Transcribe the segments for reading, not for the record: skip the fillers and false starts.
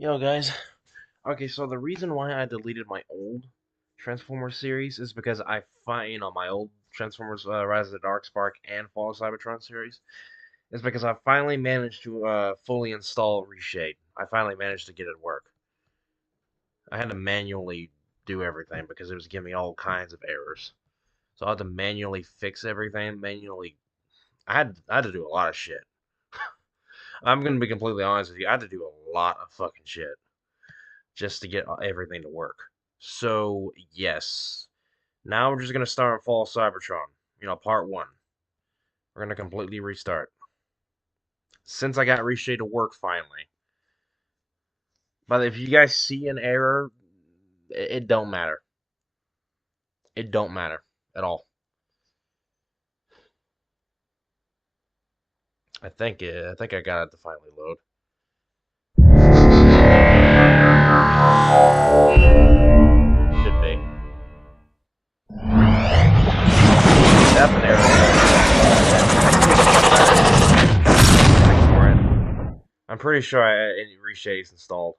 Yo, guys. Okay, so the reason why I deleted my old Transformers series is because I find, my old Transformers Rise of the Dark Spark and Fall of Cybertron series is because I finally managed to fully install Reshade. I finally managed to get it to work. I had to manually do everything because it was giving me all kinds of errors. So I had to manually fix everything, I had to do a lot of shit. I'm gonna be completely honest with you, I had to do a lot of fucking shit just to get everything to work. So, yes. Now we're just going to start on Fall Cybertron. Part 1. We're going to completely restart. Since I got Reshade to work finally. But if you guys see an error, it don't matter. It don't matter at all. I think I got it to finally load. Should be. That's an error. I'm pretty sure Reshade is installed.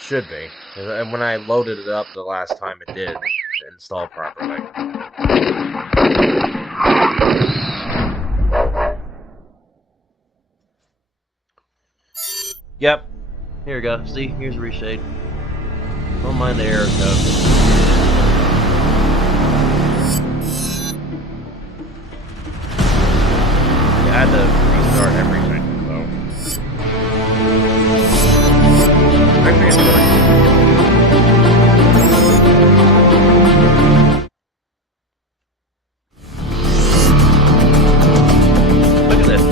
Should be. And when I loaded it up the last time, it did install properly. Yep. Here we go. See, here's Reshade. Don't mind the errors, though. I had to restart everything, so. Actually, it's good. Look at this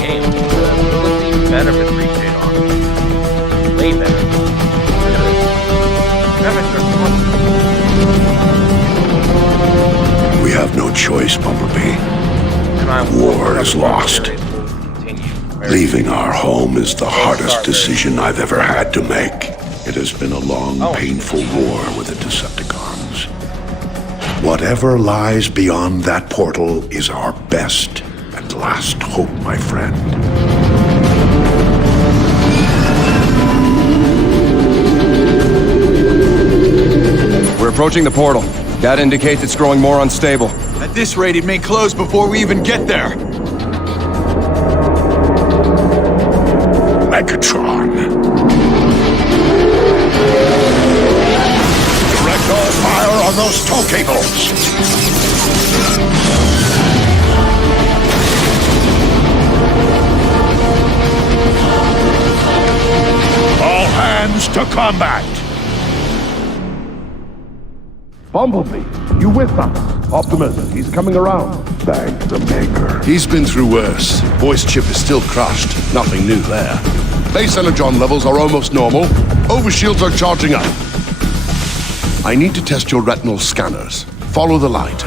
game. It looks even better with Reshade on. Way better. Look at this. We have no choice, Bumblebee. War is lost. Leaving our home is the hardest decision I've ever had to make. It has been a long, painful war with the Decepticons. Whatever lies beyond that portal is our best and last hope, my friend. We're approaching the portal. That indicates it's growing more unstable. At this rate, it may close before we even get there. Megatron. Direct all fire on those tow cables. All hands to combat. Bumblebee, you with us? Optimus, he's coming around. Thank the Maker. He's been through worse. Voice chip is still crushed. Nothing new there. Base energon levels are almost normal. Overshields are charging up. I need to test your retinal scanners. Follow the light.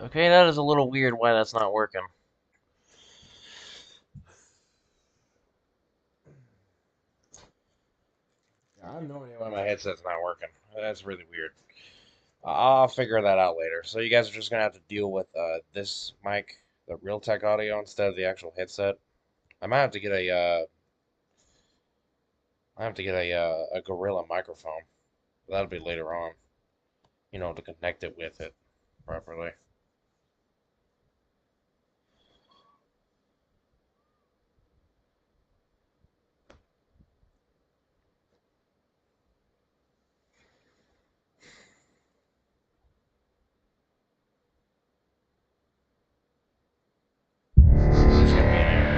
Okay, that is a little weird why that's not working. I have no idea why my headset's not working. That's really weird. I'll figure that out later. So you guys are just gonna have to deal with this mic, the Realtek audio, instead of the actual headset. I might have to get a Gorilla microphone. That'll be later on. You know, to connect it with it properly. There's gonna be an error.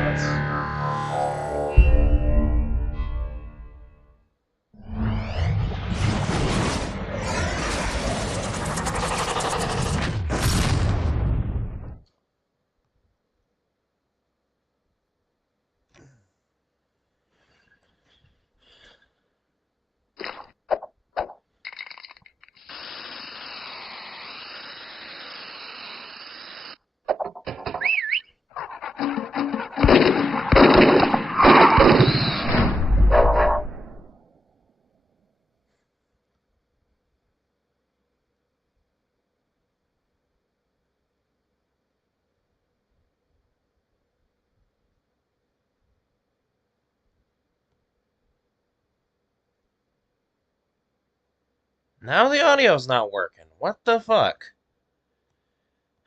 Now the audio's not working. What the fuck?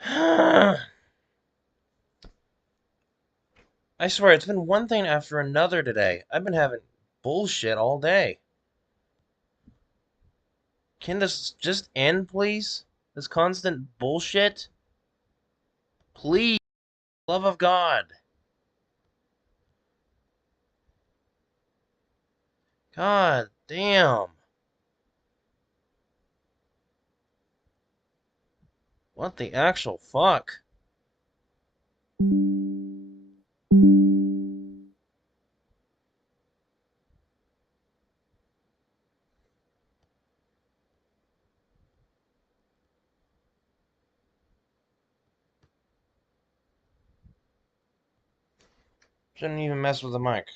I swear, it's been one thing after another today. I've been having bullshit all day. Can this just end, please? This constant bullshit? Please, love of God. God damn. What the actual fuck? Shouldn't even mess with the mic.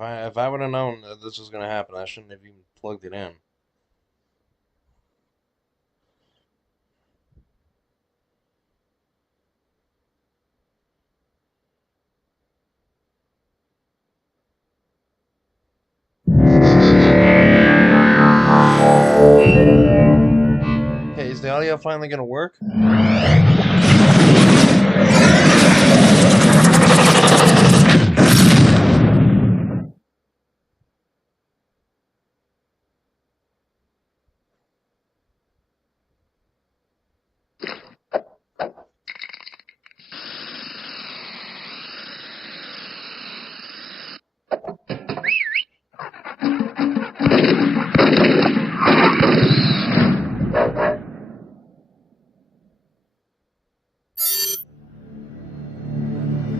If I would have known that this was gonna happen, I shouldn't have even plugged it in. Hey, is the audio finally gonna work?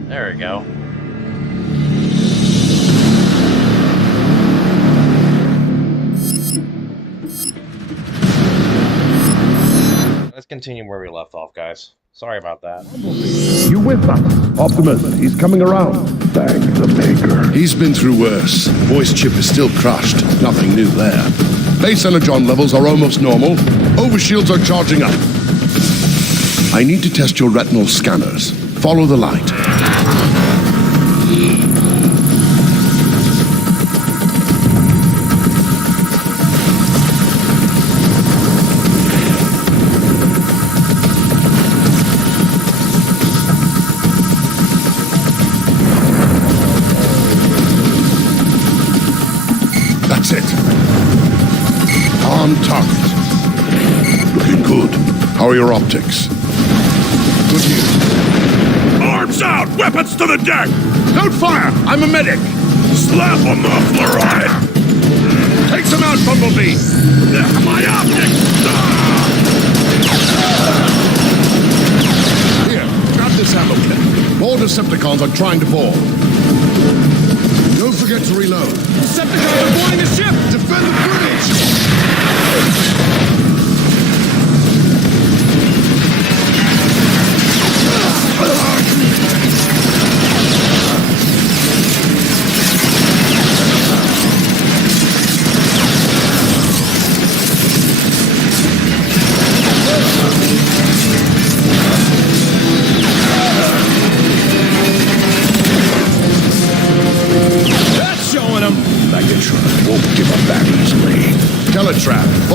There we go. Let's continue where we left off, guys. Sorry about that. You with us? Optimus, he's coming around. Thank the Maker. He's been through worse. Voice chip is still crushed. Nothing new there. Base energon levels are almost normal. Overshields are charging up. I need to test your retinal scanners. Follow the light. That's it. On target. Looking good. How are your optics? Good news. Arms out! Weapons to the deck! Don't fire! I'm a medic! Slap on the fluoride! Take some out, Bumblebee! My optics! Here, grab this ammo kit. More Decepticons are trying to board. Don't forget to reload. Decepticons are boarding the ship! Defend the bridge!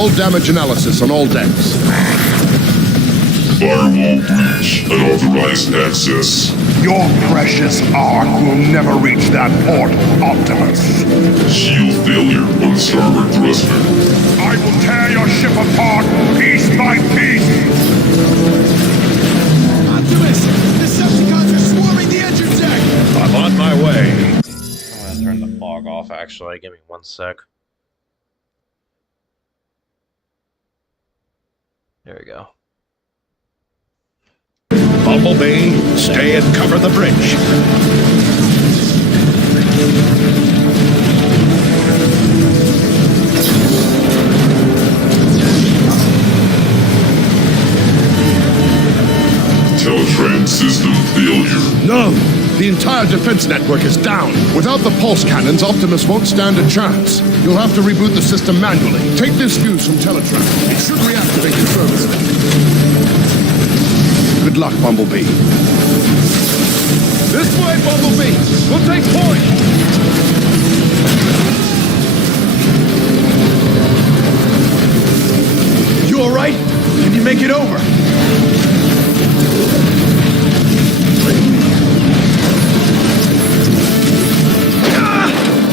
Full damage analysis on all decks. Firewall breach. Unauthorized access. Your precious Ark will never reach that port, Optimus. Shield failure on the starboard thruster. I will tear your ship apart, piece by piece! Optimus! The Decepticons are swarming the engine deck! I'm on my way. I'm gonna turn the fog off, actually. Give me 1 sec. There we go. Bumblebee, stay and cover the bridge. Teletran system failure. No! The entire defense network is down. Without the pulse cannons, Optimus won't stand a chance. You'll have to reboot the system manually. Take this fuse from Teletran. It should reactivate the service link. Good luck, Bumblebee. This way, Bumblebee! We'll take point! You alright? Can you make it over?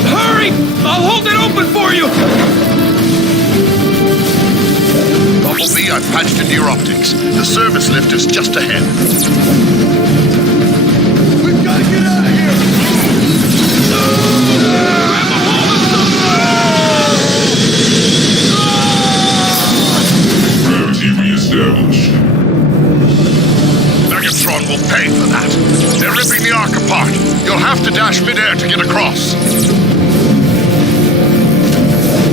Hurry! I'll hold it open for you! Bumblebee, I've patched into your optics. The service lift is just ahead. We've got to get out of here! Gravity reestablished. Megatron will pay for that. They're ripping the Ark apart. You'll have to dash midair to get across.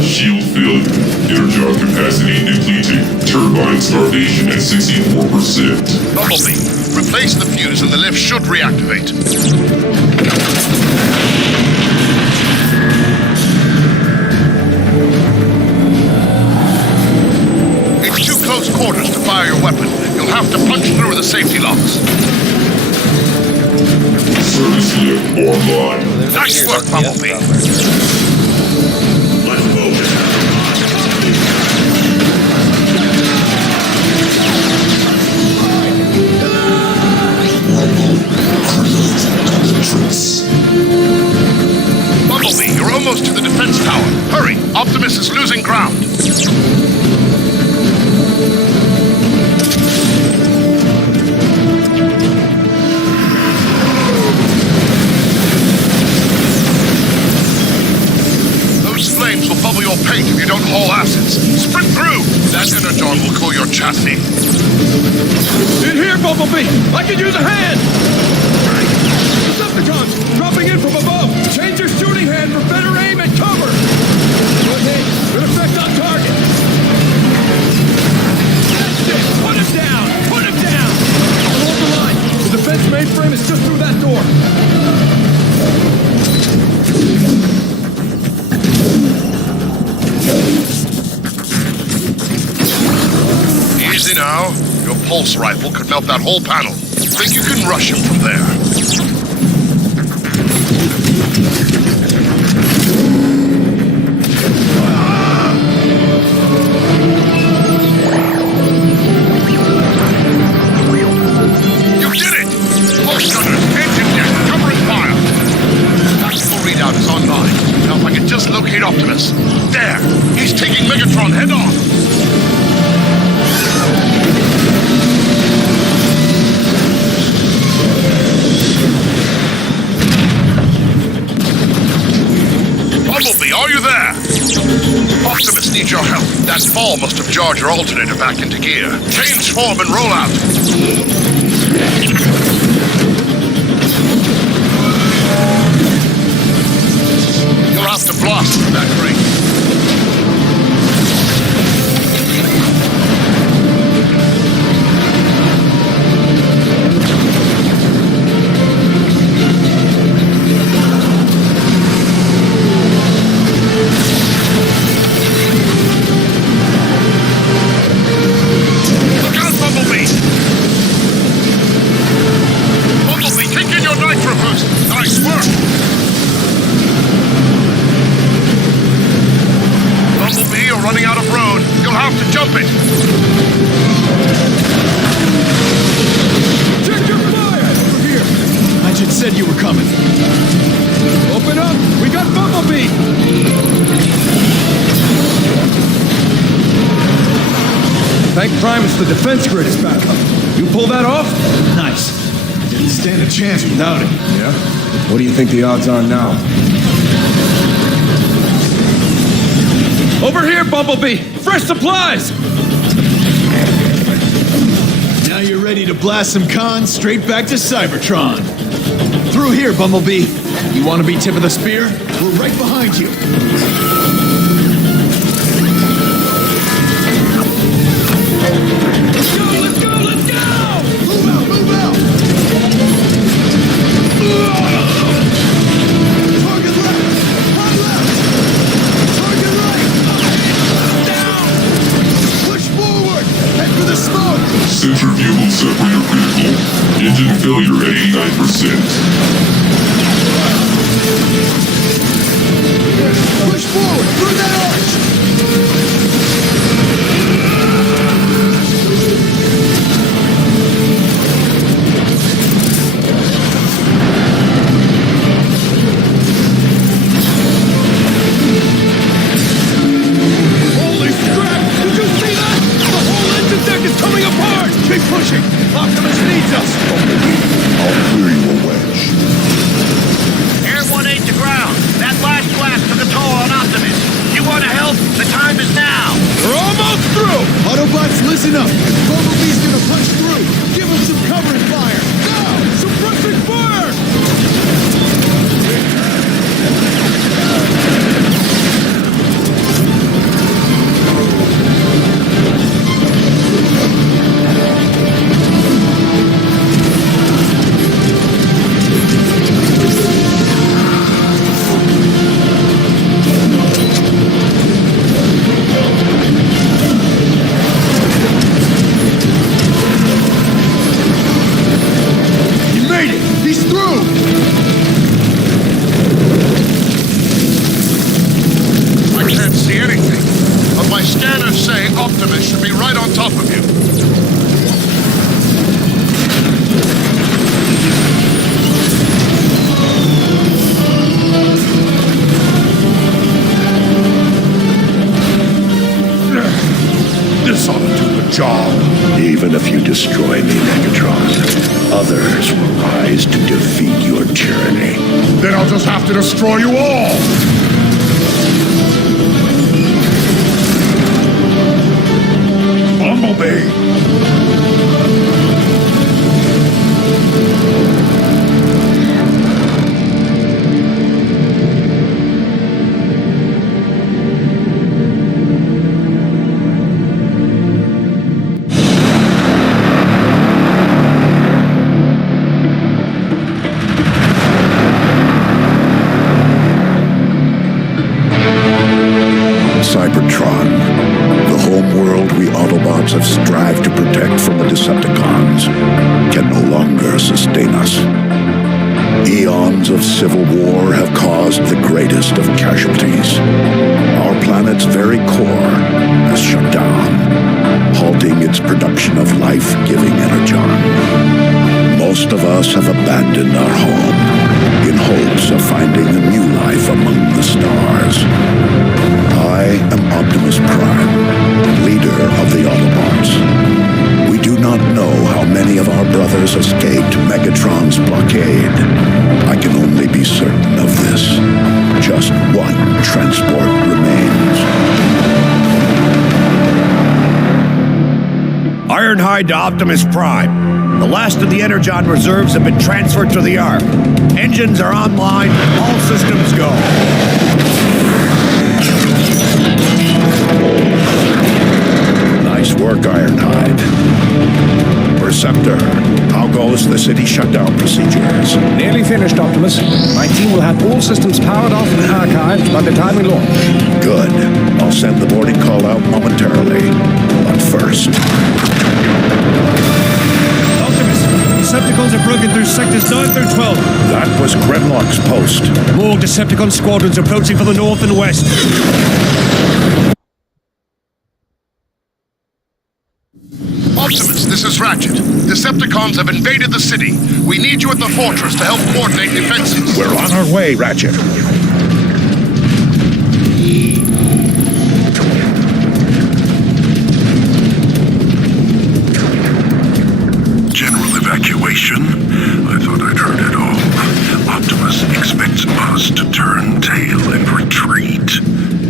Shield failure. Energon capacity depleted. Turbine starvation at 64%. Bumblebee, replace the fuse and the lift should reactivate. It's too close quarters to fire your weapon. You'll have to punch through the safety locks. Service lift online. Nice work, Bumblebee. Let's move. Bumblebee, you're almost to the defense tower. Hurry, Optimus is losing ground. Those flames will bubble your paint if you don't haul asses. Sprint through! That energon will cool your chassis. In here, Bumblebee! I can use a hand! Decepticons dropping in from above! Change your shooting hand for better aim and cover! Good hit! Good effect on target! That's it! Put him down! Put him down! Hold the line! The defense mainframe is just through that door! Easy now. Your pulse rifle could melt that whole panel. Think you can rush him from there? You did it! Pulse gunners, engine deck, covering fire. Tactical readout is online. Now if I can just locate Optimus. There! He's taking Megatron head on! Bumblebee, are you there? Optimus needs your help. That fall must have jarred your alternator back into gear. Change form and roll out. You'll have to blast through that grate. Look out, Bumblebee! Bumblebee, kick in your nitro boost! Nice work! said you were coming. Open up! We got Bumblebee! Thank Primus the defense grid is back up. You pull that off? Nice. Didn't stand a chance without it. Yeah? What do you think the odds are now? Over here, Bumblebee! Fresh supplies! Now you're ready to blast some cons straight back to Cybertron. Through here, Bumblebee. You want to be tip of the spear? We're right behind you. Let's go, let's go, let's go! Move out, move out! Target left! Hard left! Target right! Down! Push forward! Head for the smoke! Centrifugal separator critical. Engine failure at 89%. Push forward! Through that arch! Holy crap! Did you see that? The whole engine deck is coming apart! Keep pushing! Optimus needs us! I'll clear you a wedge. Air 1-8 to ground. That last blast took a toll on Optimus. You want to help? The time is now. We're almost through! Autobots, listen up! Bumblebee's gonna punch through! Give him some cover and fire! Now! Suppressing fire! He made it! He's through! I can't see anything, but my scanners say Optimus should be right on top of you. This ought to do the job. Even if you destroy me, Megatron, others will rise to defeat your tyranny. Then I'll just have to destroy you all. Bumblebee! Cybertron, the home world we Autobots have strived to protect from the Decepticons, can no longer sustain us. Eons of civil war have caused the greatest of casualties. Our planet's very core has shut down, halting its production of life-giving energon. Most of us have abandoned our home in hopes of finding a new life among the stars. I am Optimus Prime, leader of the Autobots. We do not know how many of our brothers escaped Megatron's blockade. I can only be certain of this. Just one transport remains. Ironhide to Optimus Prime. The last of the Energon reserves have been transferred to the Ark. Engines are online. All systems go. Nice work, Ironhide. Perceptor, how goes the city shutdown procedures? Nearly finished, Optimus. My team will have all systems powered off and archived by the time we launch. Good. I'll send the boarding call out momentarily. But first... Optimus, Decepticons have broken through sectors 9 through 12. That was Grimlock's post. More Decepticon squadrons approaching from the north and west. Optimus, this is Ratchet. Decepticons have invaded the city. We need you at the fortress to help coordinate defenses. We're on our way, Ratchet. General evacuation? I thought I'd heard it all. Optimus expects us to turn tail and retreat.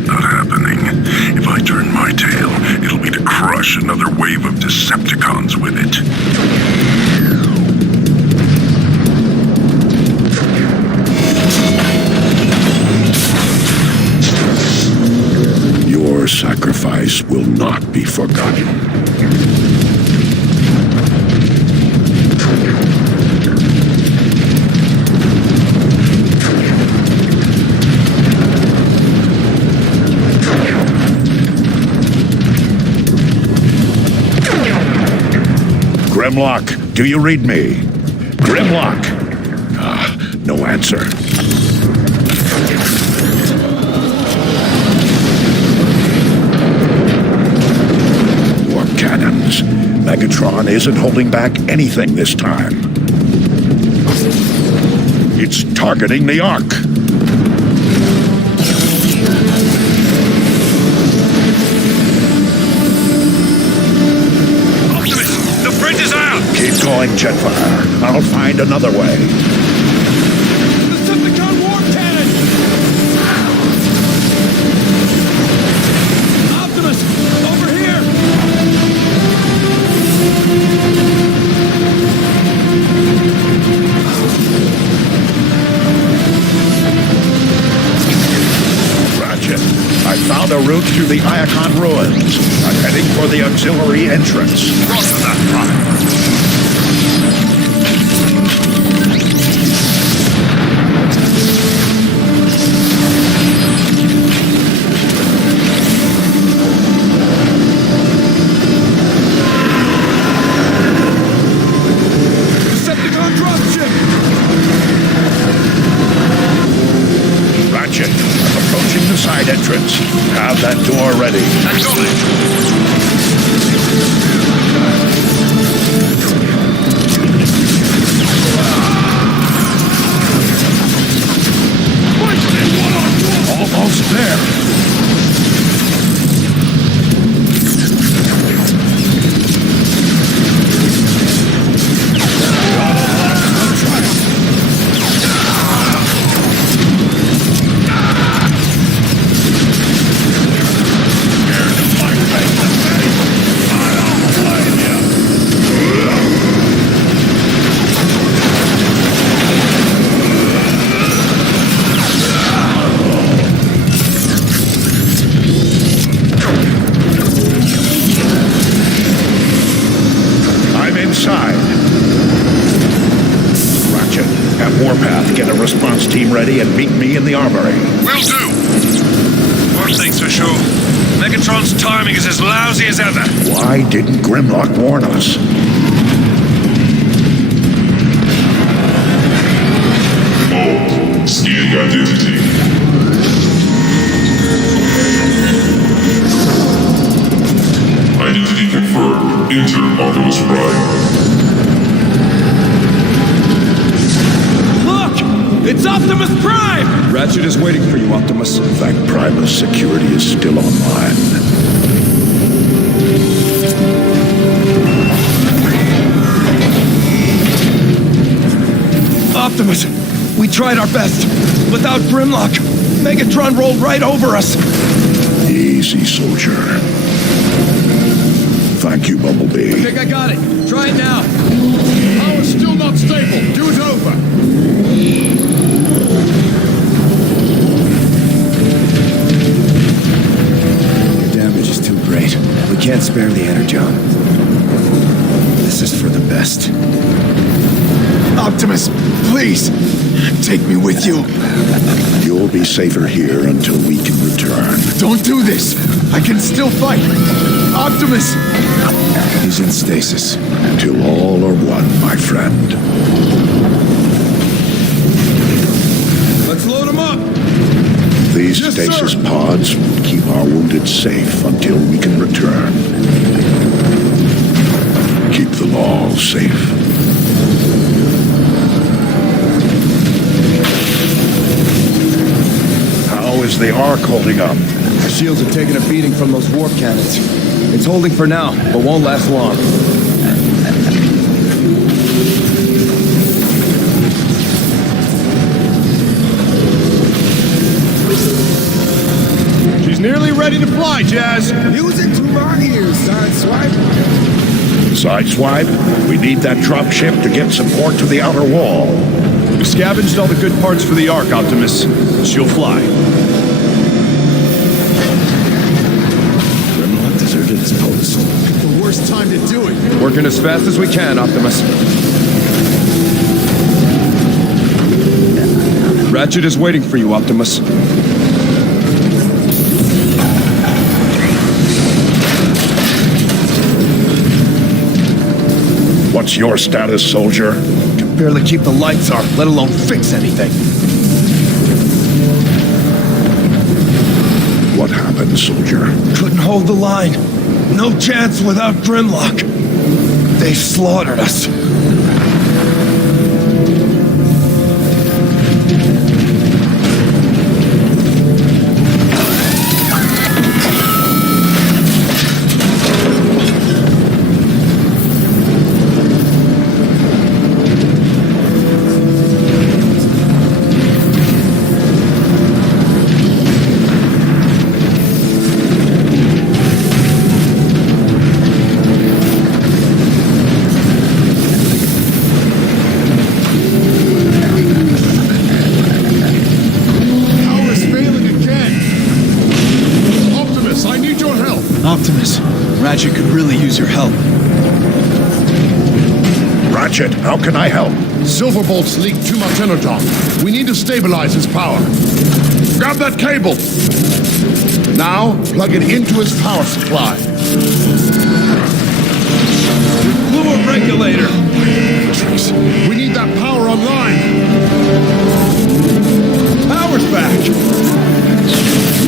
Not happening. If I turn my tail, it'll be to crush another wave of Decepticons with it. Your sacrifice will not be forgotten. Grimlock, do you read me? Grimlock! No answer. More cannons. Megatron isn't holding back anything this time. It's targeting the Ark. Keep going, Jetfire. I'll find another way. Decepticon warp cannon! Optimus, over here! Ratchet, I found a route through the Iacon ruins. I'm heading for the auxiliary entrance. Roger that, Prime. Decepticon dropship! Ratchet, I'm approaching the side entrance. Have that door ready. Almost there. Warpath, get a response team ready and meet me in the armory. Will do. One thing's for sure. Megatron's timing is as lousy as ever. Why didn't Grimlock warn us? Oh, scanning identity. Identity confirmed. Enter Optimus Prime. It's Optimus Prime! Ratchet is waiting for you, Optimus. Thank Primus, security is still online. Optimus, we tried our best. Without Grimlock, Megatron rolled right over us. Easy, soldier. Thank you, Bumblebee. I think I got it. Try it now. Power's still not stable. Do it over. We can't spare the Energon. This is for the best. Optimus, please, take me with you. You'll be safer here until we can return. Don't do this. I can still fight. Optimus! He's in stasis. Till all are one, my friend. Let's load him up. These Yes, stasis sir. pods will keep our wounded safe until we can return. all safe. How is the Ark holding up? The shields are taking a beating from those warp cannons. It's holding for now, but won't last long. She's nearly ready to fly, Jazz. Music to my ears, Sideswipe. Sideswipe, we need that drop ship to get support to the outer wall. We've scavenged all the good parts for the Ark, Optimus. She'll fly. Grimlock deserted his post. The worst time to do it. Working as fast as we can, Optimus. Ratchet is waiting for you, Optimus. What's your status, soldier? Can barely keep the lights on, let alone fix anything. What happened, soldier? Couldn't hold the line. No chance without Grimlock. They slaughtered us. Optimus, Ratchet could really use your help. Ratchet, how can I help? Silverbolt's leaked too much energon. We need to stabilize his power. Grab that cable. Now, plug it into his power supply. Blew a regulator. We need that power online. Power's back.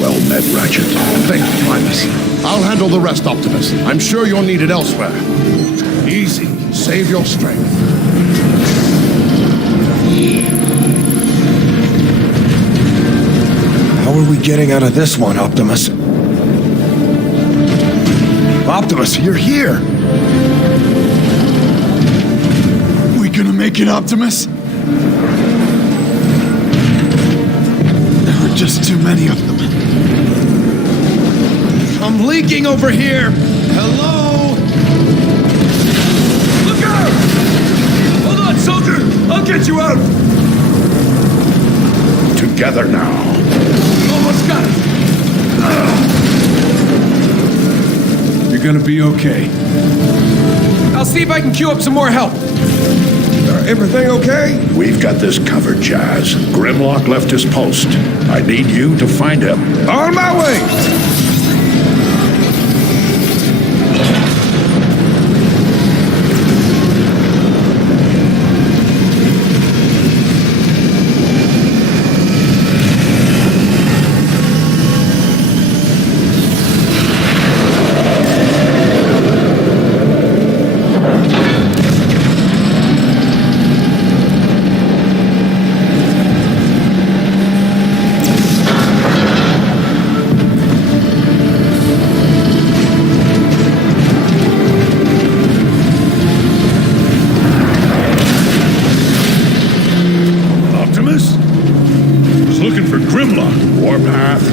Well met, Ratchet. Thank you, Primus. I'll handle the rest, Optimus. I'm sure you're needed elsewhere. Easy. Save your strength. How are we getting out of this one, Optimus? Optimus, you're here! We gonna make it, Optimus? There were just too many of them. I'm leaking over here! Hello? Look out! Hold on, soldier! I'll get you out! Together now. Almost got it! You're gonna be okay. I'll see if I can queue up some more help. Everything okay? We've got this covered, Jazz. Grimlock left his post. I need you to find him. On my way!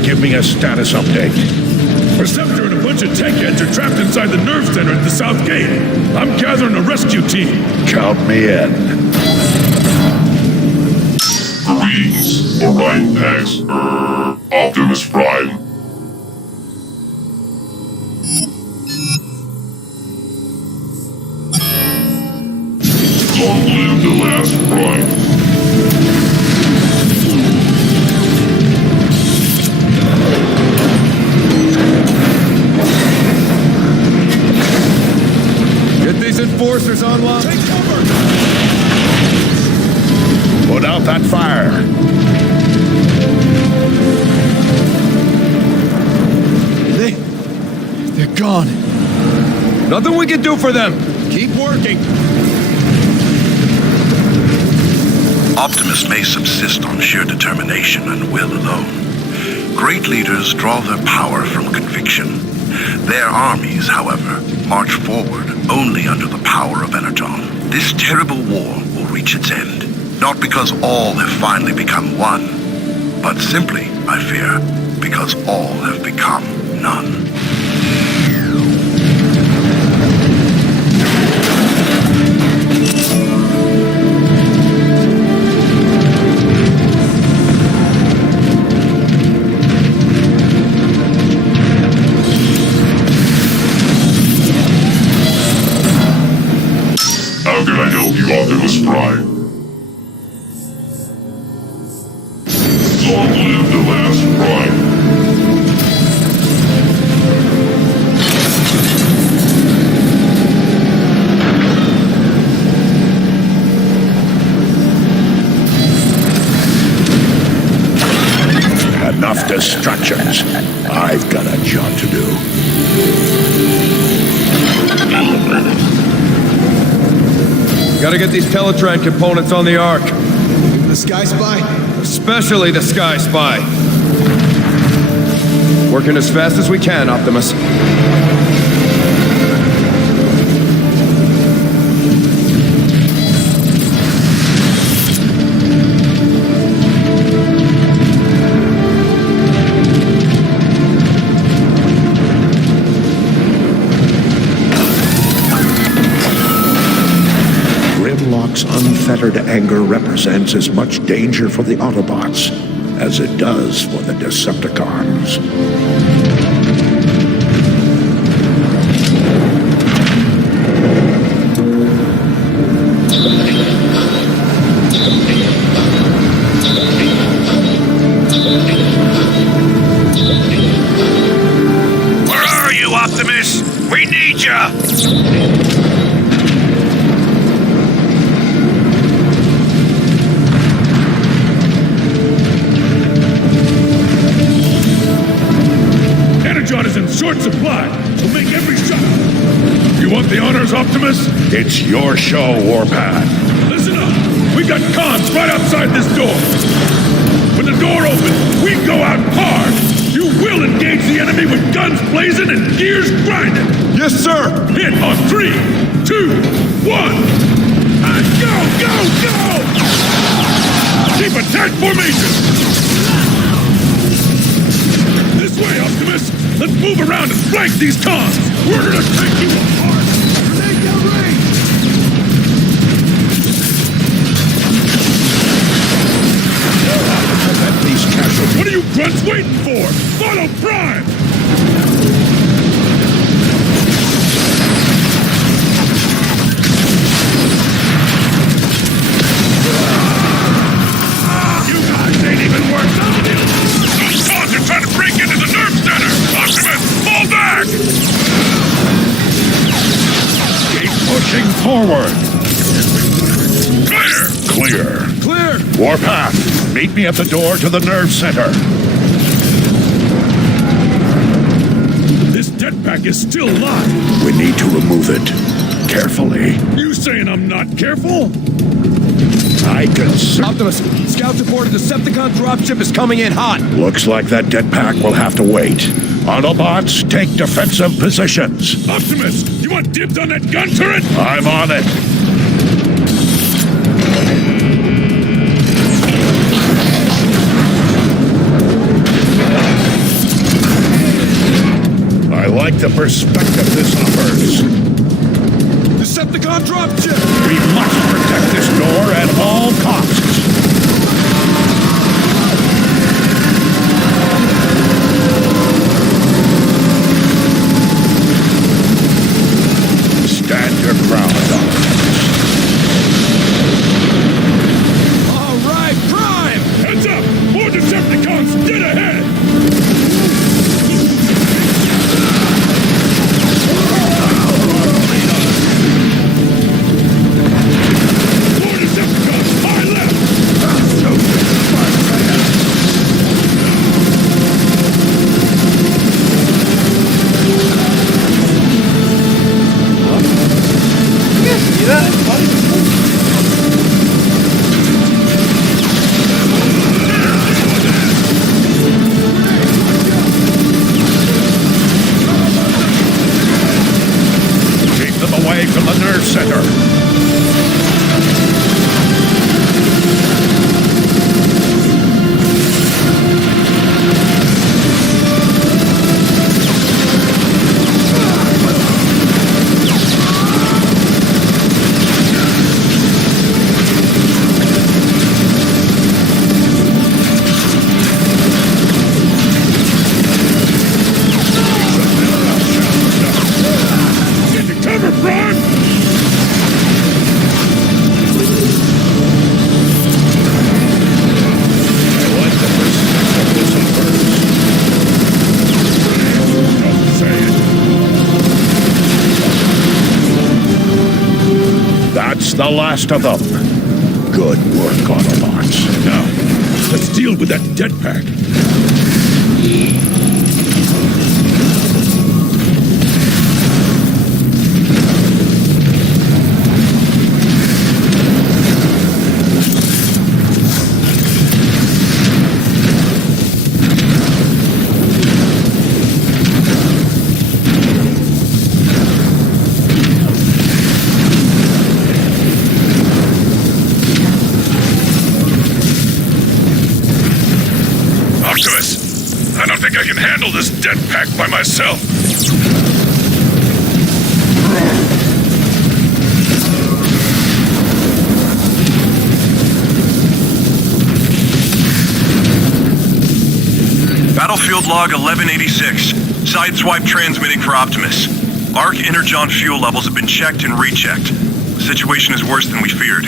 Give me a status update. Receptor and a bunch of tech heads are trapped inside the nerve center at the south gate. I'm gathering a rescue team. Count me in. Greetings, Orion Pax, Optimus Prime. Long live the last Prime. Enforcers online. Take cover! Put out that fire. They're gone. Nothing we can do for them. Keep working. Optimus may subsist on sheer determination and will alone. Great leaders draw their power from conviction. Their armies, however, march forward only under the power of Energon. This terrible war will reach its end, not because all have finally become one, but simply, I fear, because all have become none. How can I help you, Optimus Prime? Long live the last Prime. Enough distractions. I've got a job to do. Gotta get these Teletran components on the Ark. The Sky Spy? Especially the Sky Spy. Working as fast as we can, Optimus. Unfettered anger represents as much danger for the Autobots as it does for the Decepticons. Where are you, Optimus? We need you! Energon is in short supply. We'll make every shot. You want the honors, Optimus? It's your show, Warpath. Listen up. We got cons right outside this door. When the door opens, we go out hard. You will engage the enemy with guns blazing and gears grinding. Yes, sir! Hit on 3, 2, 1. And go, go, go! Keep attack formation. This way, Optimus. Let's move around and flank these cons. We're gonna take you apart. Grenade down range. These casualties. What are you grunts waiting for? Follow Prime! You guys ain't even worth nothing! Those cons are trying to break into the nerve center! Optimus, fall back! Keep pushing forward. Clear! Clear! Warpath, meet me at the door to the nerve center. This jetpack is still locked! We need to remove it. Carefully. You saying I'm not careful? I can see. Optimus, scouts report a Decepticon dropship is coming in hot. Looks like that jetpack will have to wait. Autobots, take defensive positions. Optimus, you want dibs on that gun turret? I'm on it. I like the perspective this offers. Decepticon dropship! We must protect this door at all costs. Stand your ground, All right, Prime! Heads up! More Decepticons! Get ahead! More Decepticons! High left! You guys see that? center. The last of them. Good work, Autobots. Now, let's deal with that jetpack. I don't think I can handle this jetpack by myself. Battlefield log 1186. Sideswipe transmitting for Optimus. Arc Energon fuel levels have been checked and rechecked. The situation is worse than we feared.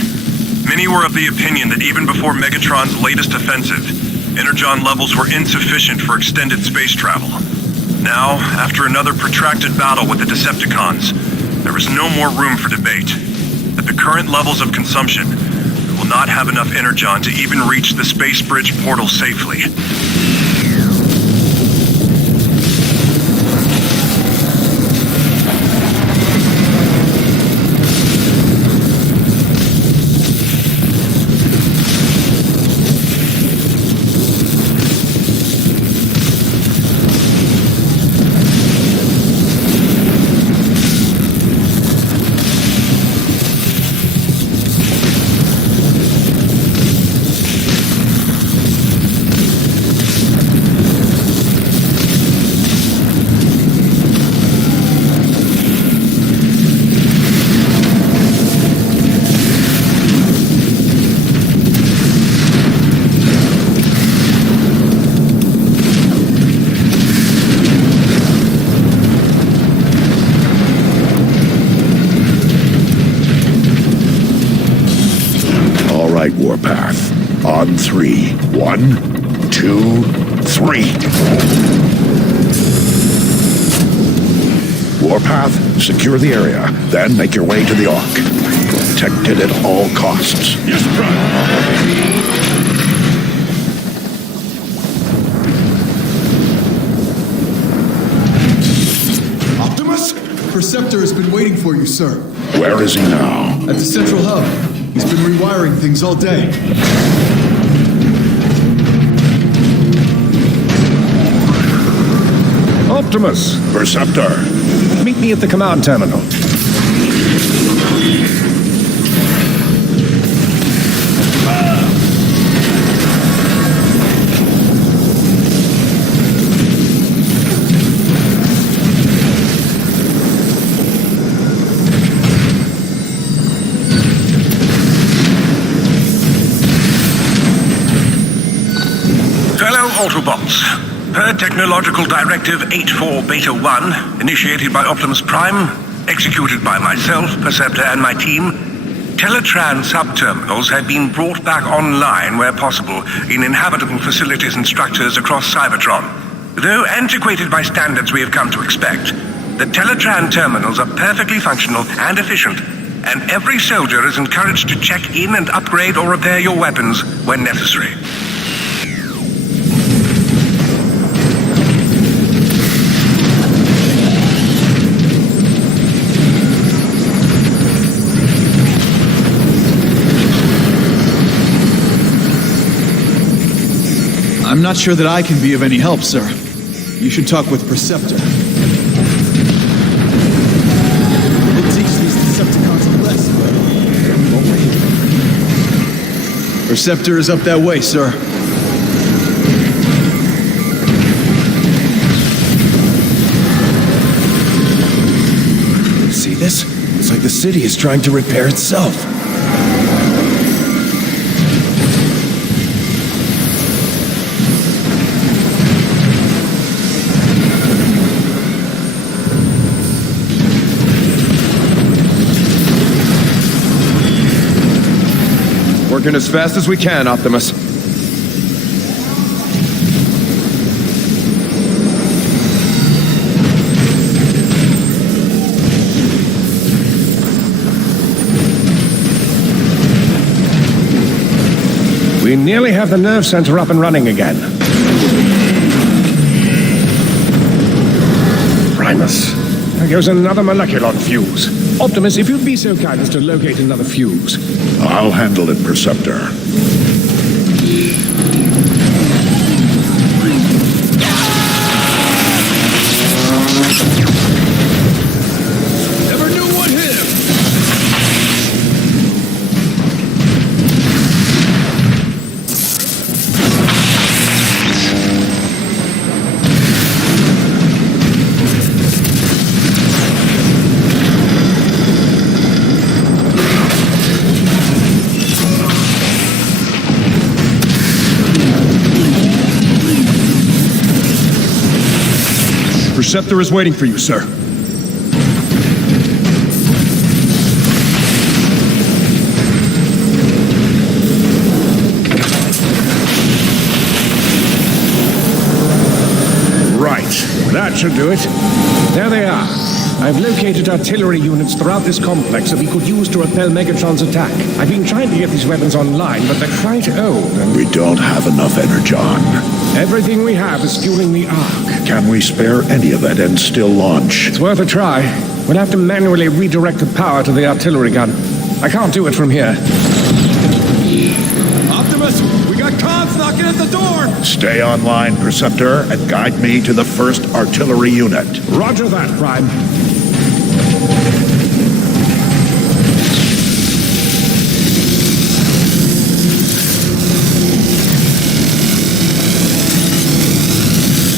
Many were of the opinion that even before Megatron's latest offensive, Energon levels were insufficient for extended space travel. Now, after another protracted battle with the Decepticons, there is no more room for debate. At the current levels of consumption, we will not have enough Energon to even reach the space bridge portal safely. Warpath. On 3. 1, 2, 3. Warpath, secure the area, then make your way to the Ark. Protect it at all costs. Yes, Prime. Perceptor has been waiting for you, sir. Where is he now? At the central hub. He's been rewiring things all day. Optimus! Perceptor! Meet me at the command terminal. Autobots. Per Technological Directive 84 Beta 1, initiated by Optimus Prime, executed by myself, Perceptor, and my team, Teletran sub-terminals have been brought back online where possible in inhabitable facilities and structures across Cybertron. Though antiquated by standards we have come to expect, the Teletran terminals are perfectly functional and efficient, and every soldier is encouraged to check in and upgrade or repair your weapons when necessary. I'm not sure that I can be of any help, sir. You should talk with Perceptor. We'll teach these Decepticons Receptor is up that way, sir. See this? It's like the city is trying to repair itself. Working as fast as we can, Optimus. We nearly have the nerve center up and running again. Primus. There goes another molecular fuse. Optimus, if you'd be so kind as to locate another fuse. I'll handle it, Perceptor. Never knew what hit him. Receptor is waiting for you, sir. Right. That should do it. There they are. I've located artillery units throughout this complex that we could use to repel Megatron's attack. I've been trying to get these weapons online, but they're quite old and... We don't have enough energon. Everything we have is fueling the Ark. Can we spare any of it and still launch? It's worth a try. We'll have to manually redirect the power to the artillery gun. I can't do it from here. Optimus, we got comms knocking at the door! Stay online, Perceptor, and guide me to the first artillery unit. Roger that, Prime.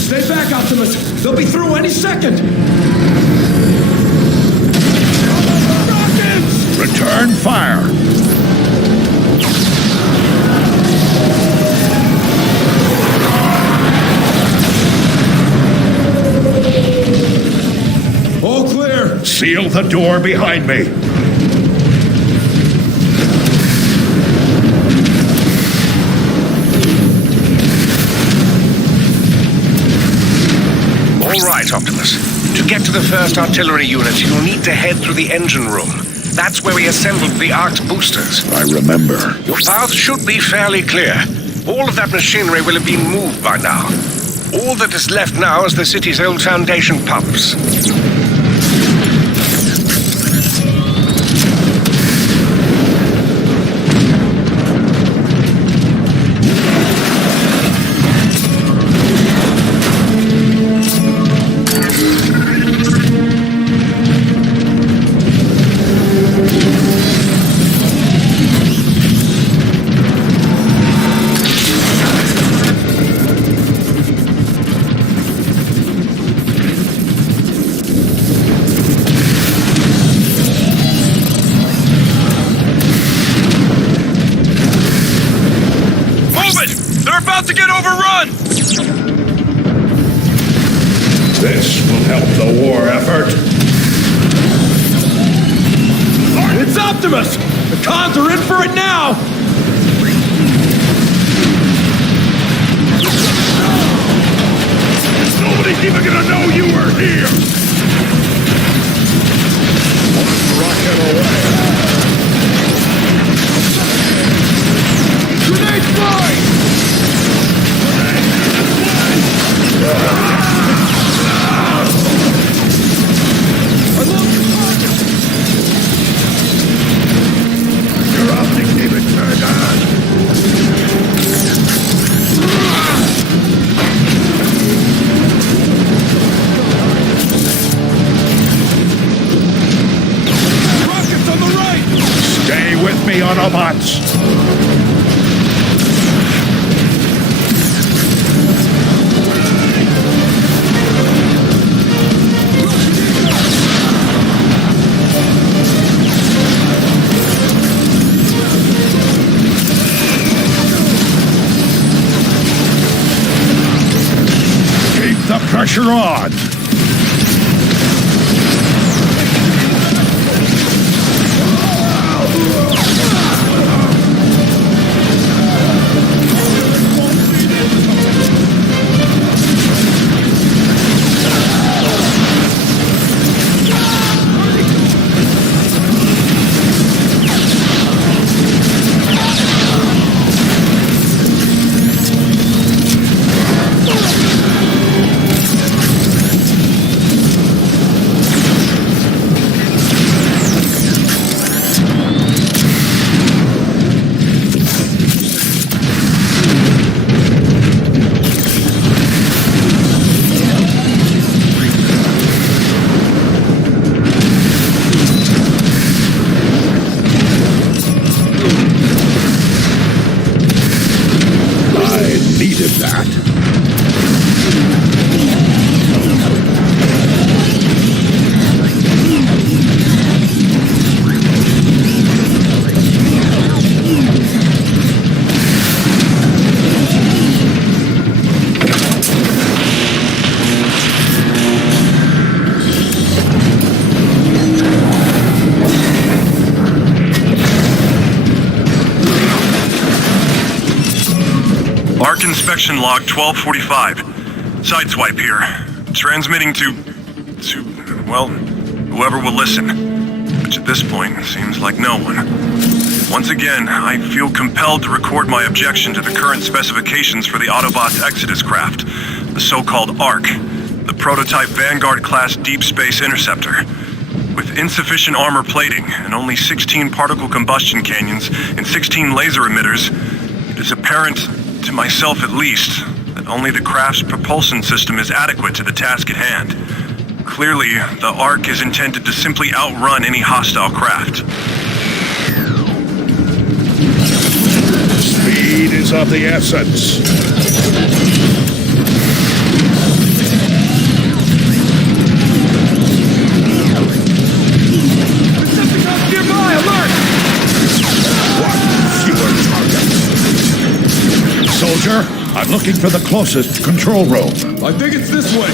Stay back, Optimus! They'll be through any second! Rockets! Return fire! All clear! Seal the door behind me. All right, Optimus. To get to the first artillery unit, you'll need to head through the engine room. That's where we assembled the Ark's boosters. I remember. Your path should be fairly clear. All of that machinery will have been moved by now. All that is left now is the city's old foundation pumps. To get overrun! This will help the war effort. It's Optimus! The cons are in for it now! Nobody's even gonna know you were here! Rocket away. Grenade fly! Your optic keep it turned on. Rockets on the right! Stay with me, Autobots. pressure on! Needed that. Arc inspection log 1245. Sideswipe here. Transmitting to, well, whoever will listen. Which at this point seems like no one. Once again, I feel compelled to record my objection to the current specifications for the Autobots Exodus craft, the so-called Arc, the prototype Vanguard-class deep space interceptor. With insufficient armor plating and only 16 particle combustion canyons and 16 laser emitters, it is apparent, to myself at least, that only the craft's propulsion system is adequate to the task at hand. Clearly, the Ark is intended to simply outrun any hostile craft. Speed is of the essence. Decepticons nearby! Alert! One fewer target. Soldier, I'm looking for the closest control room. I think it's this way.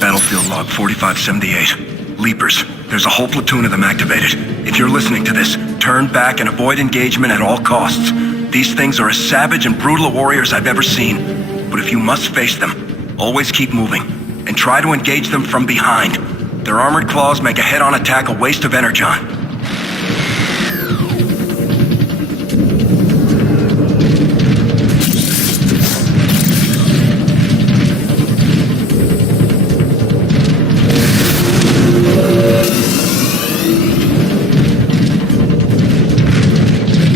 Battlefield log 4578. Leapers. There's a whole platoon of them activated. If you're listening to this, turn back and avoid engagement at all costs. These things are as savage and brutal warriors I've ever seen. But if you must face them, always keep moving. And try to engage them from behind. Their armored claws make a head-on attack a waste of energon.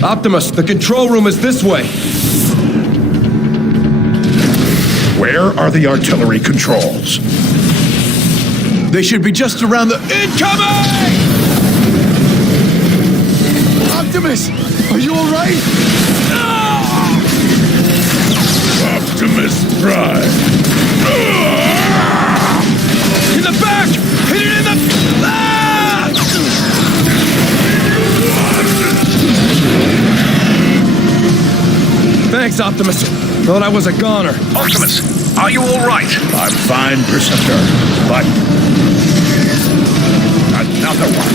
Optimus, the control room is this way. Where are the artillery controls? They should be just around the... Incoming! Optimus, are you all right? Optimus Prime. In the back! Hit it in the... Thanks, Optimus. Thought I was a goner. Optimus, are you all right? I'm fine, Perceptor, but... another one.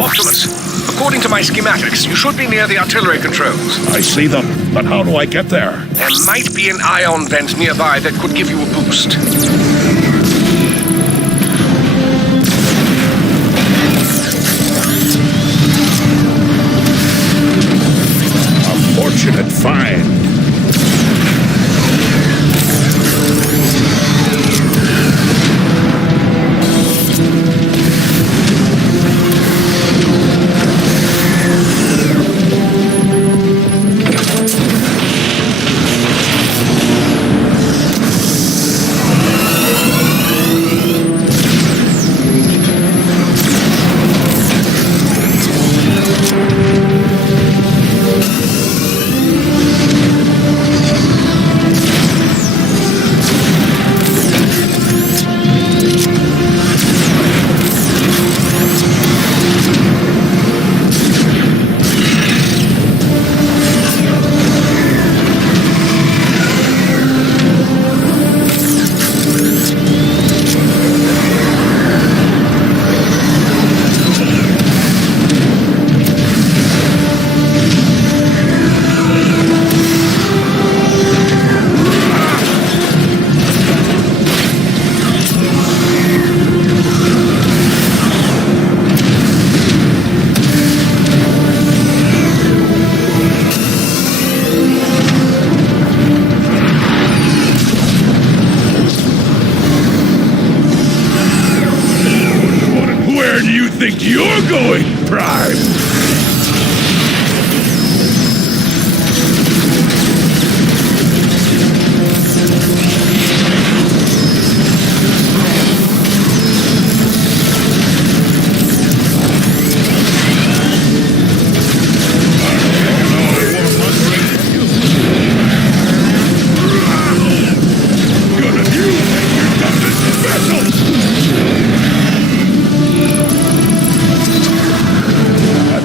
Optimus, according to my schematics, you should be near the artillery controls. I see them, but how do I get there? There might be an ion vent nearby that could give you a boost. A fortunate find. think you're going, Prime?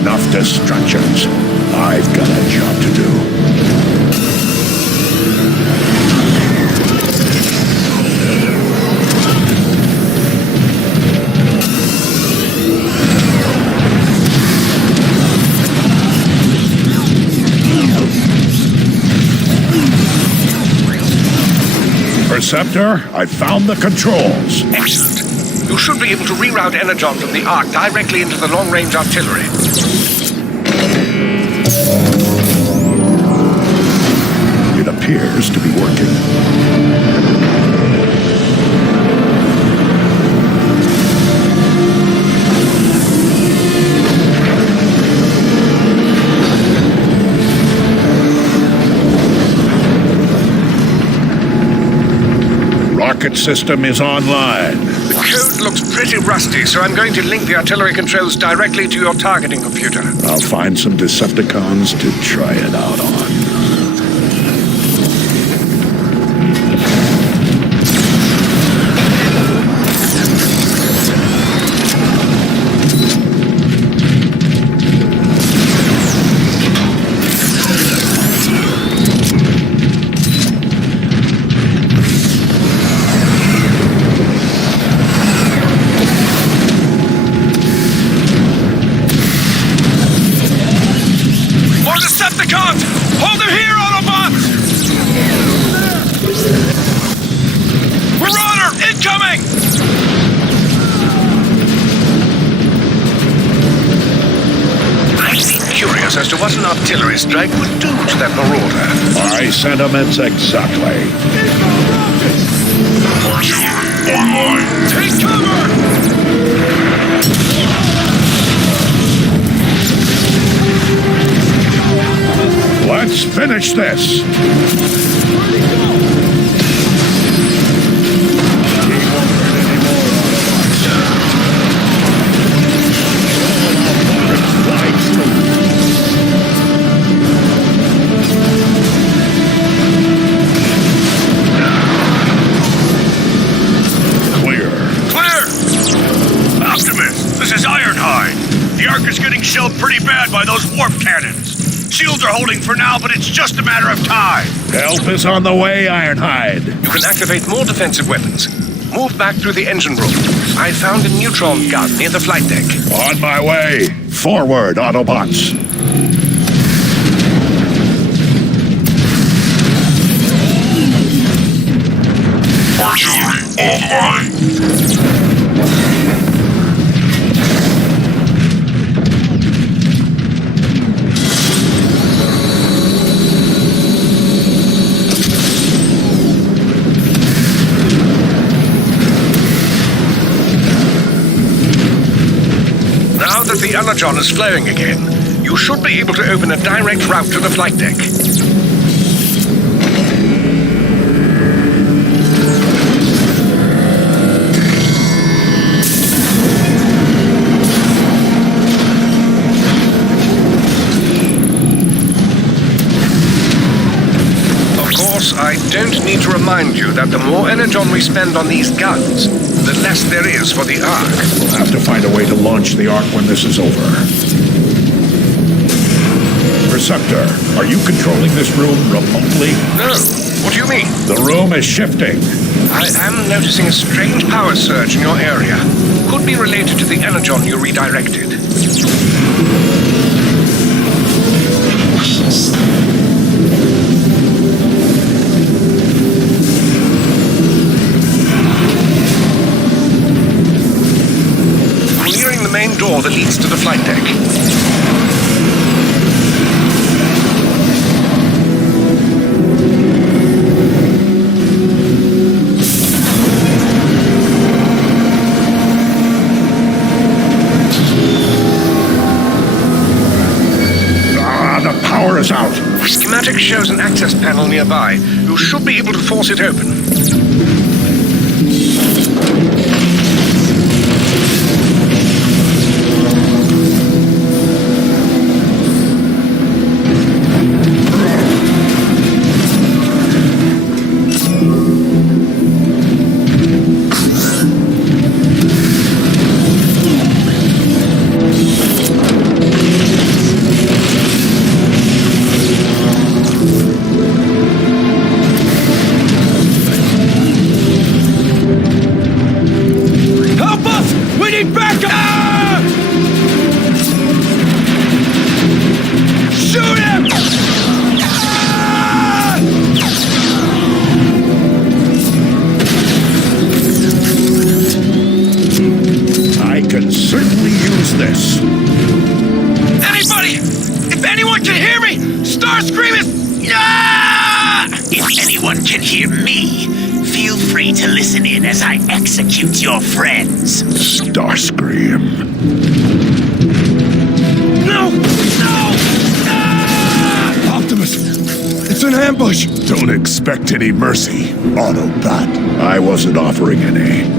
Enough distractions. I've got a job to do. Perceptor, I found the controls. Excellent. You should be able to reroute Energon from the Ark directly into the long-range artillery. It appears to be working. Rocket system is online. The code looks pretty rusty, so I'm going to link the artillery controls directly to your targeting computer. I'll find some Decepticons to try it out on. More Decepticons! Hold them here, Autobots! Marauder, incoming! I've been curious as to what an artillery strike would do to that Marauder. My sentiments exactly. Online. Take cover! Let's finish this. Clear. Clear! Optimus, this is Ironhide. The Ark is getting shelled pretty bad by those warp cannons. Shields are holding for now, but it's just a matter of time. Help is on the way, Ironhide. You can activate more defensive weapons. Move back through the engine room. I found a neutron gun near the flight deck. On my way. Forward, Autobots. Artillery online. Now that the Energon is flowing again, you should be able to open a direct route to the flight deck. Of course, I don't need to remind you that the more Energon we spend on these guns, the less there is for the Ark. We'll have to find a way to launch the Ark when this is over. Perceptor, are you controlling this room remotely? No. What do you mean? The room is shifting. I am noticing a strange power surge in your area. Could be related to the Energon you redirected. Clearing the main door that leads to the flight deck. check shows an access panel nearby. You should be able to force it open. Execute your friends. Starscream. No! No! Ah! Optimus! It's an ambush! Don't expect any mercy, Autobot. I wasn't offering any.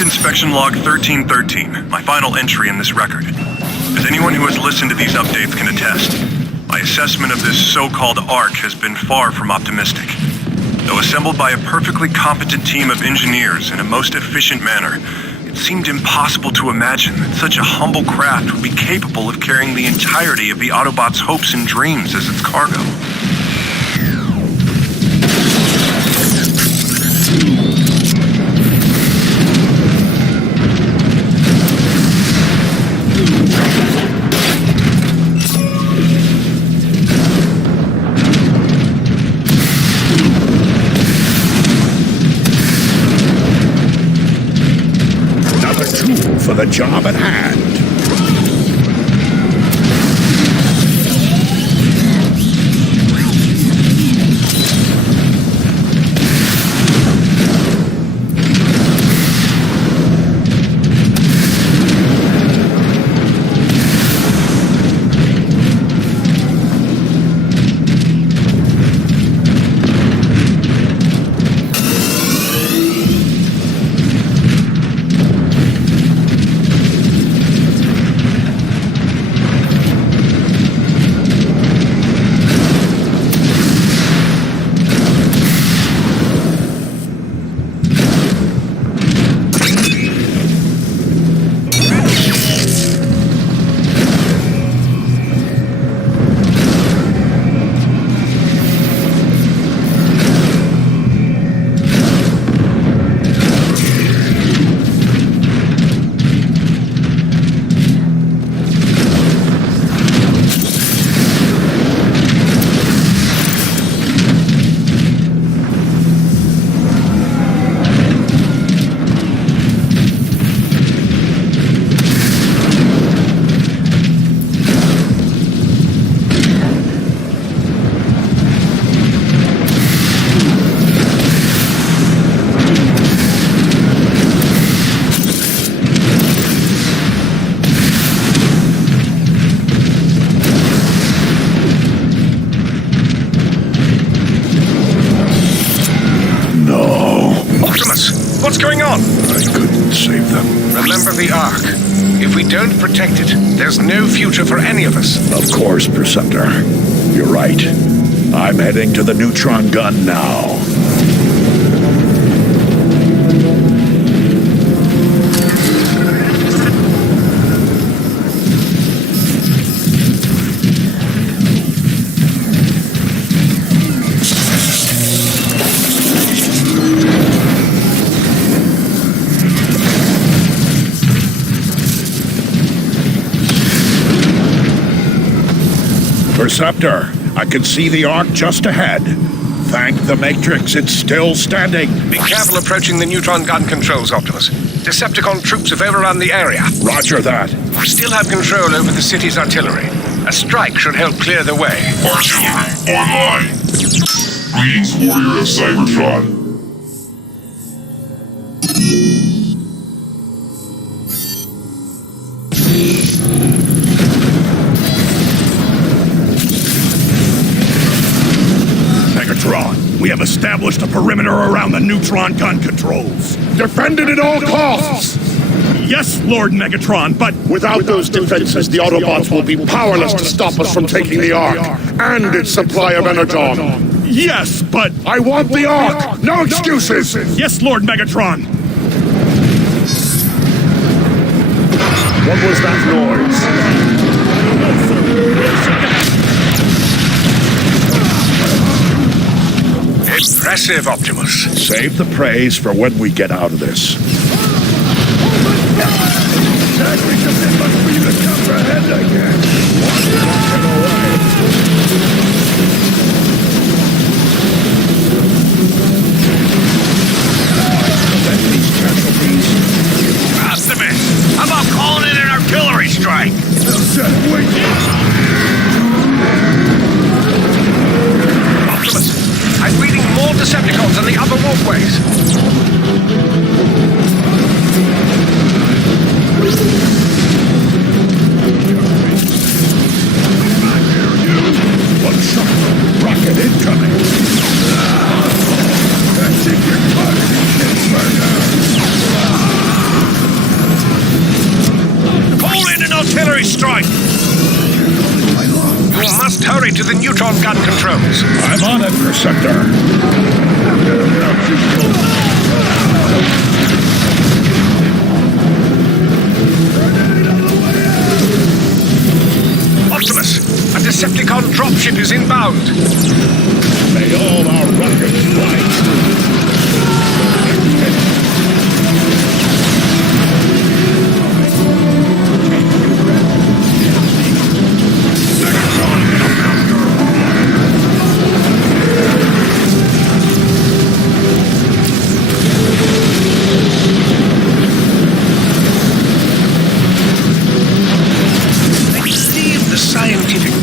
Inspection log 1313, my final entry in this record. As anyone who has listened to these updates can attest, my assessment of this so-called ARC has been far from optimistic. Though assembled by a perfectly competent team of engineers in a most efficient manner, it seemed impossible to imagine that such a humble craft would be capable of carrying the entirety of the Autobots' hopes and dreams as its cargo. For the job at hand. What's going on? I couldn't save them. Remember the Ark. If we don't protect it, there's no future for any of us. Of course, Preceptor. You're right. I'm heading to the neutron gun now. Perceptor, I can see the Ark just ahead. Thank the Matrix, it's still standing. Be careful approaching the neutron gun controls, Optimus. Decepticon troops have overrun the area. Roger that. We still have control over the city's artillery. A strike should help clear the way. Artillery online. Greetings, warrior of Cybertron. We have established a perimeter around the neutron gun controls. Defend it at all costs! Yes, Lord Megatron, but... Without those defenses, the Autobots will be powerless to stop us from taking the Ark and its supply of energon. Yes, but... I want the Ark! No excuses! Yes, Lord Megatron! What was that noise? Impressive, Optimus. Save the praise for when we get out of this. Optimus, how about calling it an artillery strike? Optimus, I'm reading more Decepticons in the upper walkways. One shot. Rocket incoming. Call in an artillery strike. You must hurry to the neutron gun controls. I'm on it, Perceptor. Optimus, a Decepticon dropship is inbound. May all our rockets fly.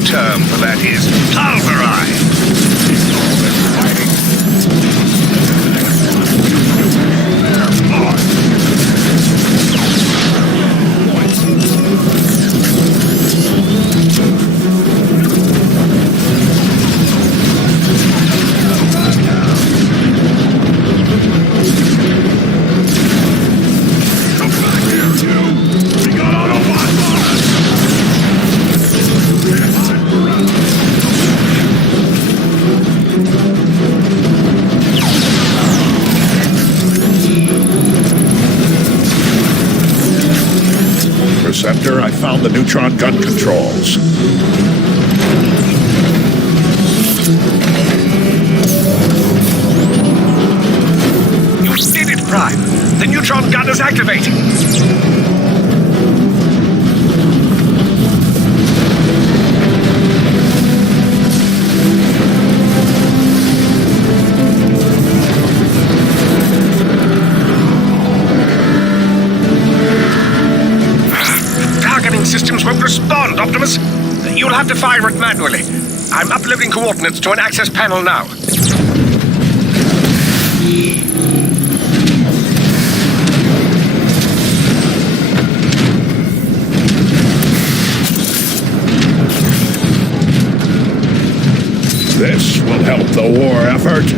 Term for that is pulverized. Perceptor, I found the neutron gun controls. You did it, Prime. The neutron gun is activating. Systems won't respond, Optimus. You'll have to fire it manually. I'm uploading coordinates to an access panel now. This will help the war effort.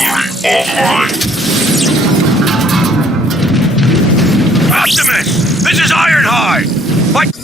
online. Optimus! This is Ironhide! Fight!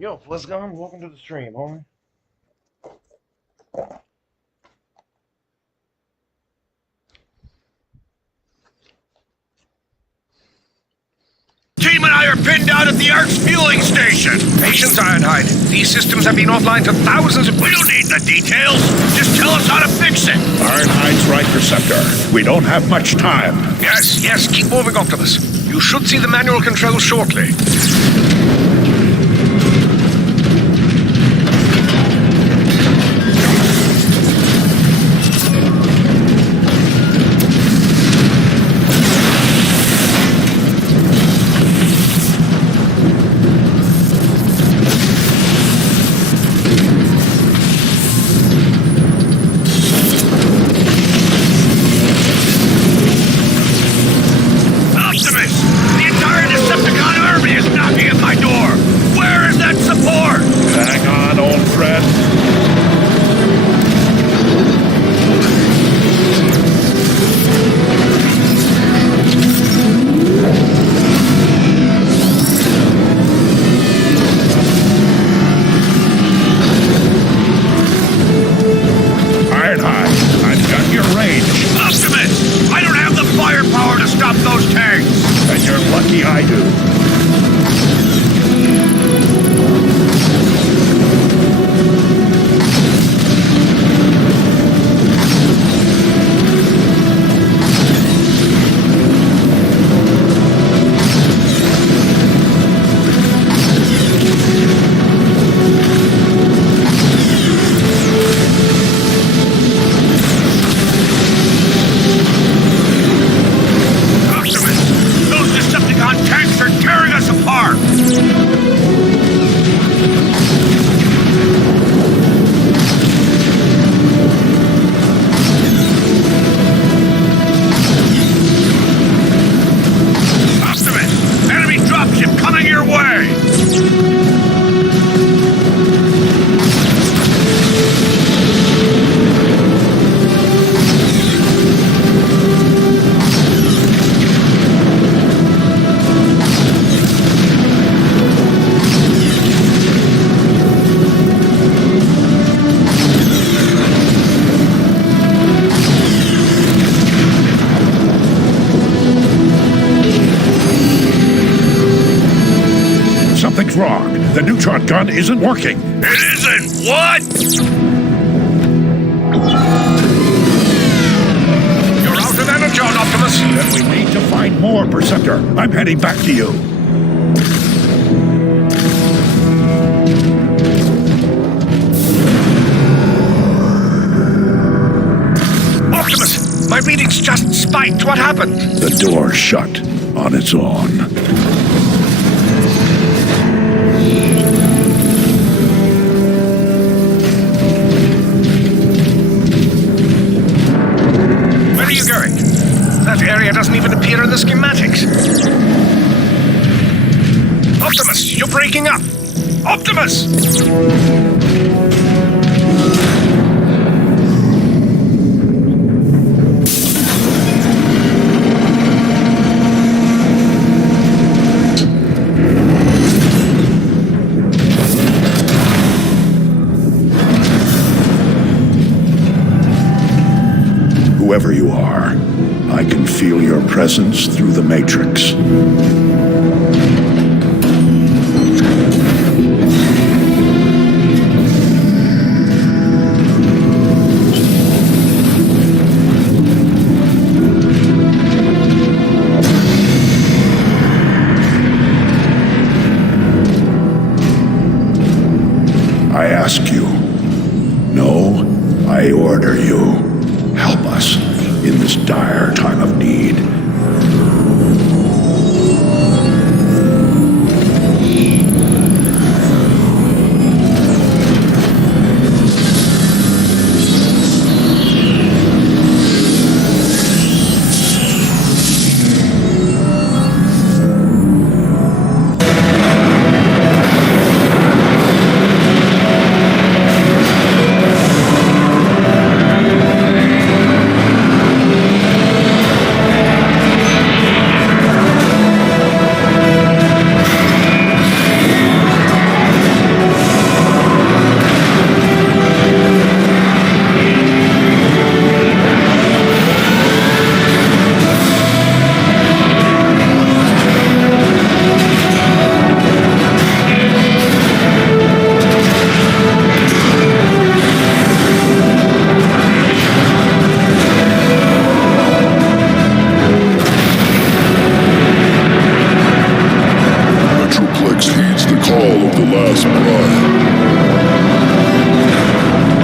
Yo, let's go. Welcome to the stream, homie. Team and I are pinned down at the Ark's fueling station! Patience, Ironhide. These systems have been offline for thousands of... We don't need the details! Just tell us how to fix it! Ironhide's right, Receptor. We don't have much time. Yes, keep moving, Optimus. You should see the manual controls shortly. Tanks are tearing Something's wrong. The neutron gun isn't working. It isn't! What? You're out of energon, Optimus. Then we need to find more, Perceptor. I'm heading back to you. Optimus, my readings just spiked. What happened? The door shut on its own. Where are you going? That area doesn't even appear in the schematics. Optimus, you're breaking up! Optimus! Whoever you are, I can feel your presence through the Matrix. I ask you. No, I order you. Help us in this dire time of need.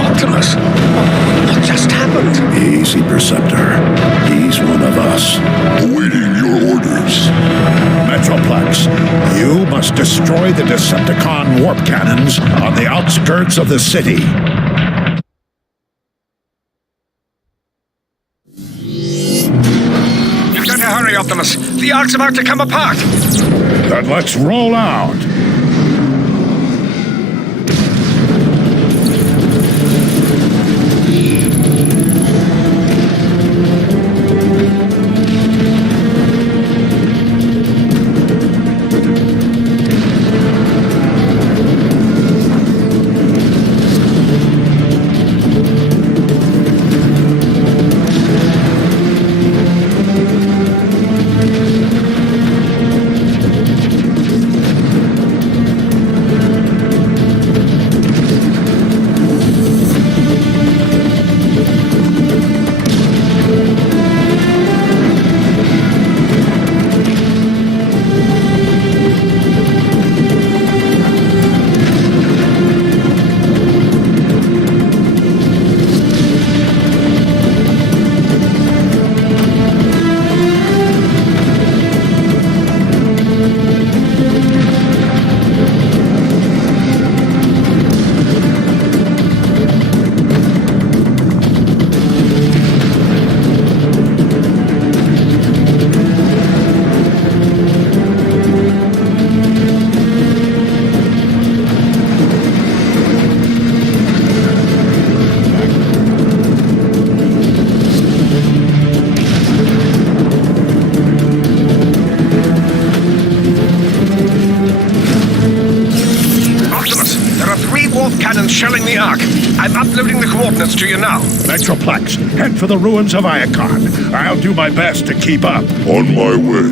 Optimus, what just happened? Easy, Perceptor. He's one of us. Awaiting your orders. Metroplex, you must destroy the Decepticon warp cannons on the outskirts of the city. You've got to hurry, Optimus. The Ark's about to come apart. Then let's roll out. Shelling the Ark. I'm uploading the coordinates to you now. Metroplex, head for the ruins of Iacon. I'll do my best to keep up. On my way.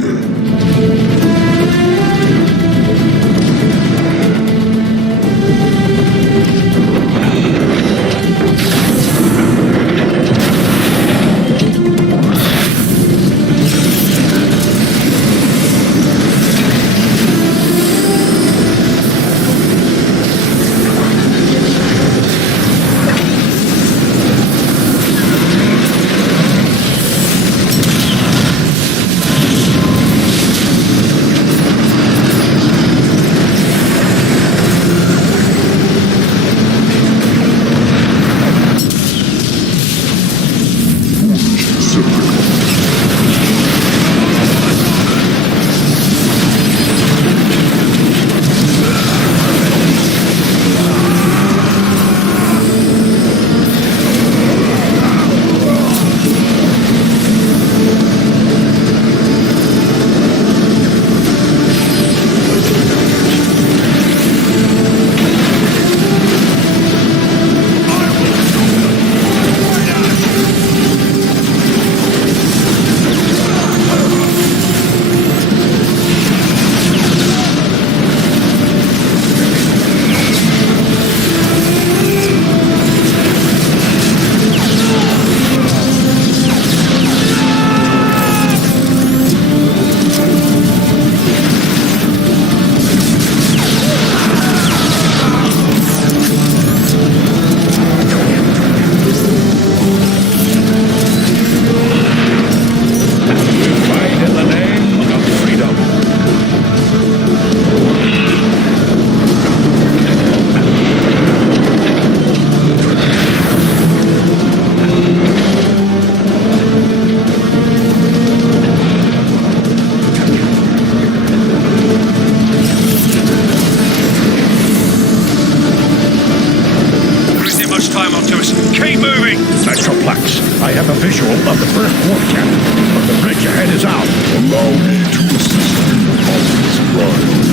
I have a visual of the first warp cannon, but the bridge ahead is out. Allow me to assist you, Optimus Prime.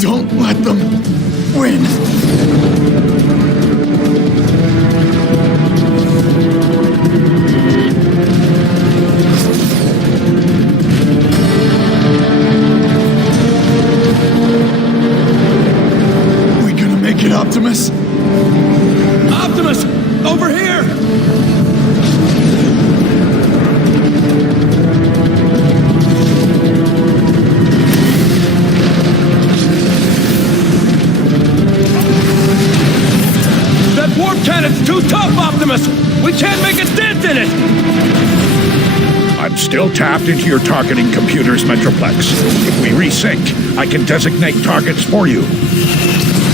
Don't let them win. We gonna make it, Optimus? Optimus! Over here! That warp cannon's too tough, Optimus! We can't make a dent in it! I'm still tapped into your targeting computer's Metroplex. If we resync, I can designate targets for you.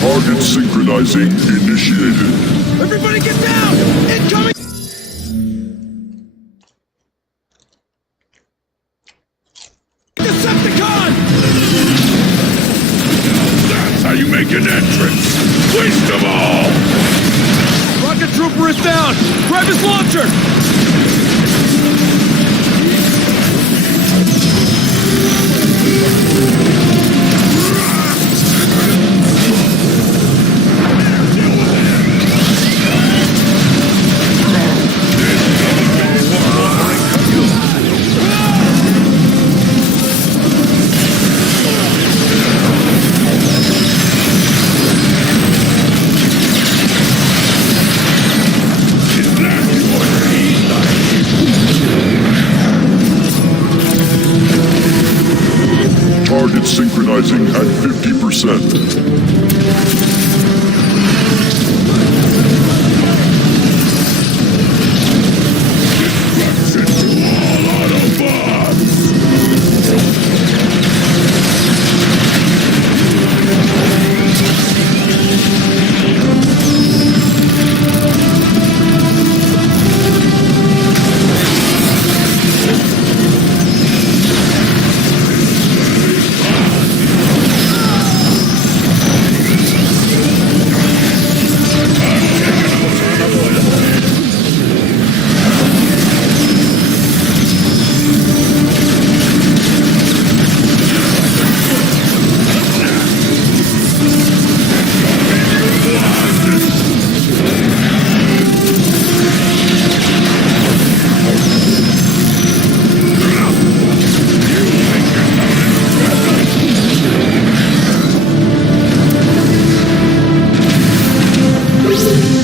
Target synchronizing initiated. Everybody get down! Incoming! Decepticon! That's how you make an entrance! Waste them all! Rocket Trooper is down! Grab his launcher! Target synchronizing at 50%.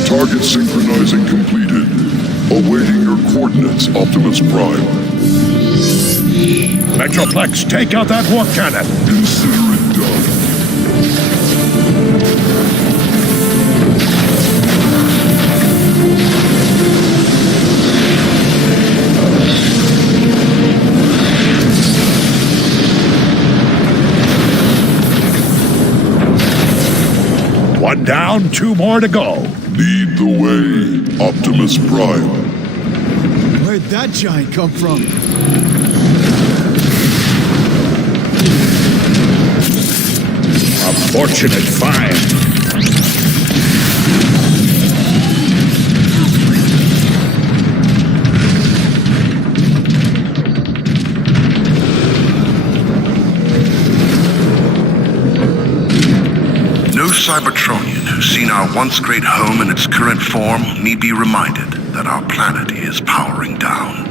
Target synchronizing completed. Awaiting your coordinates, Optimus Prime. Metroplex, take out that warp cannon! Consider it done. One down, two more to go. Lead the way, Optimus Prime. Where'd that giant come from? A fortunate find. No Cybertronian who's seen our once great home in its current form need be reminded that our planet is powering down,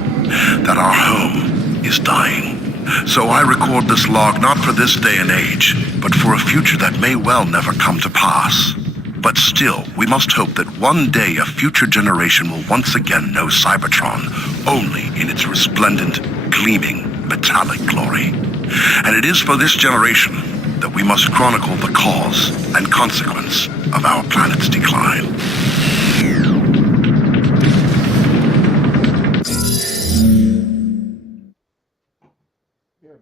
that our home is dying. So I record this log not for this day and age, but for a future that may well never come to pass. But still, we must hope that one day a future generation will once again know Cybertron only in its resplendent, gleaming, metallic glory. And it is for this generation that we must chronicle the cause and consequence of our planet's decline. Yeah,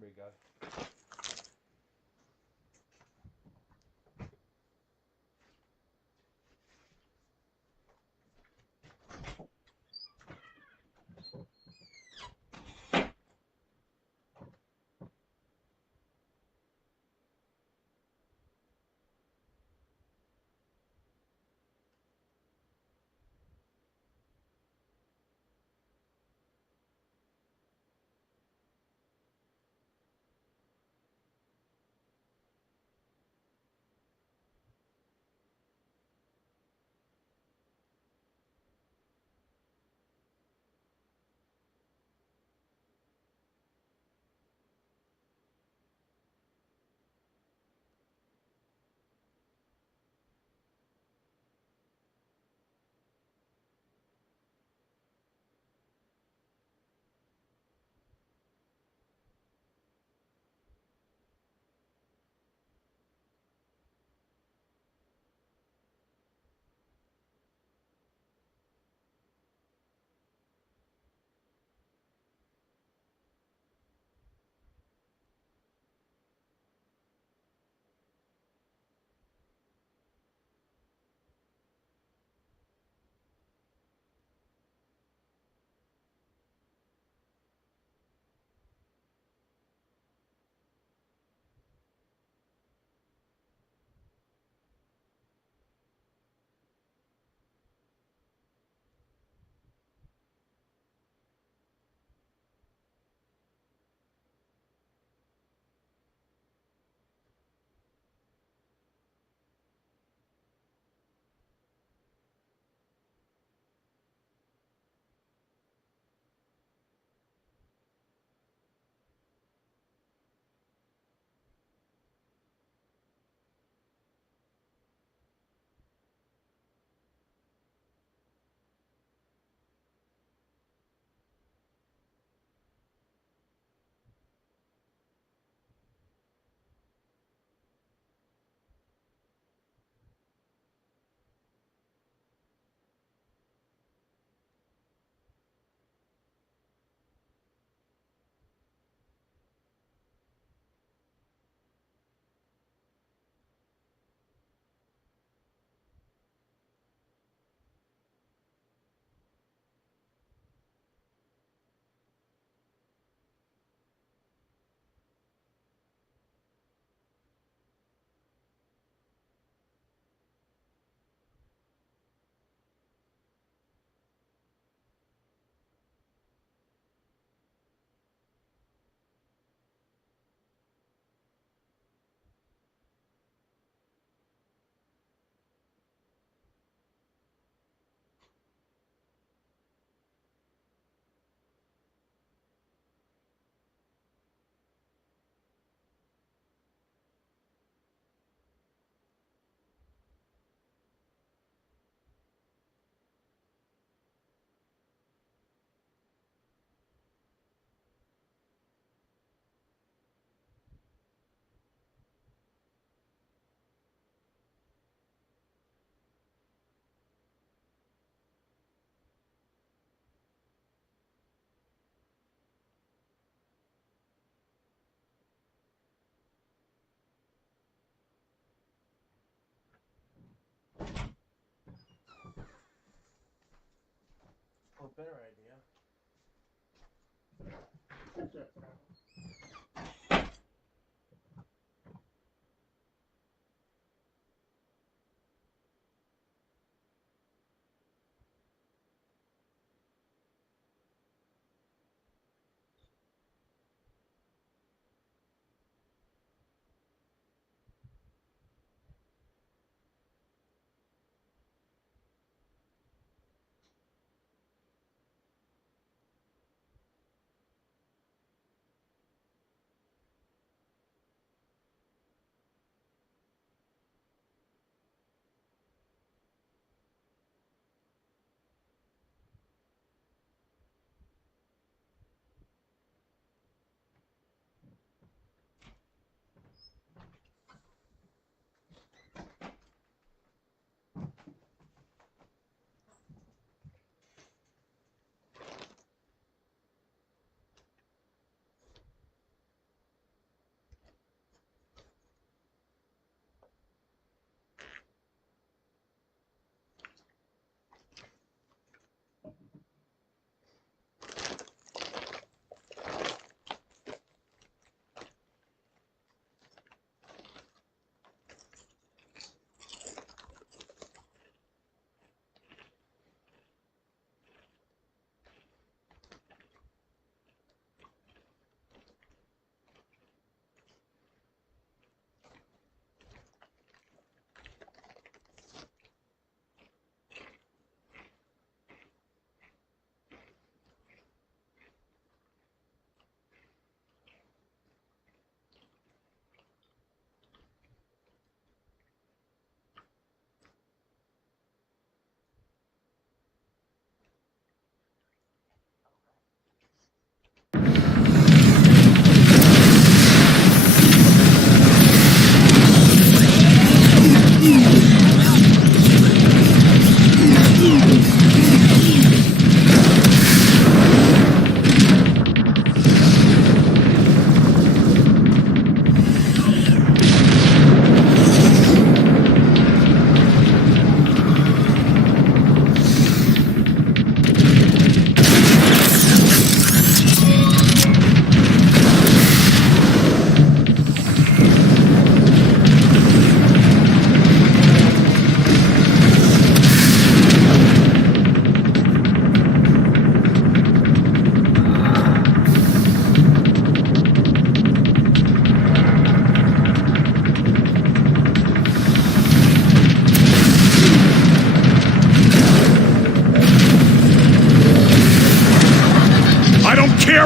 better idea.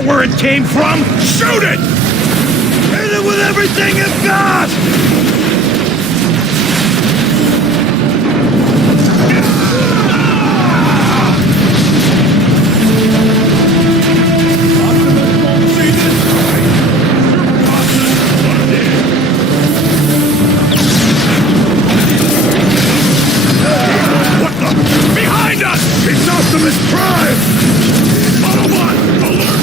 Where it came from? Shoot it! Hit it with everything you've got! What the? Behind us! It's Optimus Prime! Autobot, alert!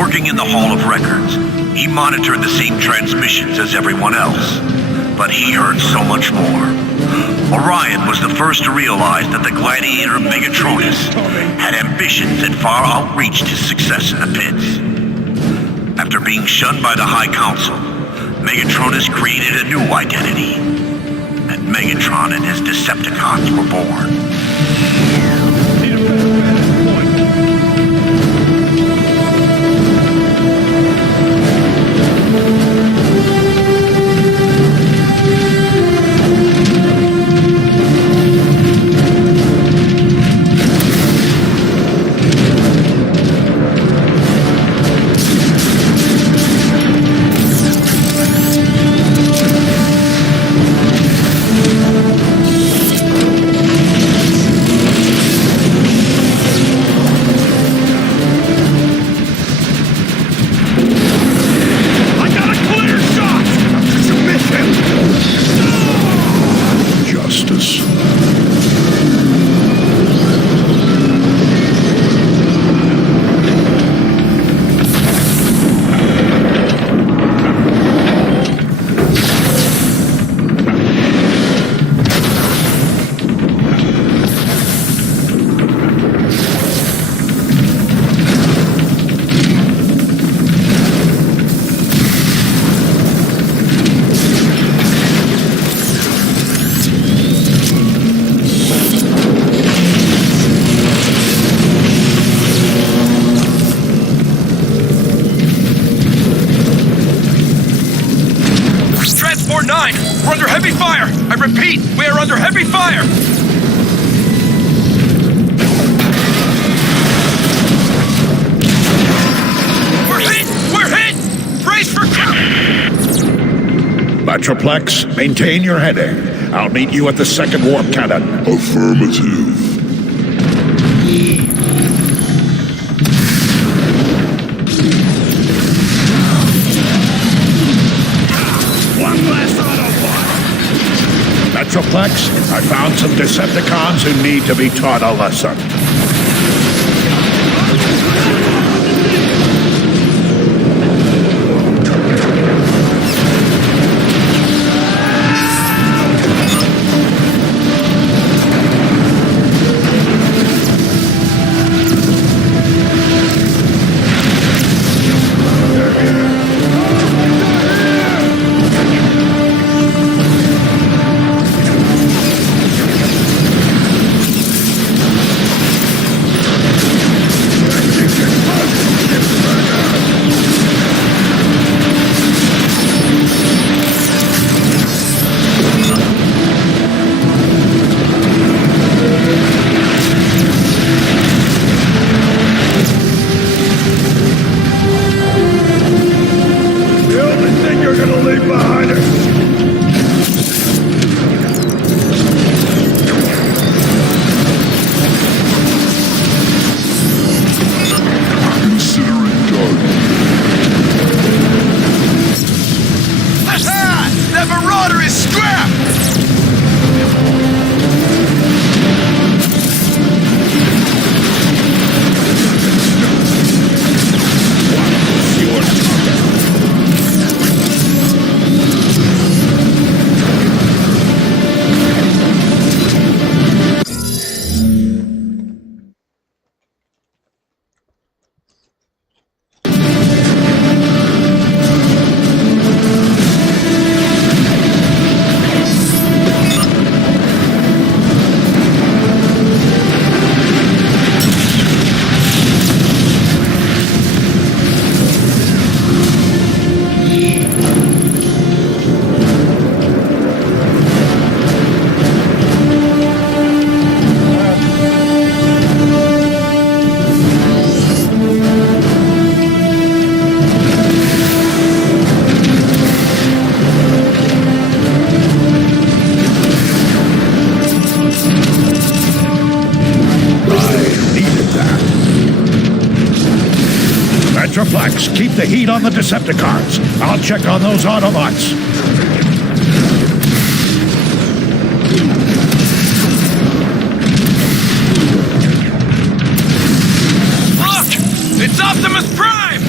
Working in the Hall of Records, he monitored the same transmissions as everyone else. But he heard so much more. Orion was the first to realize that the gladiator Megatronus had ambitions that far outreached his success in the pits. After being shunned by the High Council, Megatronus created a new identity. And Megatron and his Decepticons were born. We're under heavy fire! I repeat, we are under heavy fire! We're hit! We're hit! Brace for Metroplex, maintain your heading. I'll meet you at the second warp cannon. Affirmative. Metroplex, I found some Decepticons who need to be taught a lesson. Metroplex, keep the heat on the Decepticons. I'll check on those Autobots. Look! It's Optimus Prime!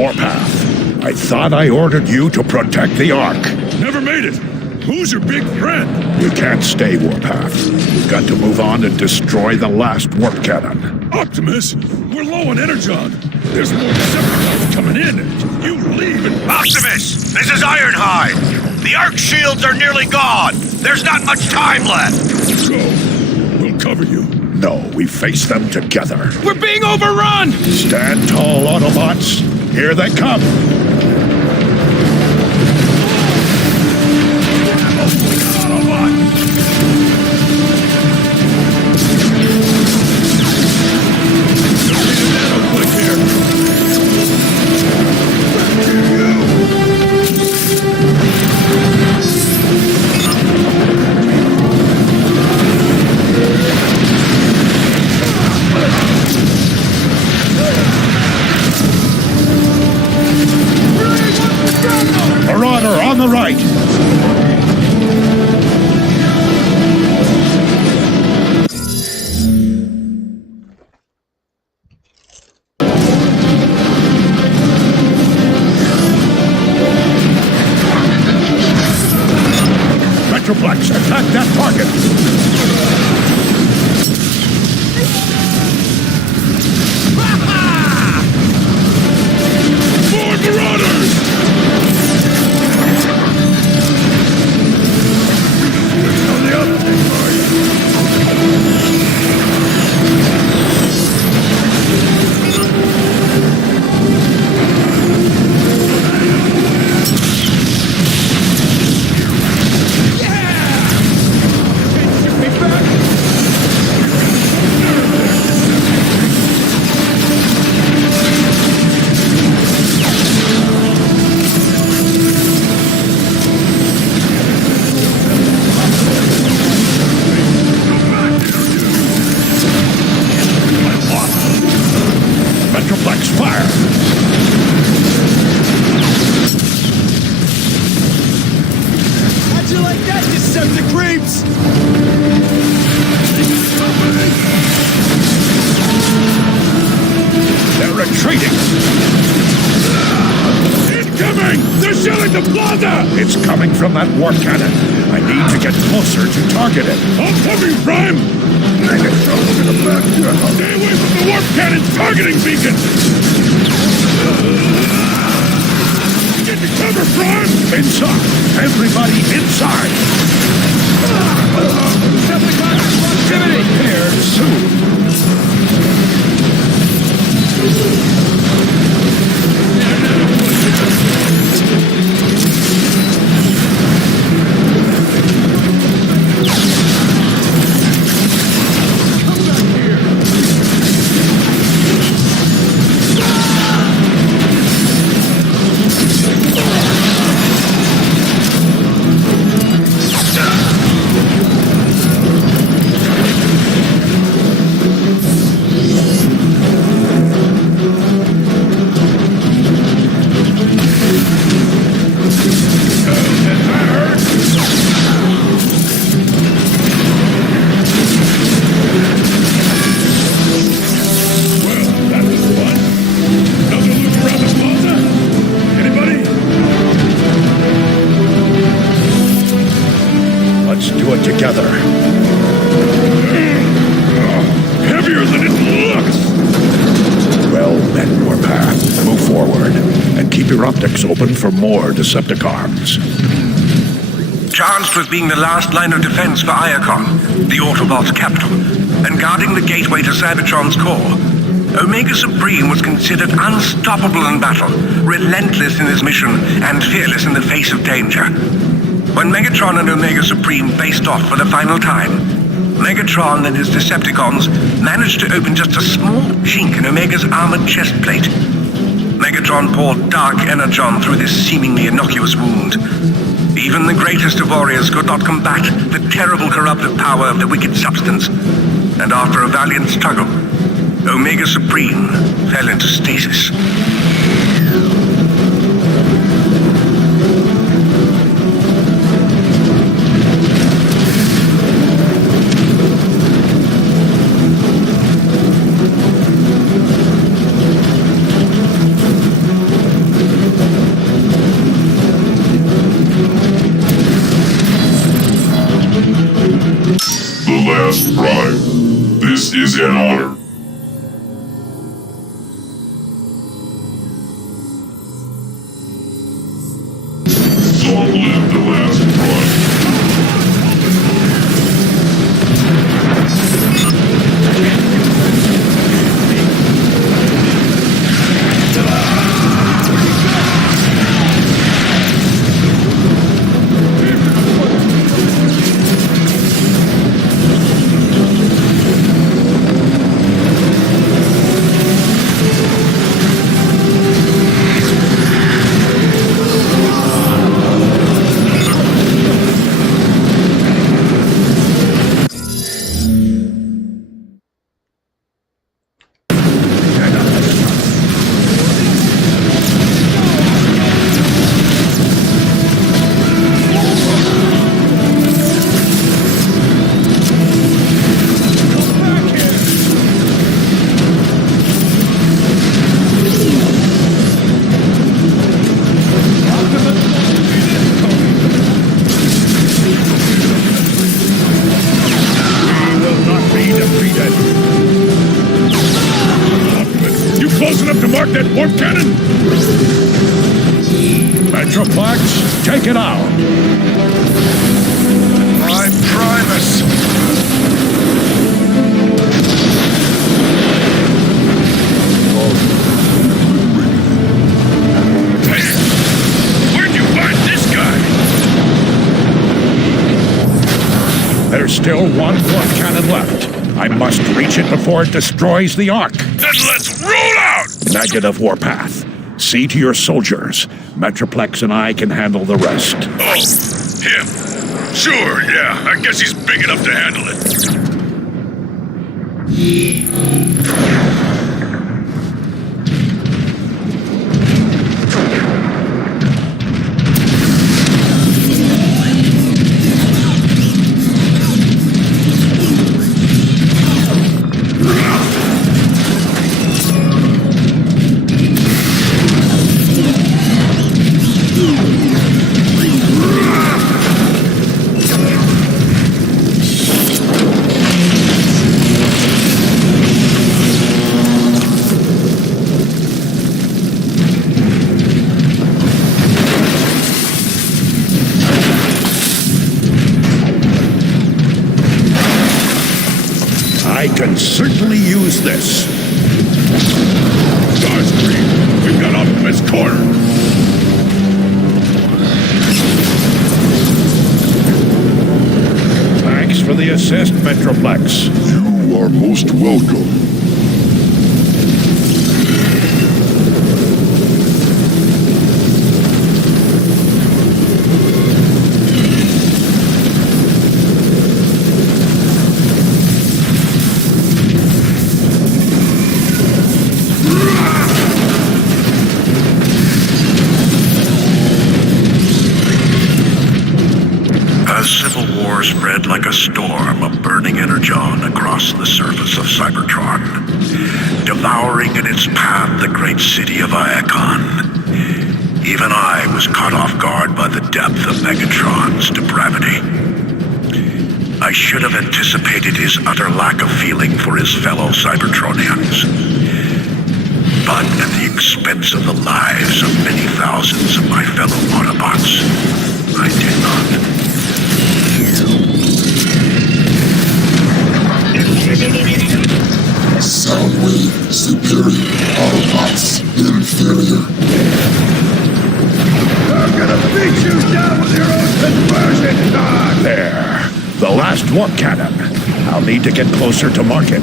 Warpath, I thought I ordered you to protect the Ark. Never made it. Who's your big friend? You can't stay, Warpath. We've got to move on and destroy the last warp cannon. Optimus, we're low on energon. There's more Decepticons coming in. You leave and... Optimus, this is Ironhide. The Ark shields are nearly gone. There's not much time left. Go. We'll cover you. No, we face them together. We're being overrun! Stand tall, Autobots. Here they come. Marauder on the right. Metroplex, attack that target. More Marauders! Metroplex, fire! How'd you like that, Decepticreeps? They're retreating! Incoming! They're shelling the plaza! It's coming from that warp cannon. I need to get closer to target it. I'm coming, Prime! Stay away from the warp cannon's targeting beacon! Get to cover, Prime! Inside! Everybody inside! Decepticon activity! Repaired soon! Together. Heavier than it looks! Well then, Warpath, move forward and keep your optics open for more Decepticons. Charged with being the last line of defense for Iacon, the Autobots' capital, and guarding the gateway to Cybertron's core, Omega Supreme was considered unstoppable in battle, relentless in his mission, and fearless in the face of danger. When Megatron and Omega Supreme faced off for the final time, Megatron and his Decepticons managed to open just a small chink in Omega's armored chest plate. Megatron poured dark energon through this seemingly innocuous wound. Even the greatest of warriors could not combat the terrible corruptive power of the wicked substance, and after a valiant struggle, Omega Supreme fell into stasis. Prime, this is an honor. Long live the last Prime. That warp cannon? Metroplex, take it out. Prime Primus. Hey, where'd you find this guy? There's still one warp cannon left. I must reach it before it destroys the Ark. Then let's roll out! Negative warpath. See to your soldiers. Metroplex and I can handle the rest. Oh, him? Sure, yeah. I guess he's big enough to handle it. I can certainly use this. Starscream, we've got Optimus cornered. Thanks for the assist, Metroplex. You are most welcome. Civil war spread like a storm of burning energon across the surface of Cybertron, devouring in its path the great city of Iacon. Even I was caught off guard by the depth of Megatron's depravity. I should have anticipated his utter lack of feeling for his fellow Cybertronians. But at the expense of the lives of many thousands of my fellow Autobots, I did not. Soundwave superior, Autobots inferior. I'm gonna beat you down with your own conversion dog! There. The last warp cannon. I'll need to get closer to market.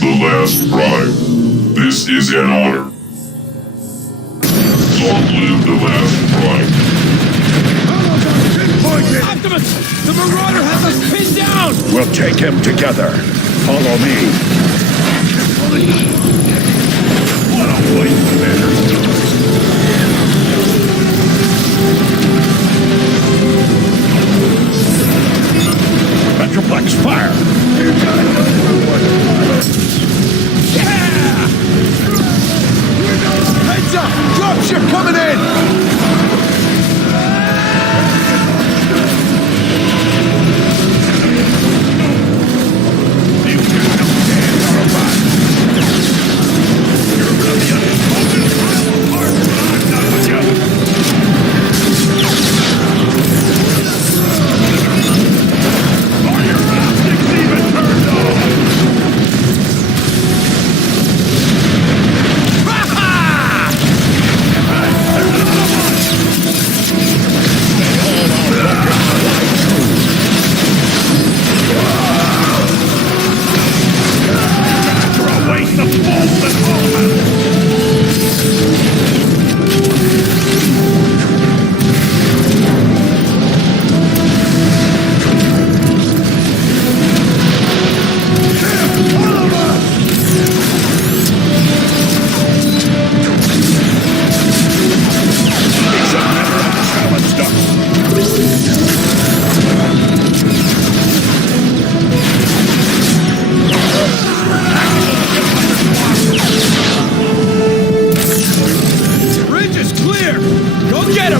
The last Prime, this is an honor. Long live the last Prime. Optimus! The Marauder has us pinned down! We'll take him together. Follow me. What a waste of energy. Metroplex, fire! Yeah! Heads up! Dropship coming in!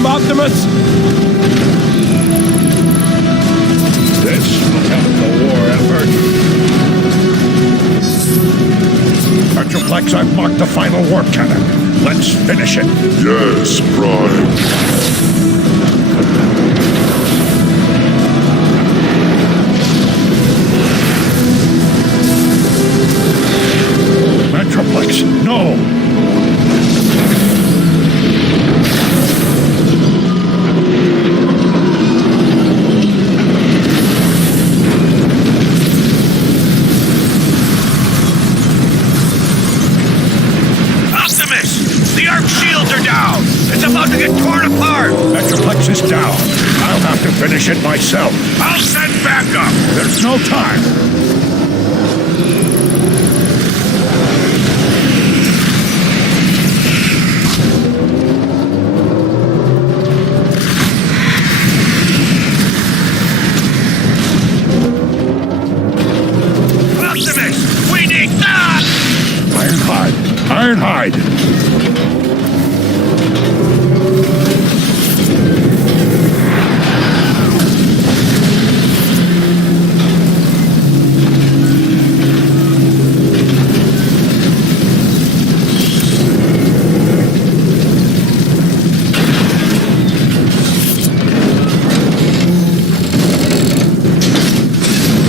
Optimus! This will help the war effort. Metroplex, I've marked the final warp cannon. Let's finish it. Yes, Prime. Metroplex, no! Metroplex is down. I'll have to finish it myself. I'll send backup. There's no time. Optimus, we need that! Ironhide! Ironhide!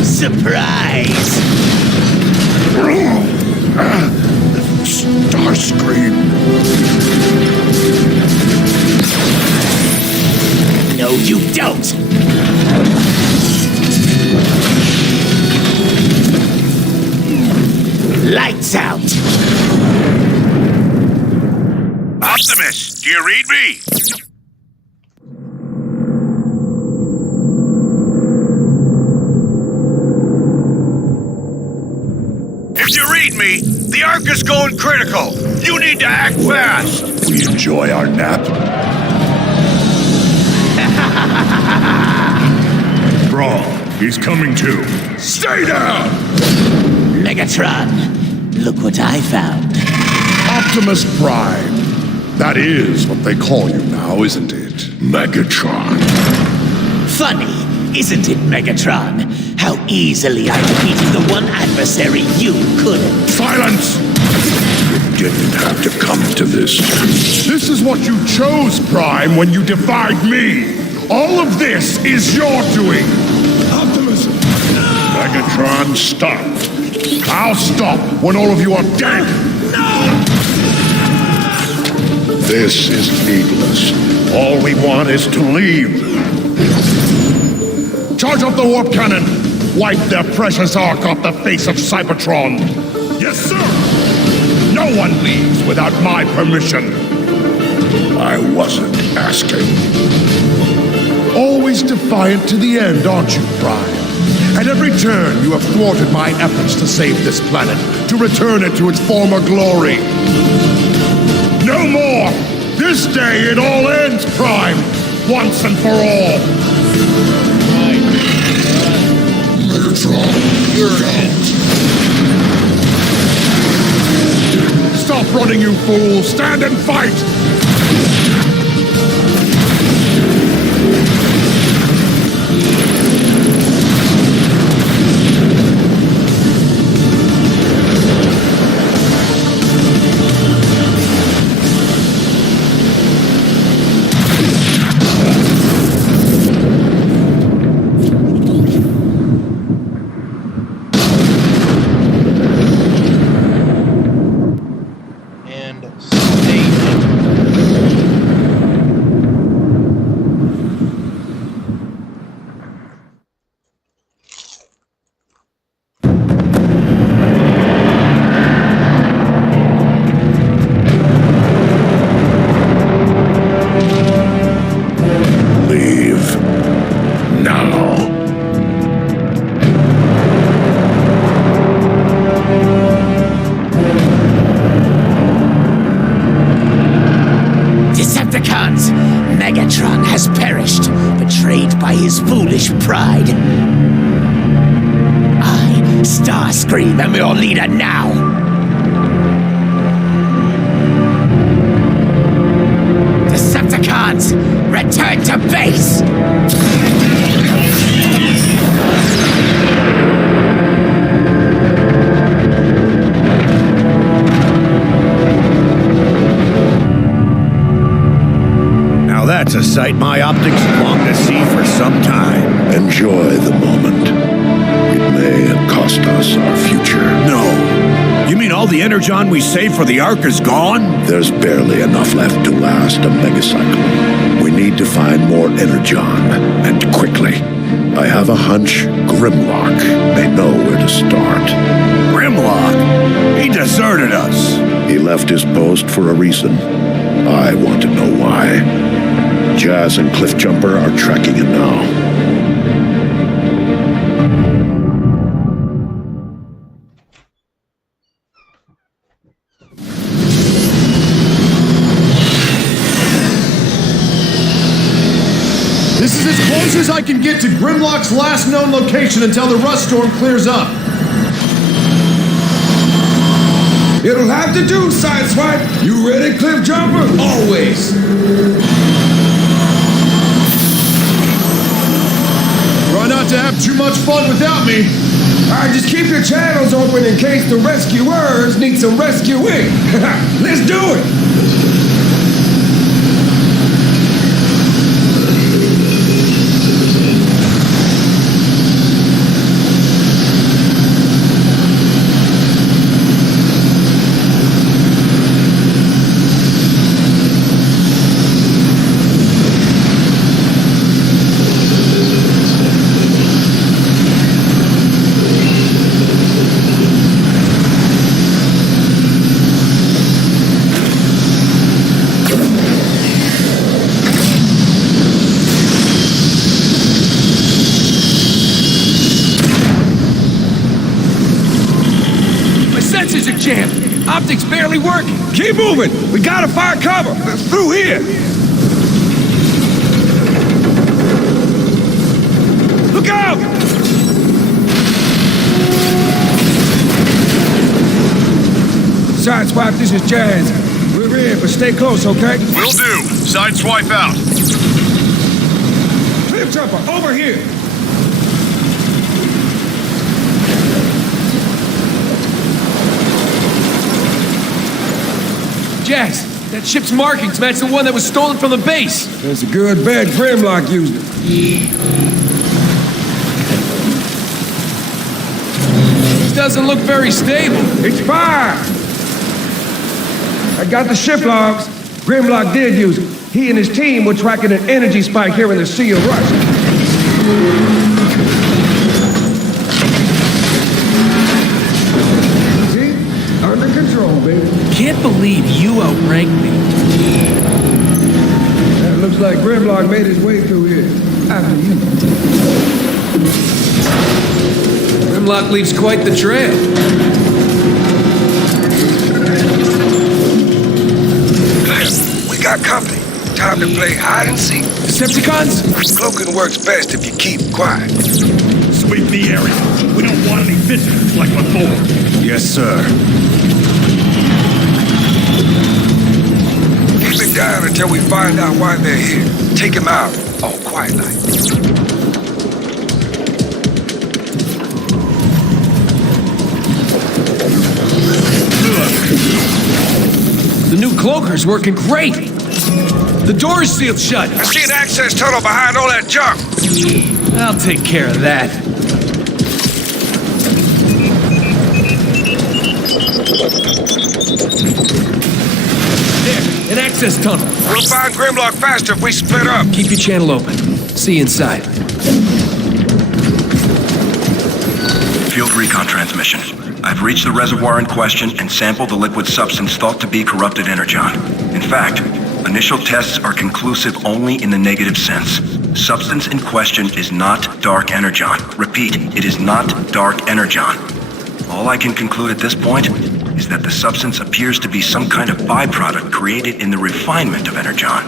Surprise! Starscream! No, you don't! Lights out! Optimus, do you read me? If you read me, the Ark is going critical. You need to act fast. We enjoy our nap. Brawl, he's coming too. Stay down! Megatron, look what I found. Optimus Prime. That is what they call you now, isn't it? Megatron. Funny, isn't it, Megatron? How easily I defeated the one adversary you couldn't. Silence! You didn't have to come to this. This is what you chose, Prime, when you defied me. All of this is your doing. Optimus! Megatron, stop! I'll stop when all of you are dead. This is needless. All we want is to leave. Charge up the warp cannon. Wipe their precious Ark off the face of Cybertron. Yes, sir! No one leaves without my permission. I wasn't asking. Always defiant to the end, aren't you, Prime? At every turn, you have thwarted my efforts to save this planet, to return it to its former glory. No more! This day it all ends, Prime! Once and for all! Megatron, you're out. Stop running, you fool! Stand and fight! Megatron has perished, betrayed by his foolish pride. I, Starscream, am your leader now. Decepticons, return to base! That's a sight my optics have longed to see for some time. Enjoy the moment. It may cost us our future. No. You mean all the energon we saved for the Ark is gone? There's barely enough left to last a megacycle. We need to find more energon, and quickly. I have a hunch Grimlock may know where to start. Grimlock? He deserted us. He left his post for a reason. I want to know why. Jazz and Cliffjumper are tracking him now. This is as close as I can get to Grimlock's last known location until the rust storm clears up. It'll have to do, Sideswipe. You ready, Cliffjumper? Always. Try not to have too much fun without me. All right, just keep your channels open in case the rescuers need some rescuing. Let's do it. Jammed. Optics barely working. Keep moving. We gotta find cover. Through here. Look out! Sideswipe, this is Jazz. We're in, but stay close, okay? Will do. Sideswipe out. Cliffjumper, over here. Jazz, that ship's markings match the one that was stolen from the base. That's a good bet Grimlock used it. This doesn't look very stable. It's fine. I got the ship logs. Grimlock did use it. He and his team were tracking an energy spike here in the Sea of Rust. Under control, baby. Can't believe you outranked me. Looks like Grimlock made his way through here. After you. Grimlock leaves quite the trail. We got company. Time to play hide and seek. Decepticons? Cloaking works best if you keep quiet. Sweep the area. We don't want any visitors like before. Yes, sir. Keep it down until we find out why they're here. Take him out, all quiet like. The new cloaker's working great. The door's sealed shut. I see an access tunnel behind all that junk. I'll take care of that. There, an access tunnel. We'll find Grimlock faster if we split up. Keep your channel open. See you inside. Field recon transmission. I've reached the reservoir in question and sampled the liquid substance thought to be corrupted energon. In fact, initial tests are conclusive only in the negative sense. Substance in question is not dark energon. Repeat, it is not dark energon. All I can conclude at this point is that the substance appears to be some kind of byproduct created in the refinement of energon.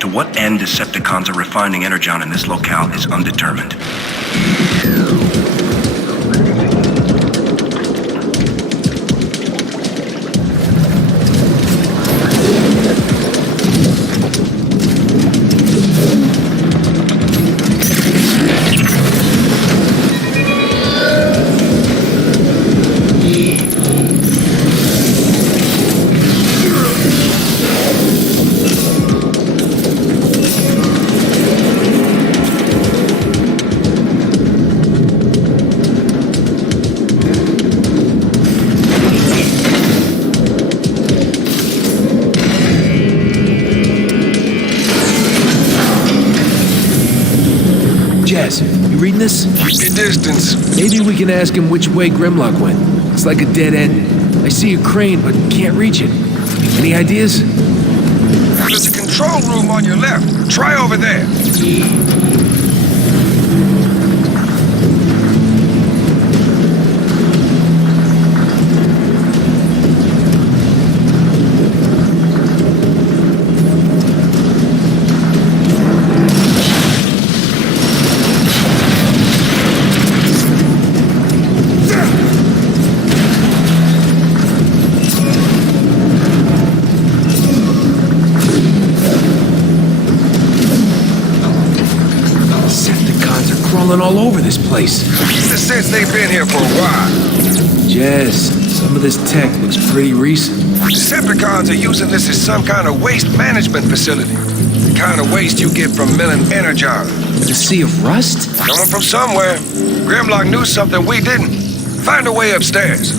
To what end Decepticons are refining energon in this locale is undetermined. Jazz, you reading this? Keep your distance. Maybe we can ask him which way Grimlock went. It's like a dead end. I see a crane, but can't reach it. Any ideas? There's a control room on your left. Try over there. Crawling all over this place. It's the sense they've been here for a while. Jazz, some of this tech looks pretty recent. Decepticons are using this as some kind of waste management facility. The kind of waste you get from milling energon. The sea of rust? Coming from somewhere. Grimlock knew something we didn't. Find a way upstairs.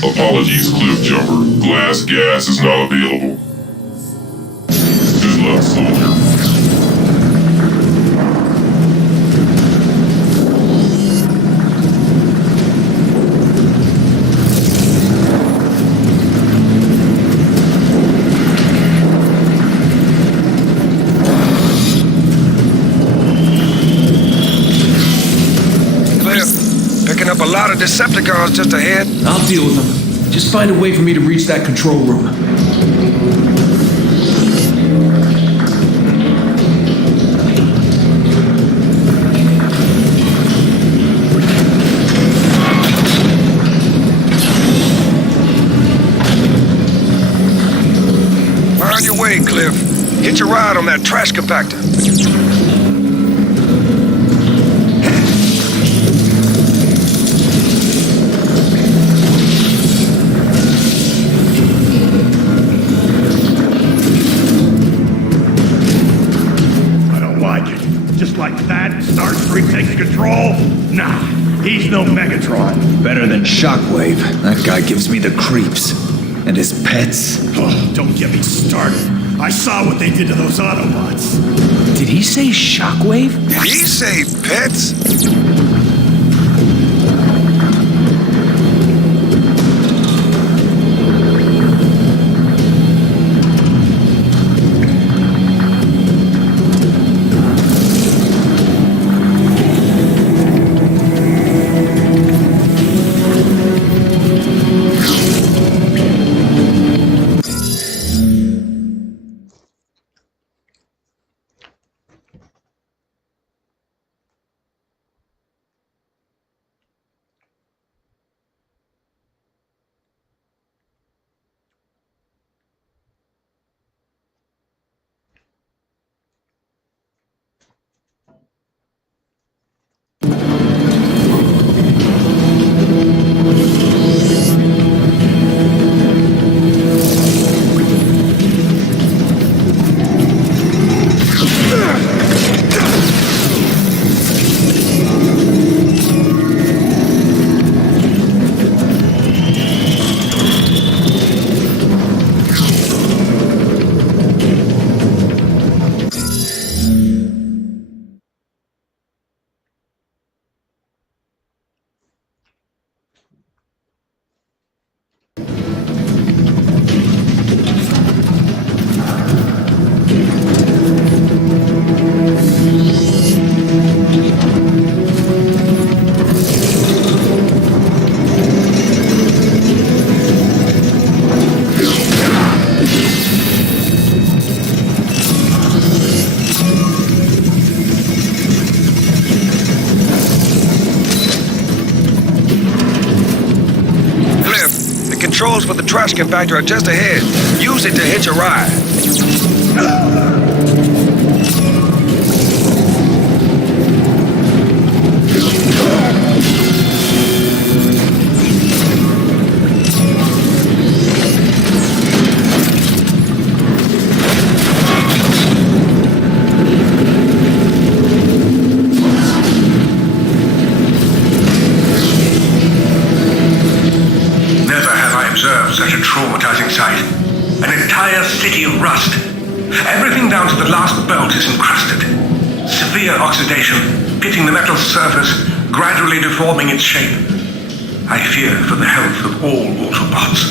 Apologies, Cliff Jumper. Glass gas is not available. Good luck, soldier. Cliff, picking up a lot of Decepticons just ahead. I'll deal with them. Just find a way for me to reach that control room. Find your way, Cliff. Hitch a ride on that trash compactor. Like that, Starscream takes control? Nah, he's no Megatron. Better than Shockwave. That guy gives me the creeps. And his pets. Oh, don't get me started. I saw what they did to those Autobots. Did he say Shockwave? Did he say pets? Controls for the trash compactor are just ahead. Use it to hitch a ride. Such a traumatizing sight. An entire city of rust. Everything down to the last bolt is encrusted. Severe oxidation, pitting the metal surface, gradually deforming its shape. I fear for the health of all Autobots.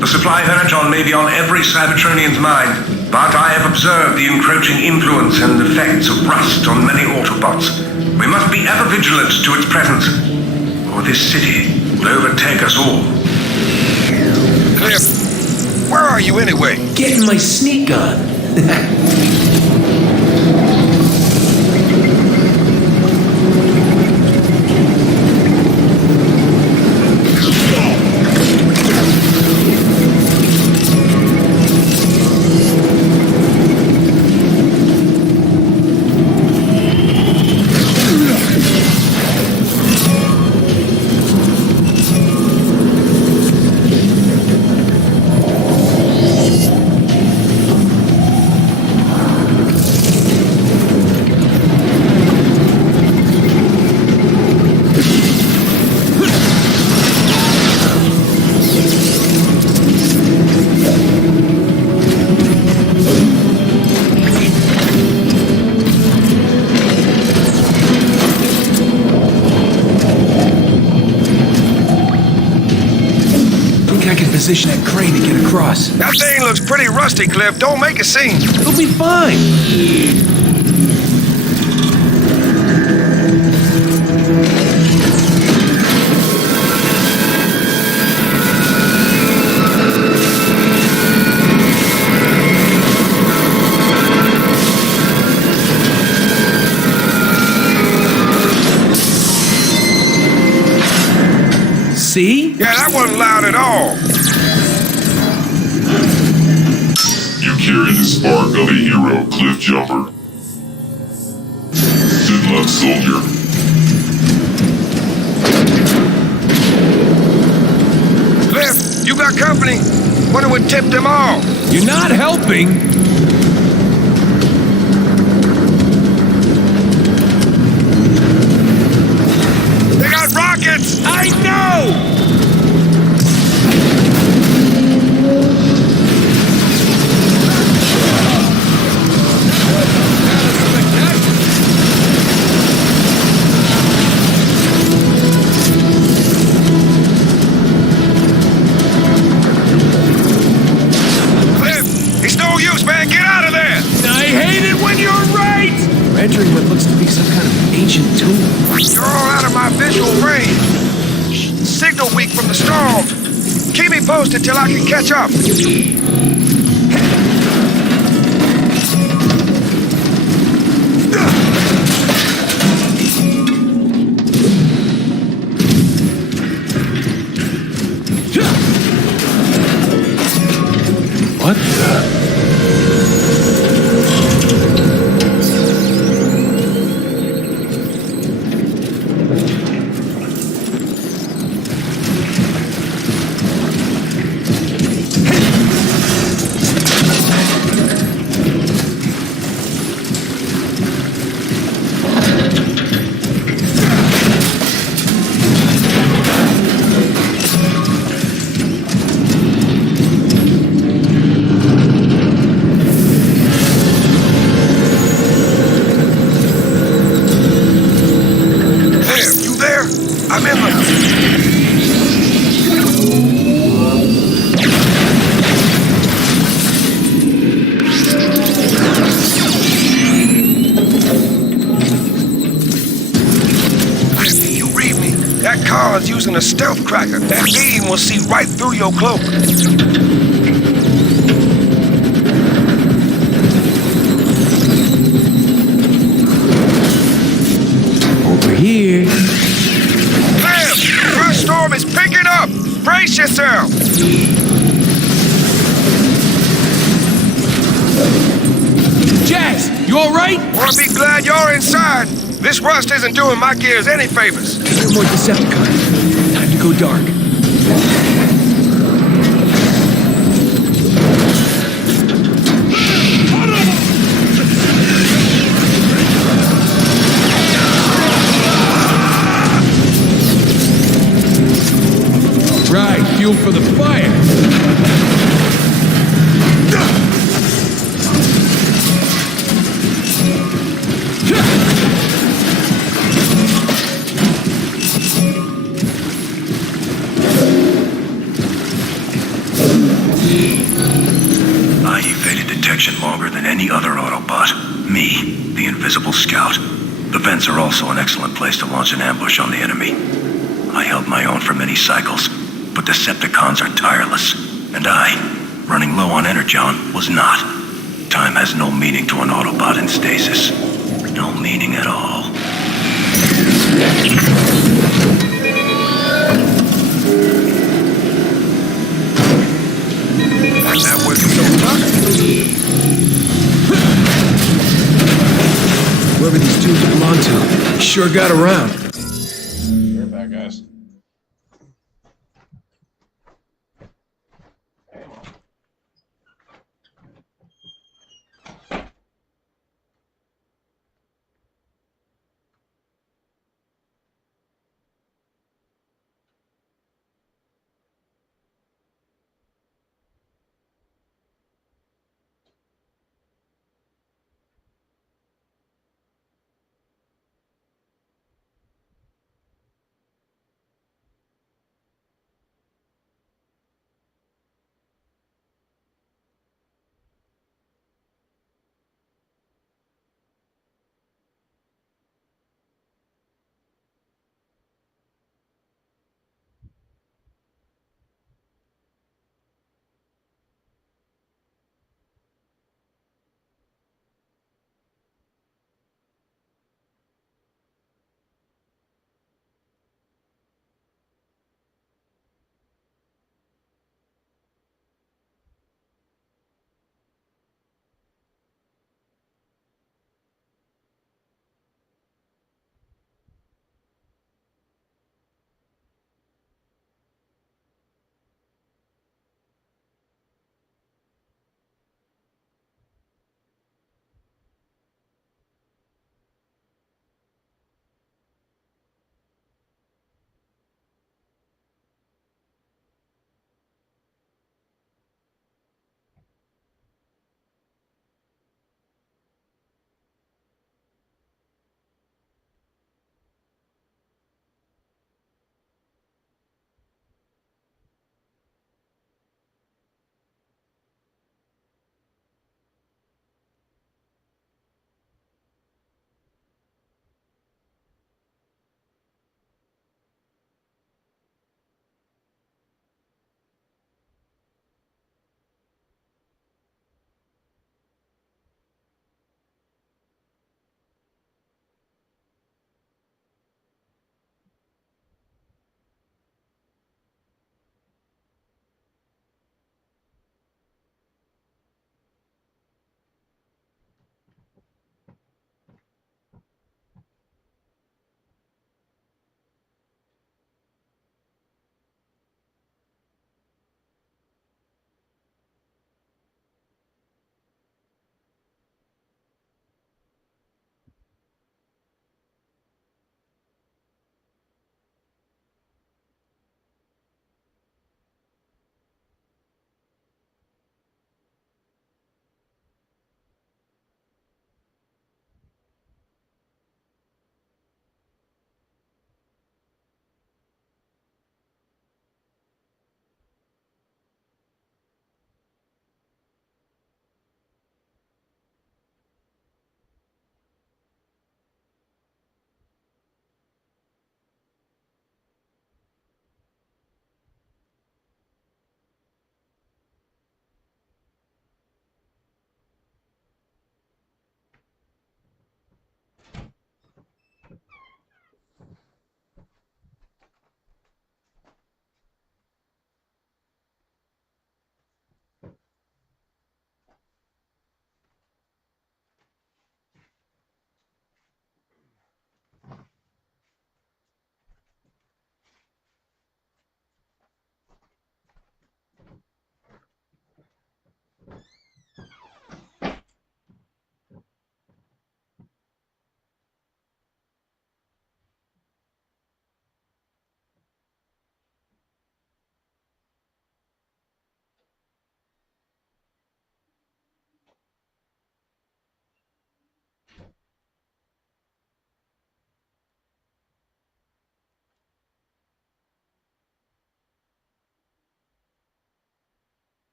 The supply of energon may be on every Cybertronian's mind, but I have observed the encroaching influence and effects of rust on many Autobots. We must be ever vigilant to its presence, or this city will overtake us all. Cliff, where are you anyway? Getting my sneak on. Position that crane to get across. That thing looks pretty rusty, Cliff. Don't make a scene. It'll be fine. See? Yeah, that wasn't loud at all. You carry the spark of a hero, Cliff Jumper. Good luck, soldier. Cliff, you got company. Wonder what tipped them off. You're not helping. They got rockets! I know! ancient tool. You're all out of my visual range. Signal weak from the storm. Keep me posted till I can catch up. What the? Using a stealth cracker. That beam will see right through your cloak. Over here. Clem! First storm is picking up! Brace yourself! Jazz, you alright? Wanna be glad you're inside. This rust isn't doing my gears any favors. No more Decepticons. Time to go dark. Right, fuel for the fire. I evaded detection longer than any other Autobot. Me, the invisible scout. The vents are also an excellent place to launch an ambush on the enemy. I held my own for many cycles, but Decepticons are tireless, and I, running low on Energon, was not. Time has no meaning to an Autobot in stasis. No meaning at all. That wasn't so tough. Whoever these dudes belong to, sure got around. Right back, guys.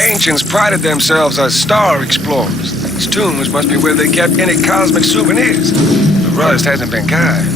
ancients prided themselves as star explorers. These tombs must be where they kept any cosmic souvenirs. The rust hasn't been kind.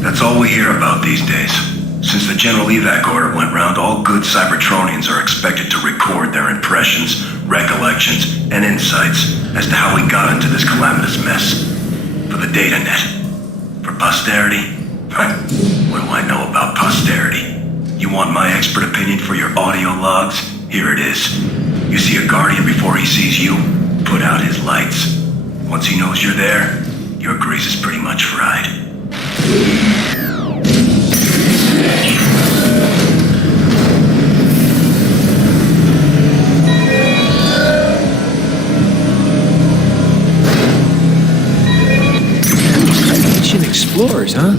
That's all we hear about these days. Since the general evac order went round, all good Cybertronians are expected to record their impressions, recollections, and insights as to how we got into this calamitous mess. For the data net. For posterity? What do I know about posterity? You want my expert opinion for your audio logs? Here it is. You see a Guardian before he sees you? Put out his lights. Once he knows you're there, your grease is pretty much fried. Ancient explorers, huh?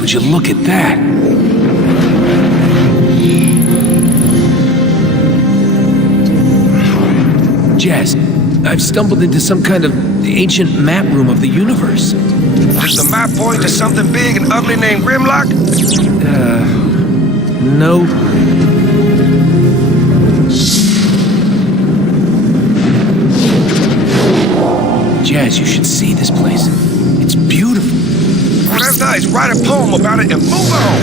Would you look at that? Jazz, I've stumbled into some kind of ancient map room of the universe. Does the map point to something big and ugly named Grimlock? No. Jazz, you should see this place. It's beautiful. Oh, that's nice. Write a poem about it and move on.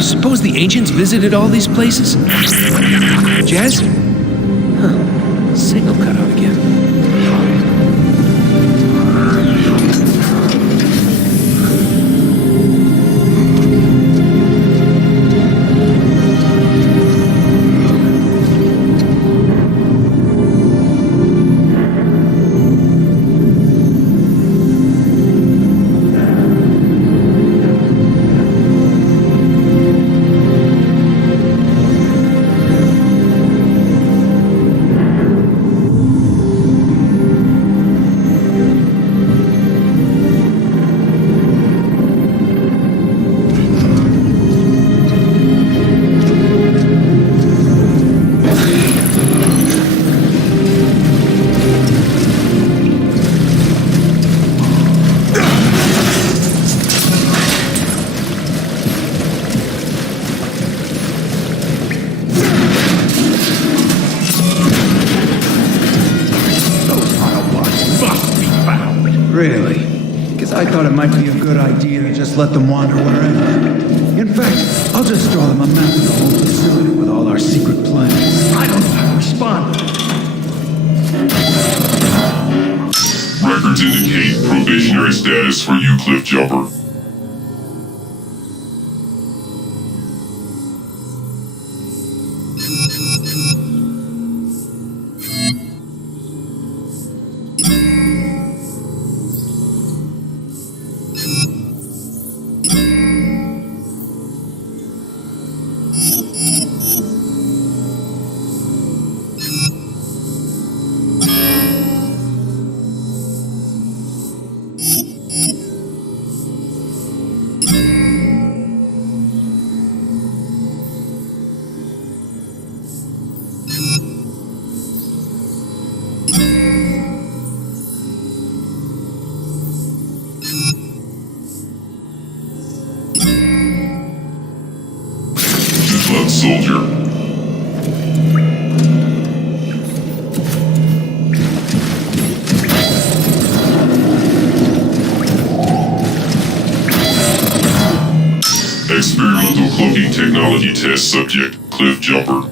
Suppose the ancients visited all these places? Jazz? Huh. Signal cut out again. Really? Because I thought it might be a good idea to just let them wander wherever. In fact, I'll just draw them a map of the whole facility with all our secret plans. I don't know how to respond. Records indicate probationary status for you, Cliff Jumper. Soldier. technology test subject, Cliff Jumper.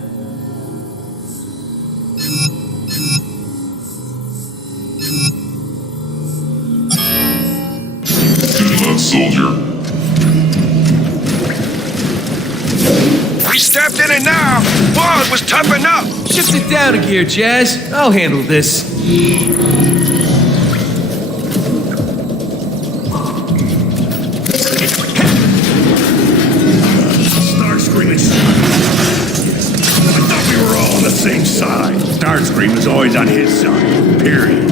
Good luck, soldier. We stepped in it now. Boy, it was tough enough. Shift it down a gear, Jazz. I'll handle this. Starscream is... I thought we were all on the same side. Starscream is always on his side. Period.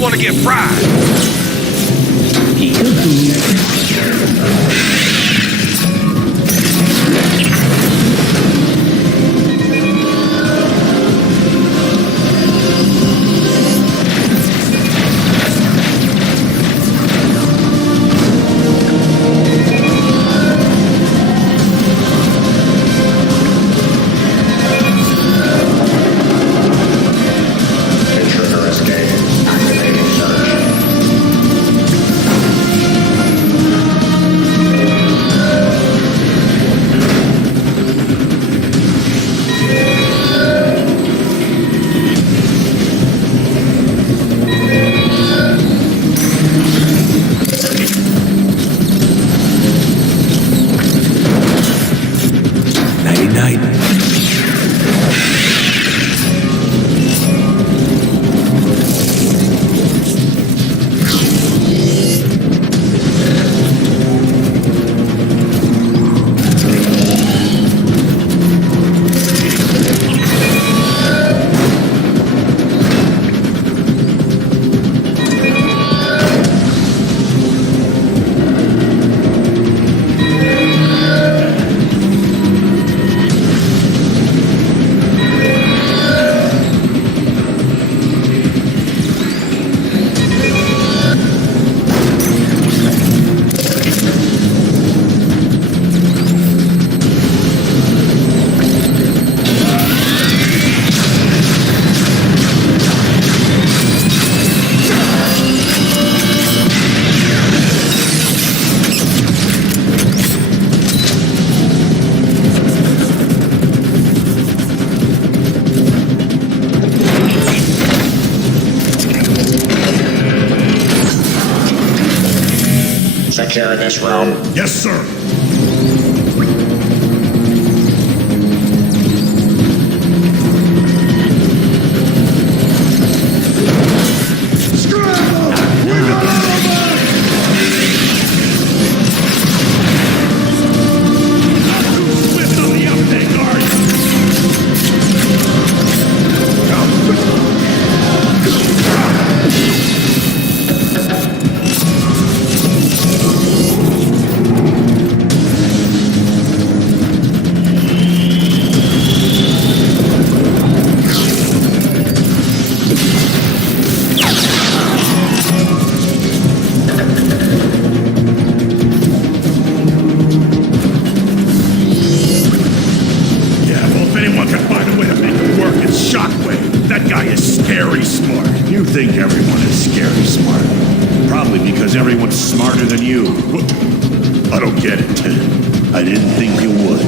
Want to get fried. Secure this room. Yes, sir. You think everyone is scary smart. Probably because everyone's smarter than you. I don't get it. I didn't think you would.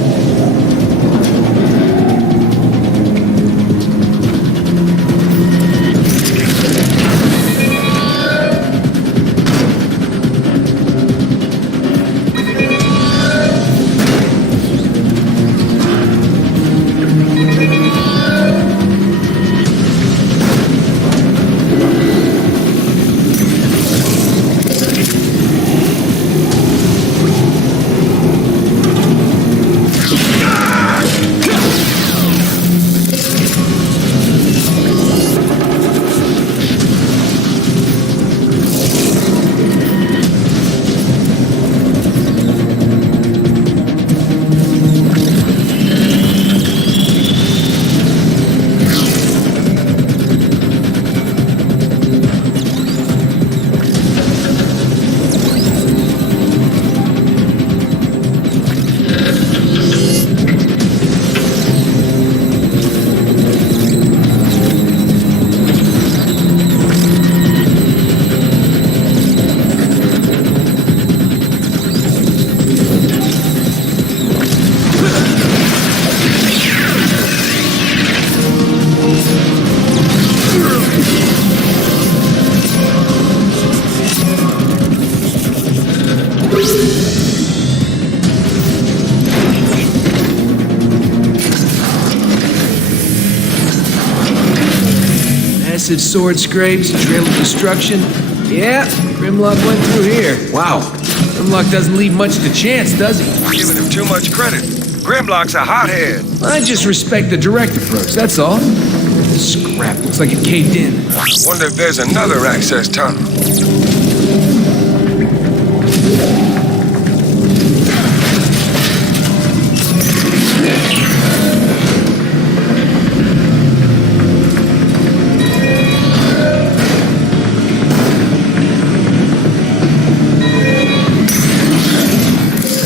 Massive sword scrapes, trail of destruction. Yeah, Grimlock went through here. Wow. Grimlock doesn't leave much to chance, does he? You're giving him too much credit. Grimlock's a hothead. I just respect the direct approach, that's all. This scrap looks like it caved in. Wonder if there's another access tunnel.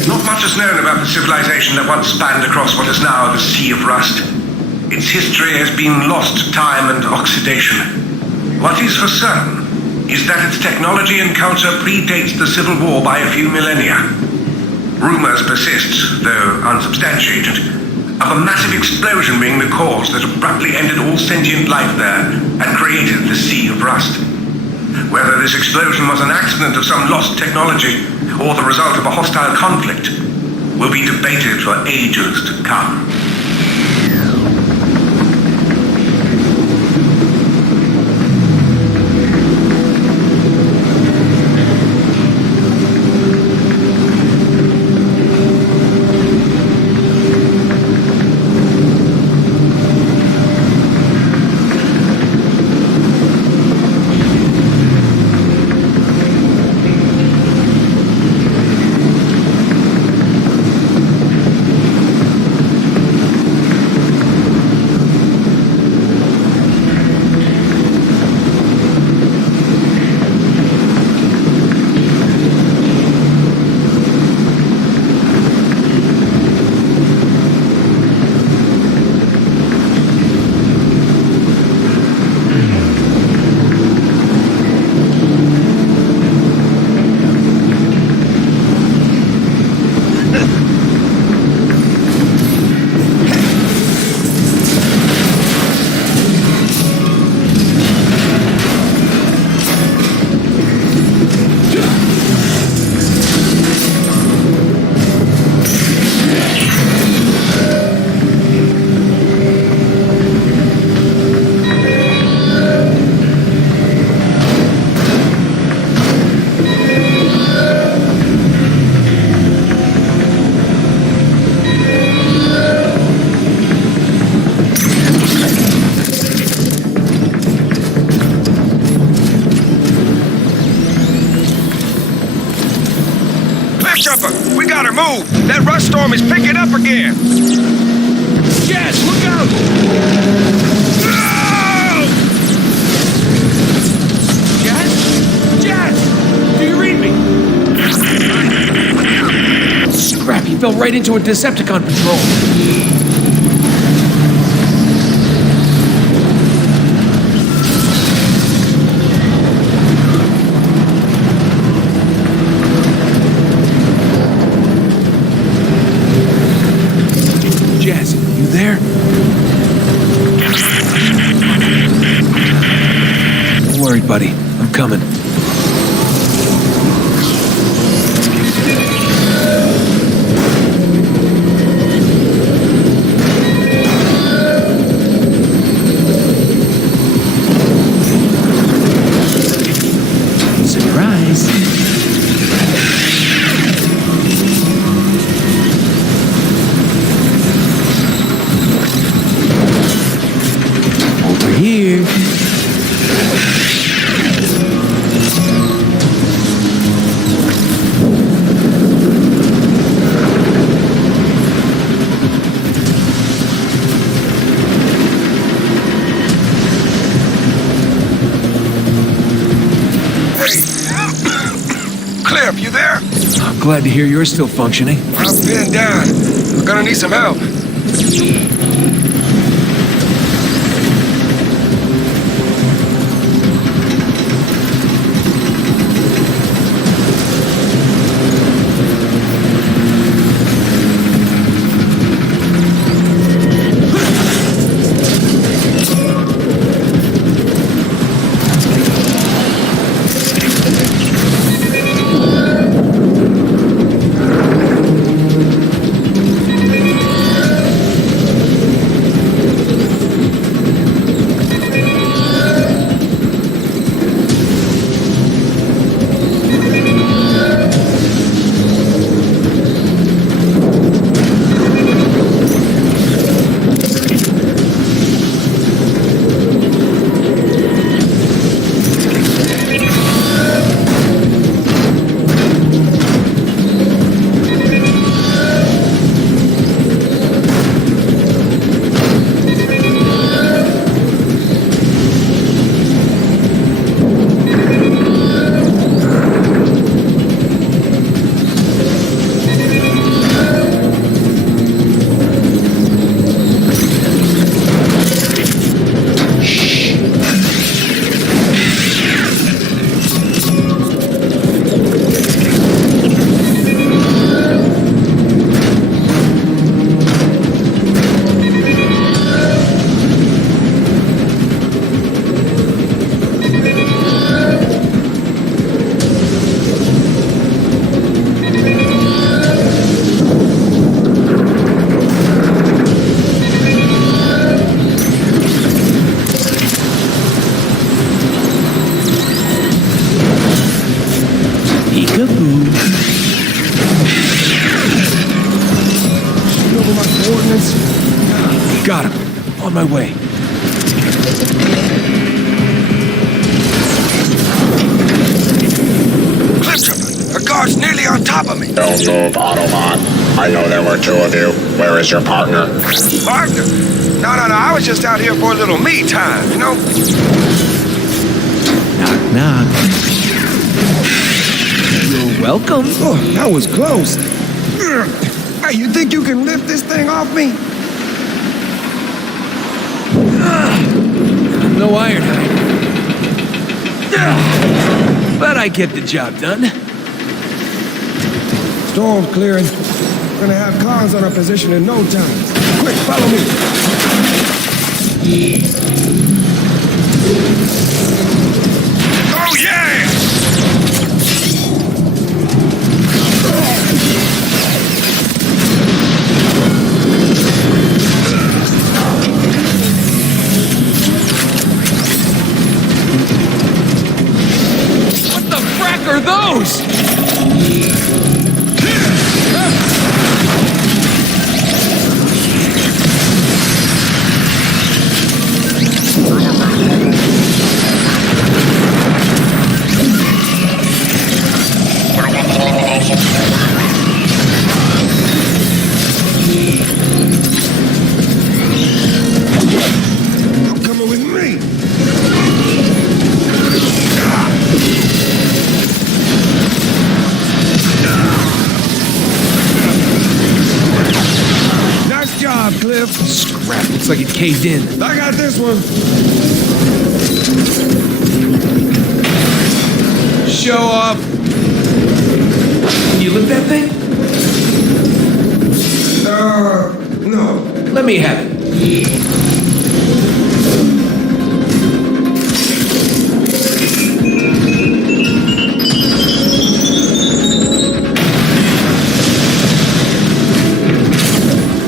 Not much is known about the civilization that once spanned across what is now the Sea of Rust. Its history has been lost to time and oxidation. What is for certain is that its technology and culture predates the Civil War by a few millennia. Rumors persist, though unsubstantiated, of a massive explosion being the cause that abruptly ended all sentient life there and created the Sea of Rust. Whether this explosion was an accident of some lost technology or the result of a hostile conflict will be debated for ages to come. We gotta move! That rust storm is picking up again! Jazz, look out! No! Jazz? Jazz! Do you read me? Scrappy fell right into a Decepticon patrol. Jazz, you there? Don't worry, buddy. I'm coming. Surprise. Here. Cliff, you there? I'm glad to hear you're still functioning. I'm pinned down. We're gonna need some help. Peekaboo. You know my coordinates? Got him. On my way. The guard's nearly on top of me. Don't move, Autobot. I know there were two of you. Where is your partner? Partner? No. I was just out here for a little me time, you know? Knock, knock. You're welcome. Oh, that was close. Hey, you think you can lift this thing off me? I'm no Ironhide. But I get the job done. Storm's clearing. We're gonna have cars on our position in no time. Quick, follow me. Oh, yeah! What the frack are those? You're coming with me. Nice job, Cliff. Scrap. Looks like it caved in. I got this one. Show off. Can you lift that thing? No. Let me have it.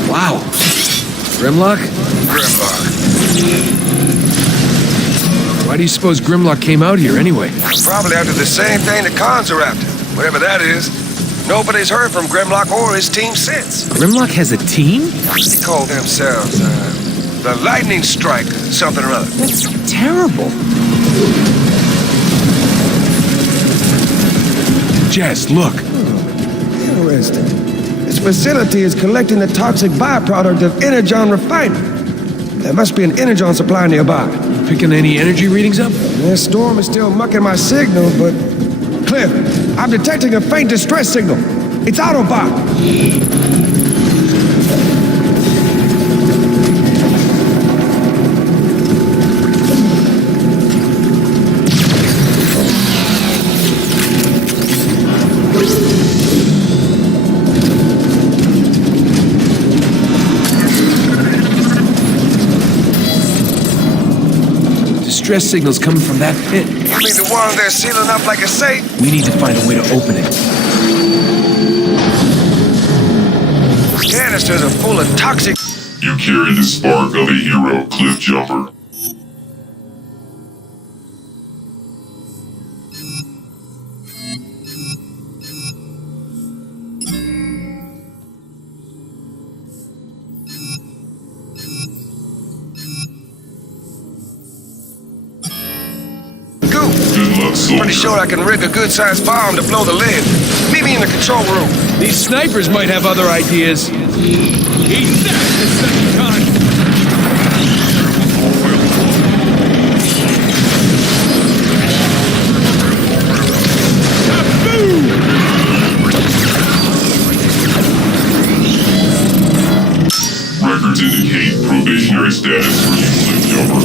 Wow. Grimlock? Grimlock. Why do you suppose Grimlock came out here anyway? Probably after the same thing the cons are after. Whatever that is. Nobody's heard from Grimlock or his team since. Grimlock has a team? They call themselves, the Lightning Strike, something or other. That's terrible. Jess, look. Interesting. This facility is collecting the toxic byproduct of Energon refining. There must be an Energon supply nearby. Picking any energy readings up? This storm is still mucking my signal, but... Cliff, I'm detecting a faint distress signal. It's Autobot. Distress signals coming from that pit. You mean the one they're sealing up like a safe? We need to find a way to open it. Canisters are full of toxic... You carry the spark of a hero, Cliff Jumper. Good luck, soldier. Pretty sure I can rig a good-sized bomb to blow the lid. Meet me in the control room. These snipers might have other ideas. Eat that, Decepticon! Records indicate probationary status for you, Cliff Jumper.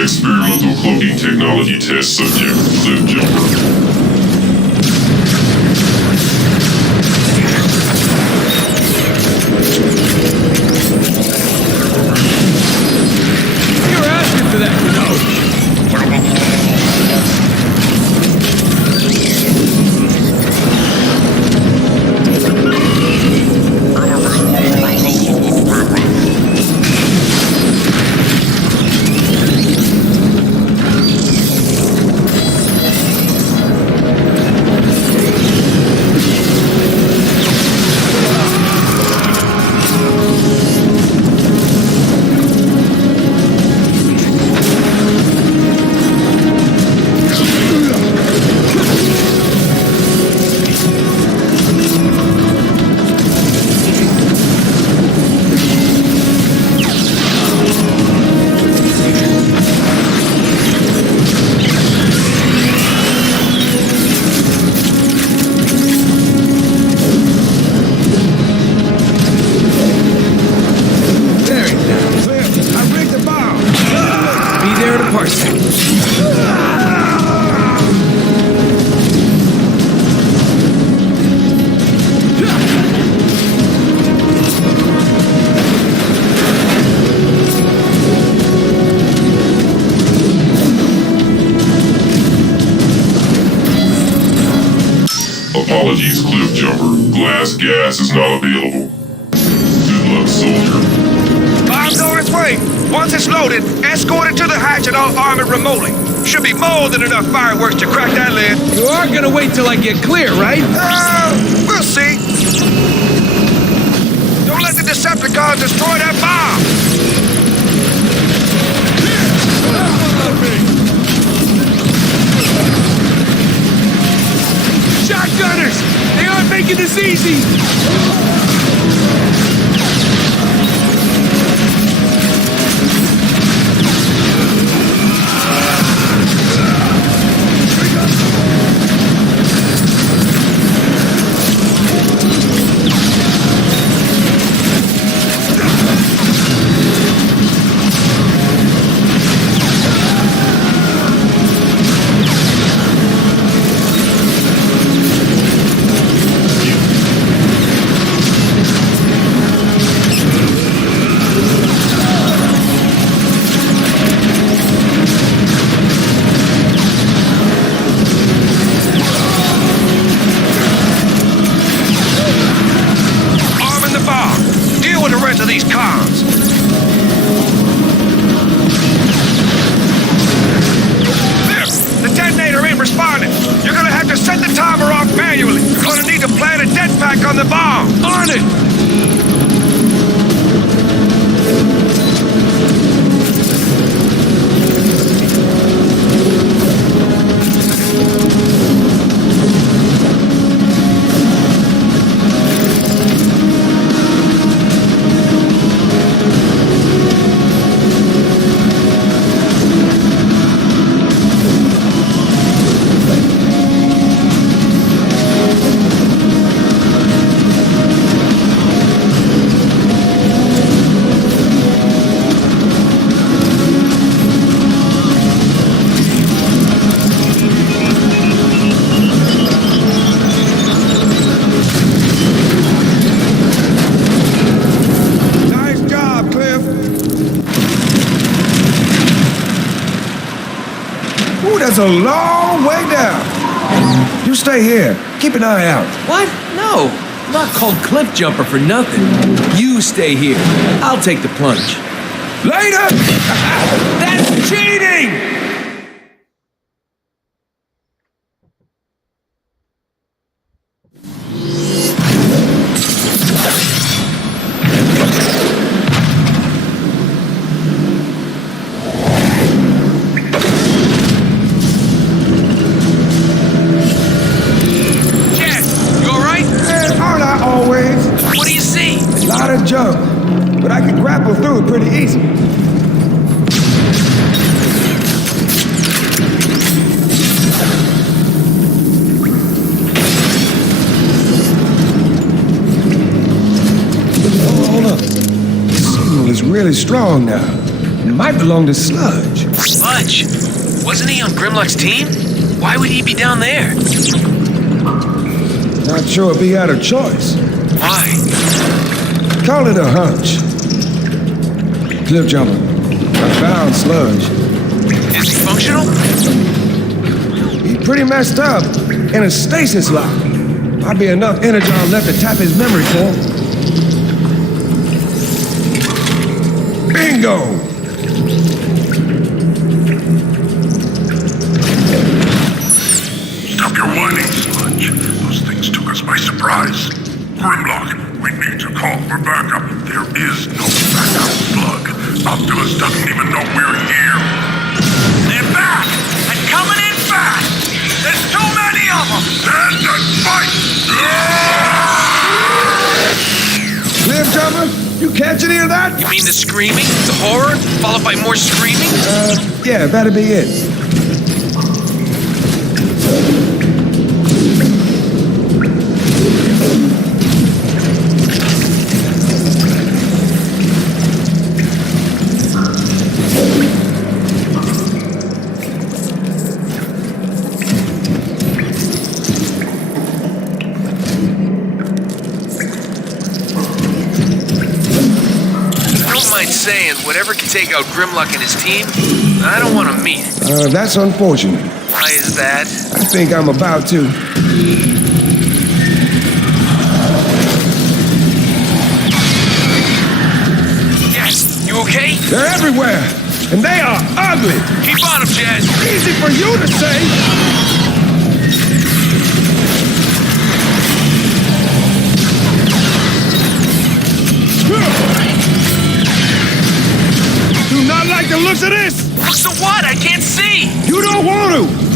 Experimental cloaking technology test subject, Cliff Jumper. You're Apologies, Cliff Jumper. Glass gas is not available. Good luck, soldier. Bomb's on its way. Once it's loaded, escort it to the hatch and I'll arm it remotely. Should be more than enough fireworks to crack that lid. You are gonna wait till I get clear, right? We'll see. Don't let the Decepticons destroy that bomb. Shotgunners! They aren't making this easy! These cars. The detonator ain't responding. You're gonna have to set the timer off manually. You're gonna need to plant a det pack on the bomb. On it! That's a long way down. You stay here. Keep an eye out. What? No. I'm not called Cliff Jumper for nothing. You stay here. I'll take the plunge. Later! That's cheating! Jump, but I can grapple through it pretty easy. Oh, hold up. The signal is really strong now. It might belong to Sludge. Sludge? Wasn't he on Grimlock's team? Why would he be down there? Not sure if he had a choice. Why? Call it a hunch. Cliff Jumper, I found Sludge. Is he functional? He's pretty messed up in a stasis lock. Might be enough energon left to tap his memory core. Bingo! Stop your whining, Sludge. Those things took us by surprise. Grimlock, we need to call for backup. There is no backup, Slug. Optimus doesn't even know we're here. They're back! And coming in fast! There's too many of them! Stand and fight! Cliff Jumper, you catch any of that? You mean the screaming? The horror? Followed by more screaming? Yeah, that'd be it. whatever can take out Grimlock and his team, I don't want to meet. That's unfortunate. Why is that? I think I'm about to. Yes, you okay? They're everywhere, and they are ugly. Keep on him, Jazz. Easy for you to say. Do not like the looks of this. Looks of what? I can't see. You don't want to.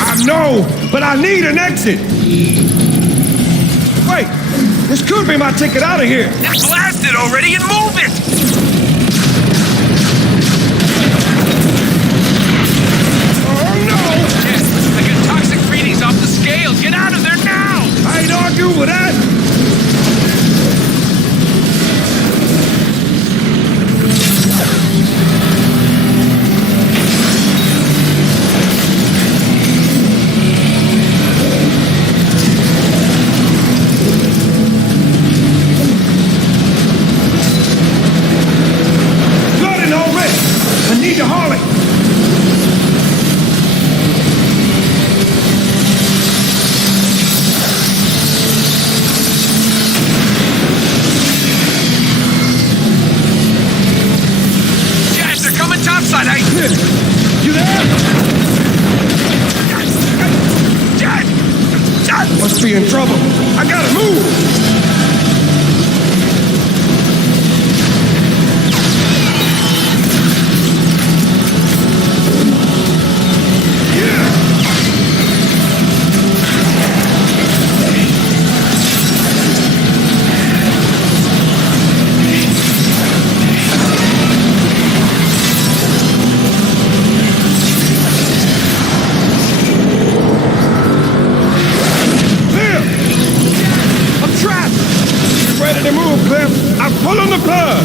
I know, but I need an exit. Wait, this could be my ticket out of here. Then blast it already and move it! Oh no! Yes, I got toxic readings off the scale. Get out of there now! I ain't arguing with that. You there? Must be in trouble. I gotta move. Pull on the plug!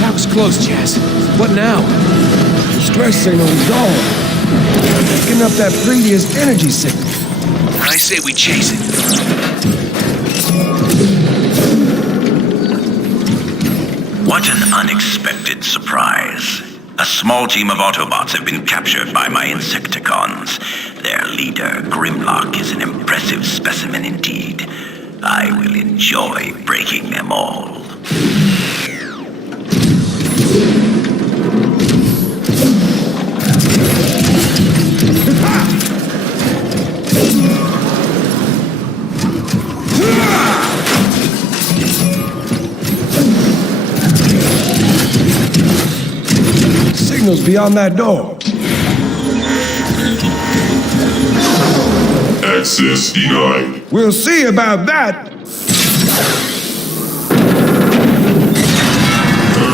That was close, Jazz. What now? The stress signal is gone. Picking up that previous energy signal. I say we chase it. What an unexpected surprise. A small team of Autobots have been captured by my Insecticons. Their leader, Grimlock, is an impressive specimen indeed. I will enjoy breaking them all. Signals beyond that door. Access denied. We'll see about that.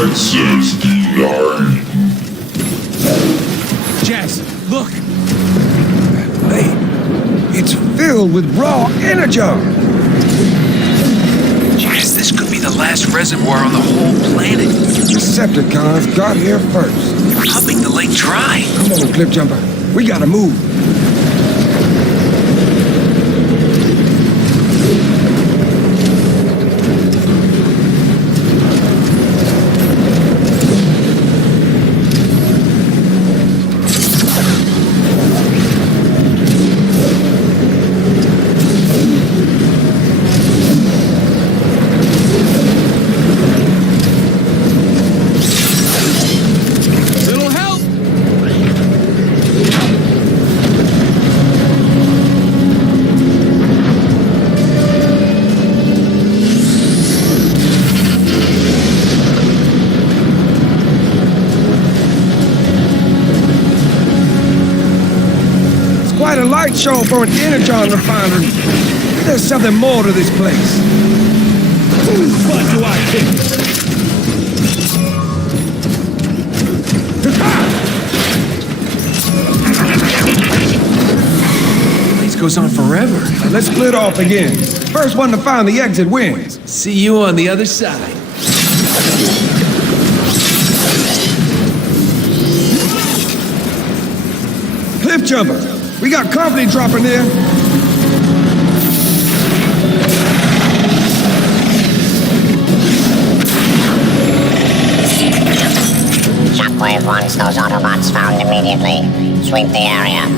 Access denied. Jazz, look! Hey, it's filled with raw energon. Jazz, this could be the last reservoir on the whole planet. Decepticons got here first. They're pumping the lake dry. Come on, Cliff Jumper. We gotta move. Quite a light show for an energon refinery. There's something more to this place. Whose butt do I kick? This goes on forever. Let's split off again. First one to find the exit wins. See you on the other side. Cliff jumper. We got company dropping there. Shockwave wants those Autobots found immediately. Sweep the area.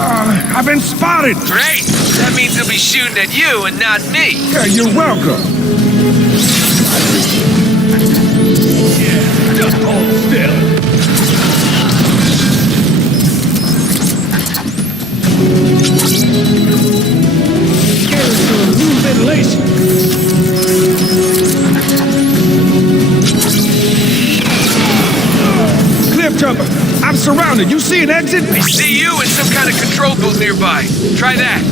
I've been spotted! Great! That means he'll be shooting at you and not me. Yeah, you're welcome. Yeah, just hold still. Here's to new ventilation. Cliff jumper, I'm surrounded. You see an exit? I see you and some kind of control booth nearby. Try that.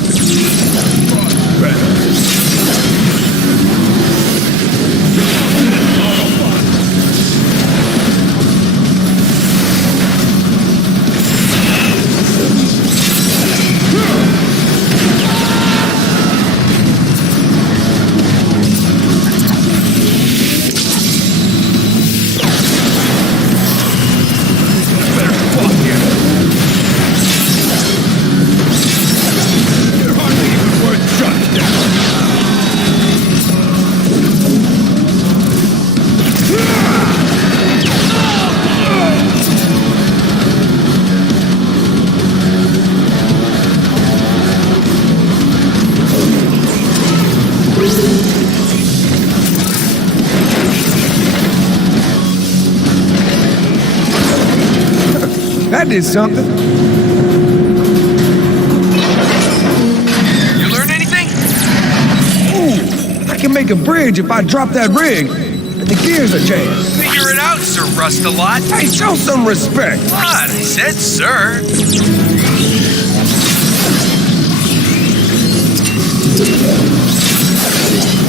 That did something. You learn anything? Ooh, I can make a bridge if I drop that rig. And the gears are jammed. Figure it out, Sir Rust-a-Lot. Hey, show some respect. What? I said, sir.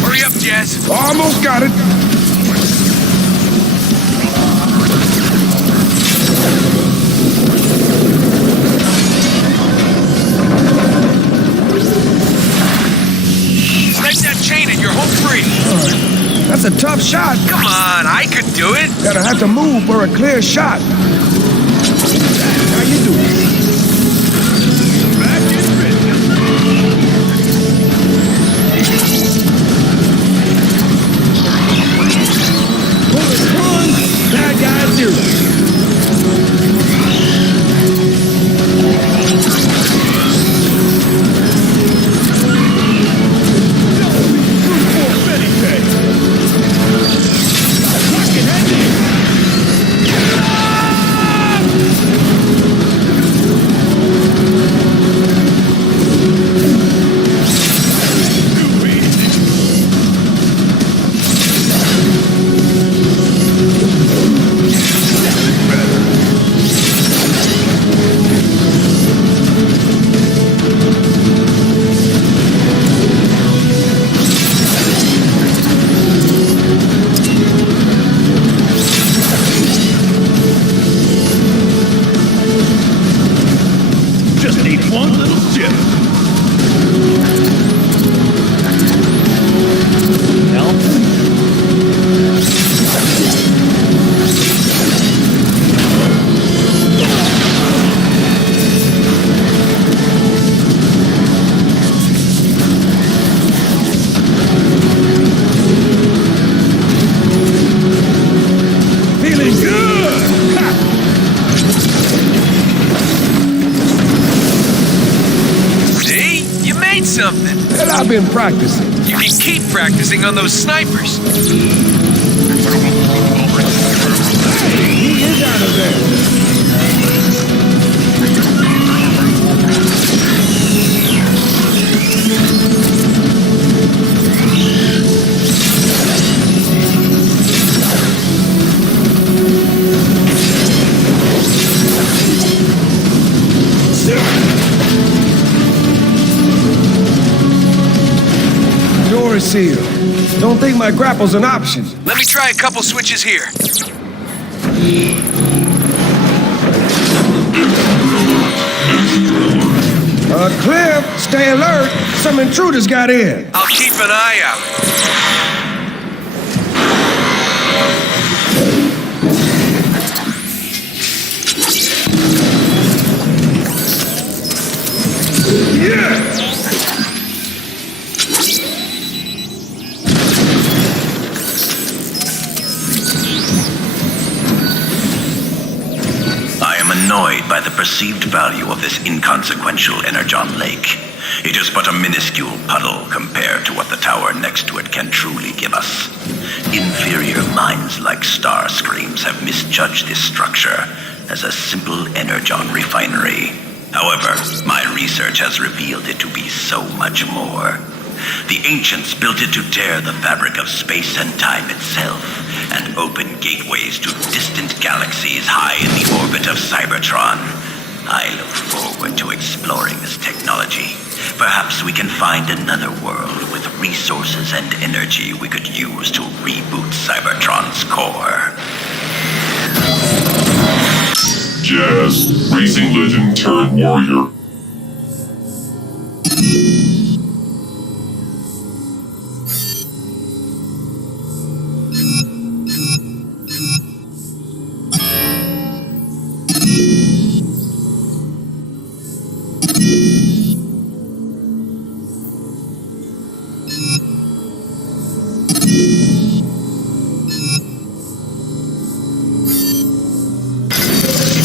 Hurry up, Jazz. Almost got it. Snipe that chain and you're home free. That's a tough shot. Come on, I could do it. Gotta have to move for a clear shot. How you doing? Back in business. Bullet one, bad guy zero. Something. And I've been practicing. You can keep practicing on those snipers. Hey, he is out of there. are sealed. Don't think my grapple's an option. Let me try a couple switches here. Clear. Stay alert. Some intruders got in. I'll keep an eye out. I am annoyed by the perceived value of this inconsequential Energon lake. It is but a minuscule puddle compared to what the tower next to it can truly give us. Inferior minds like Starscream's have misjudged this structure as a simple Energon refinery. However, my research has revealed it to be so much more. The ancients built it to tear the fabric of space and time itself, and open gateways to distant galaxies high in the orbit of Cybertron. I look forward to exploring this technology. Perhaps we can find another world with resources and energy we could use to reboot Cybertron's core. Jazz, racing legend turned warrior.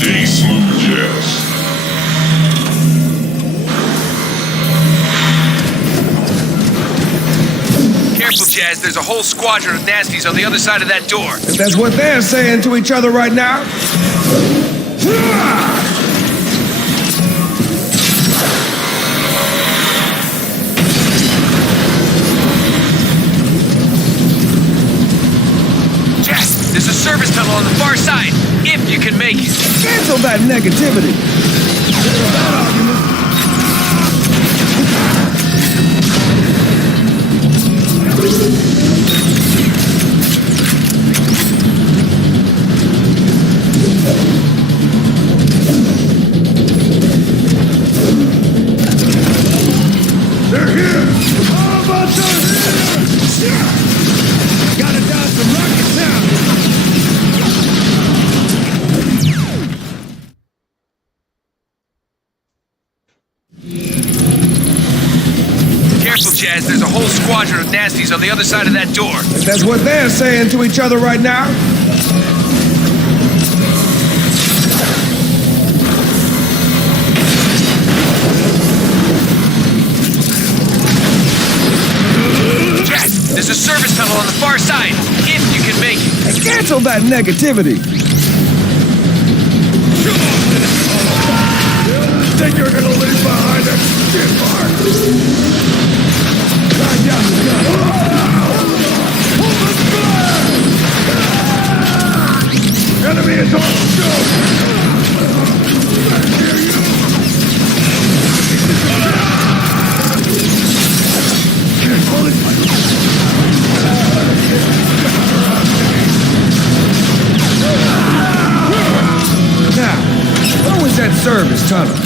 Stay smooth, Jazz. Careful, Jazz. There's a whole squadron of nasties on the other side of that door. If that's what they're saying to each other right now. Jazz, there's a service tunnel on the far side, if you can make it. Cancel that negativity. They're here! All of us are here! Gotta dodge some rockets now! Careful, Jazz. There's a whole squadron of nasties on the other side of that door. If that's what they're saying to each other right now. Jazz, there's a service tunnel on the far side, if you can make it. Hey, cancel that negativity. Think you're gonna leave behind a skid mark? Enemy is on scope! Can't hold it. Now, where was that service tunnel?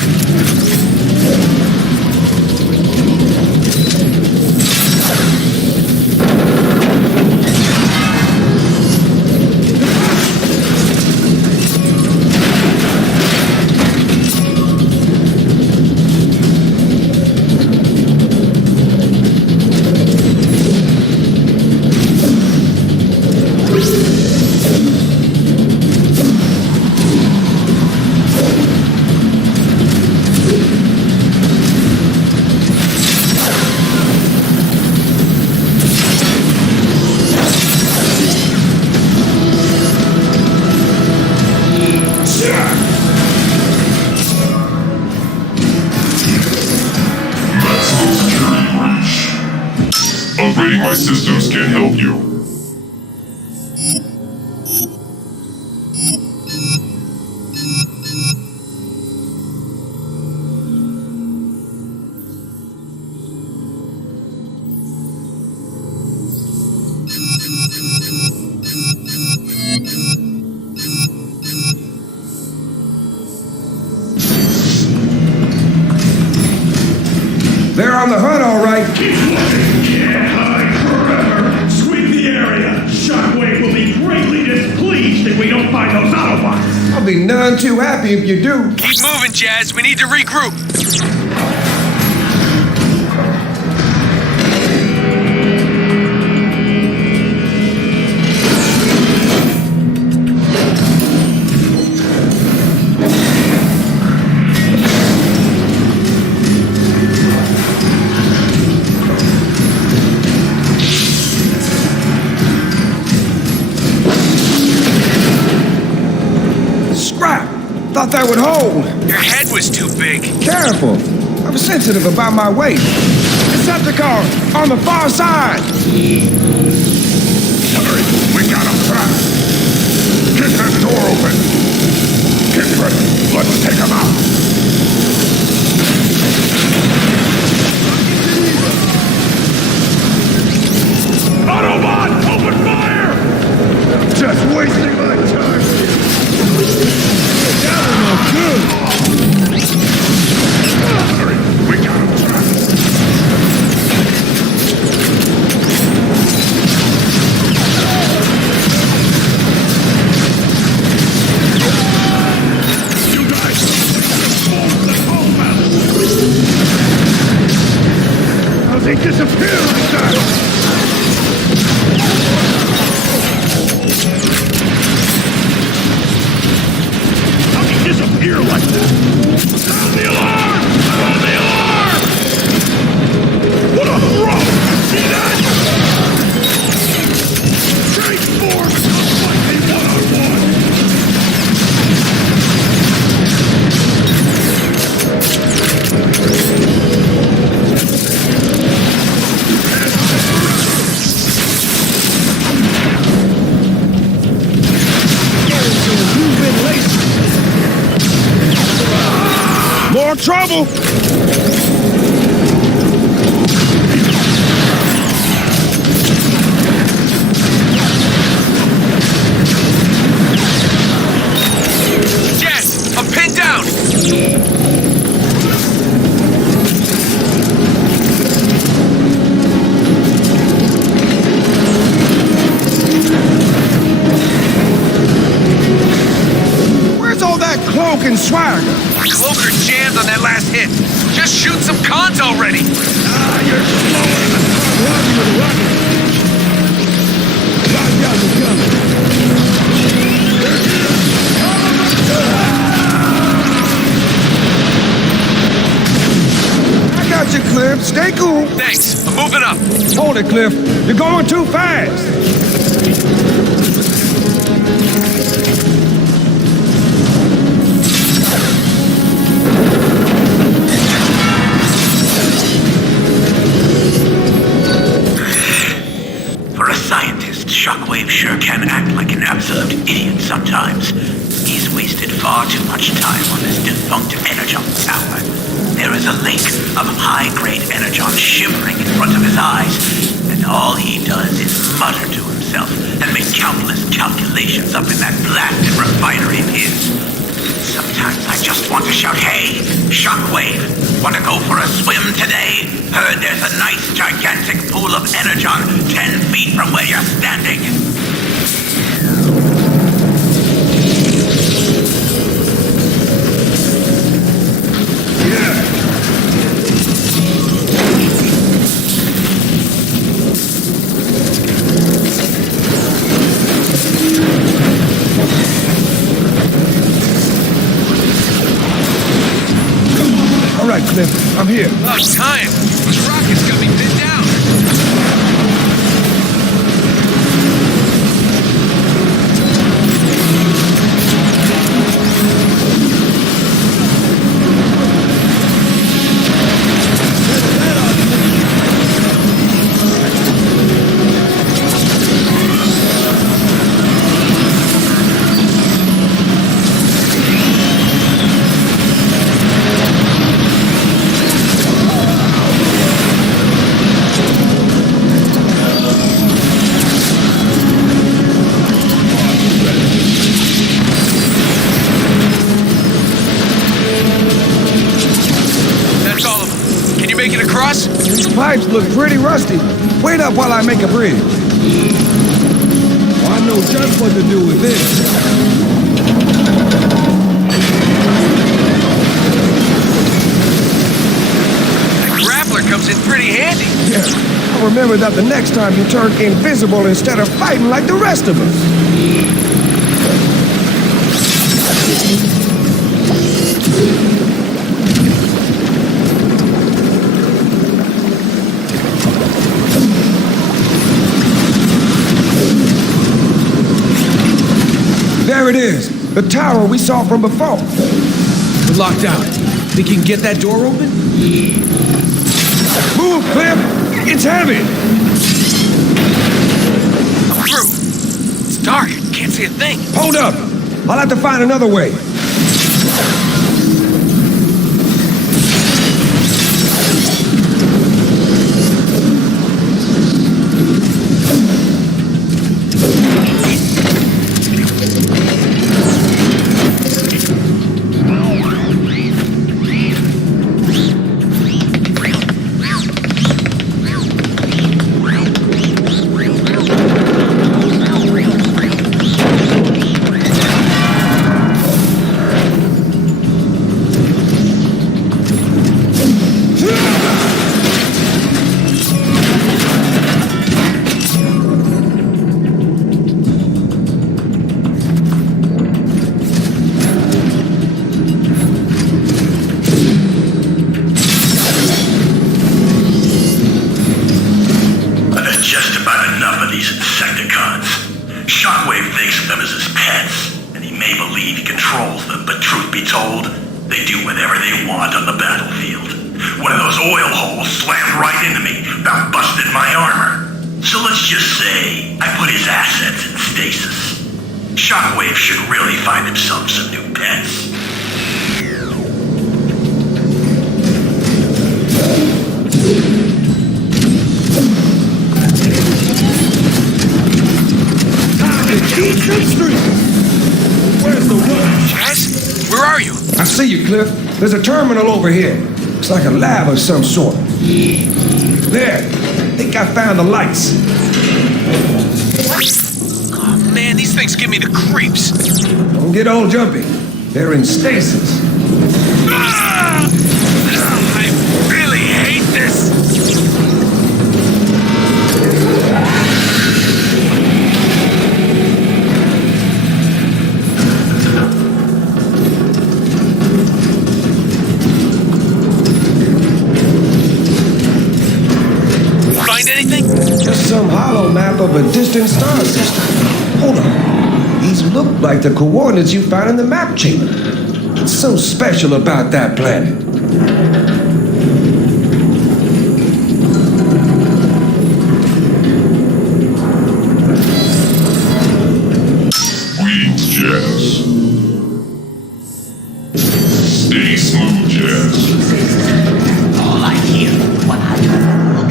Upgrading my systems can help you. They're on the hunt, all right. Keep looking. Can't hide forever. Sweep the area. Shockwave will be greatly displeased if we don't find those Autobots. I'll be none too happy if you do. Keep moving, Jazz. We need to regroup. Thought that would hold. Your head was too big. Careful. I'm sensitive about my weight. Decepticon, on the far side. Hurry, we got him trapped. Get that door open. Get ready. Let's take him out. Autobot, open fire! Just wasting my time. Hurry, we got him trapped. You guys, move the combat. How's he disappear like that? Disappear like that! Sound the alarm! Sound the alarm! What a throw! See that? Transform and come fight me one-on-one! More trouble! Jazz, I'm pinned down. Where's all that cloak and swagger? Cloaker jammed on that last hit. Just shoot some cons already. You're slowing the I got you, Cliff. Stay cool. Thanks. I'm moving up. Hold it, Cliff. You're going too fast. For a scientist, Shockwave sure can act like an absolute idiot sometimes. He's wasted far too much time on this defunct Energon tower. There is a lake of high-grade Energon shimmering in front of his eyes, and all he does is mutter to himself and make countless calculations up in that blasted refinery of his. Sometimes I just want to shout, "Hey, Shockwave, want to go for a swim today? Heard there's a nice gigantic pool of Energon 10 feet from where you're standing." All right, Cliff. I'm here. Oh, time. Those rockets got me pinned down. pipes look pretty rusty. Wait up while I make a bridge. I know just what to do with this. That grappler comes in pretty handy. Yeah, I'll remember that the next time you turn invisible instead of fighting like the rest of us. There it is, the tower we saw from before. We're locked out. Think you can get that door open? Move, Cliff! It's heavy! I'm through. It's dark. Can't see a thing. Hold up! I'll have to find another way. See you, Cliff. There's a terminal over here. Looks like a lab of some sort. There. I think I found the lights. Oh, man, these things give me the creeps. Don't get all jumpy. They're in stasis. Ah! I really hate this. Some hollow map of a distant star system. Hold on. These look like the coordinates you found in the map chamber. What's so special about that planet? Greetings, Jazz. Stay smooth, Jazz. All I hear when I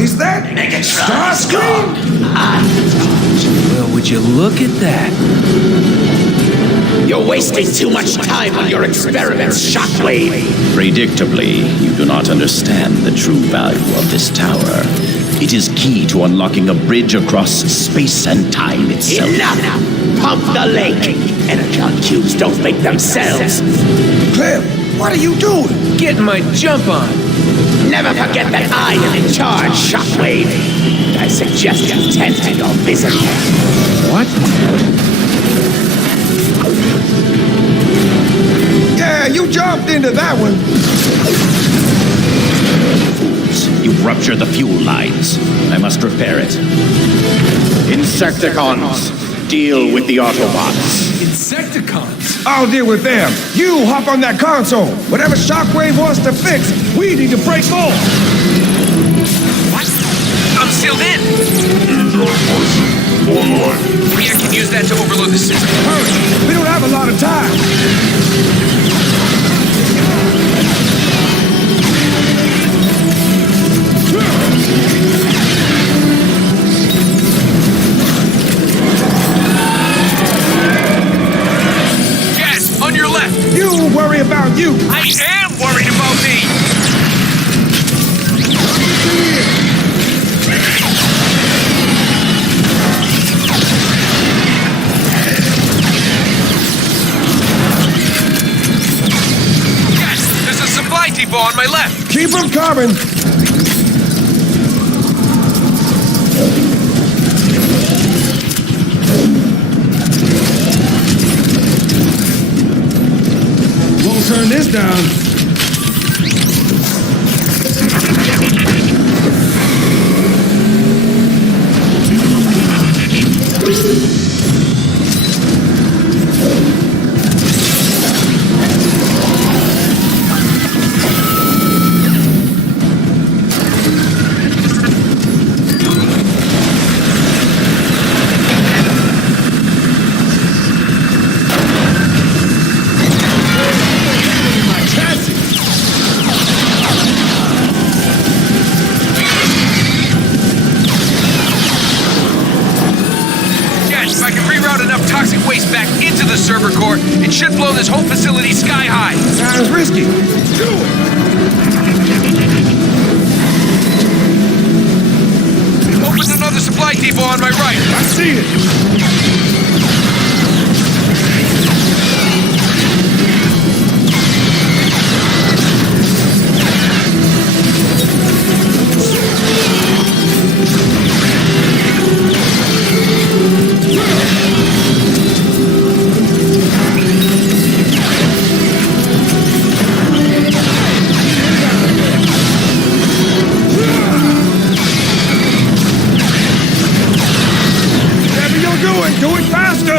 is that Starscream? Well, would you look at that? You're wasting too much time on your experiments, Shockwave. Predictably, you do not understand the true value of this tower. It is key to unlocking a bridge across space and time itself. Enough! Pump the lake! Energon cubes don't make themselves. Cliff, what are you doing? Getting my jump on. Never forget that I am in charge, Shockwave. I suggest you tend to your visit. What? Yeah, you jumped into that one. Fools, you've ruptured the fuel lines. I must repair it. Insecticons, deal with the Autobots. Insecticons? I'll deal with them. You hop on that console. Whatever Shockwave wants to fix, we need to break more. What? I'm sealed in. Yeah, I can use that to overload the system. Hurry, we don't have a lot of time. Yes, on your left. You worry about you. I am worried about me. depot on my left. Keep them coming. We'll turn this down. Server core, it should blow this whole facility sky high. Sounds risky. Do it! Opened another supply depot on my right. I see it. Do it faster!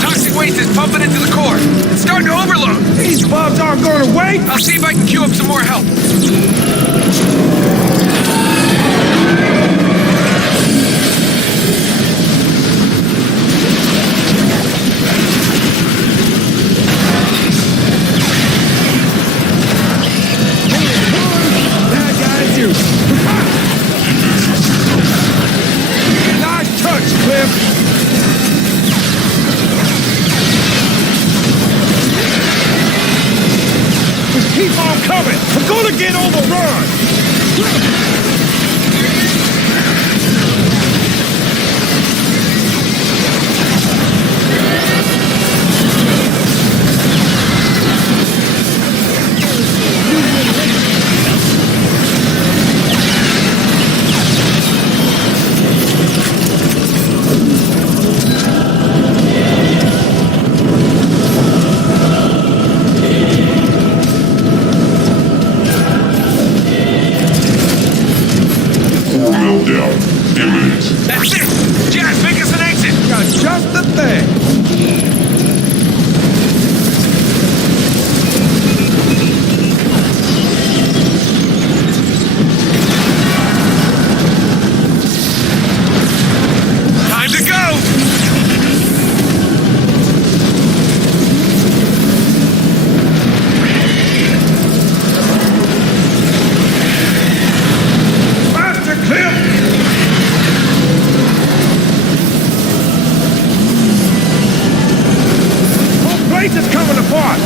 Toxic waste is pumping into the core. It's starting to overload. These bombs aren't going to wait. I'll see if I can queue up some more help. Nice touch, Cliff! Just keep on coming! I'm gonna get overrun! That's it! Jazz, make us an exit! Got just the thing! Time to go! Faster, Cliff! Place is coming apart!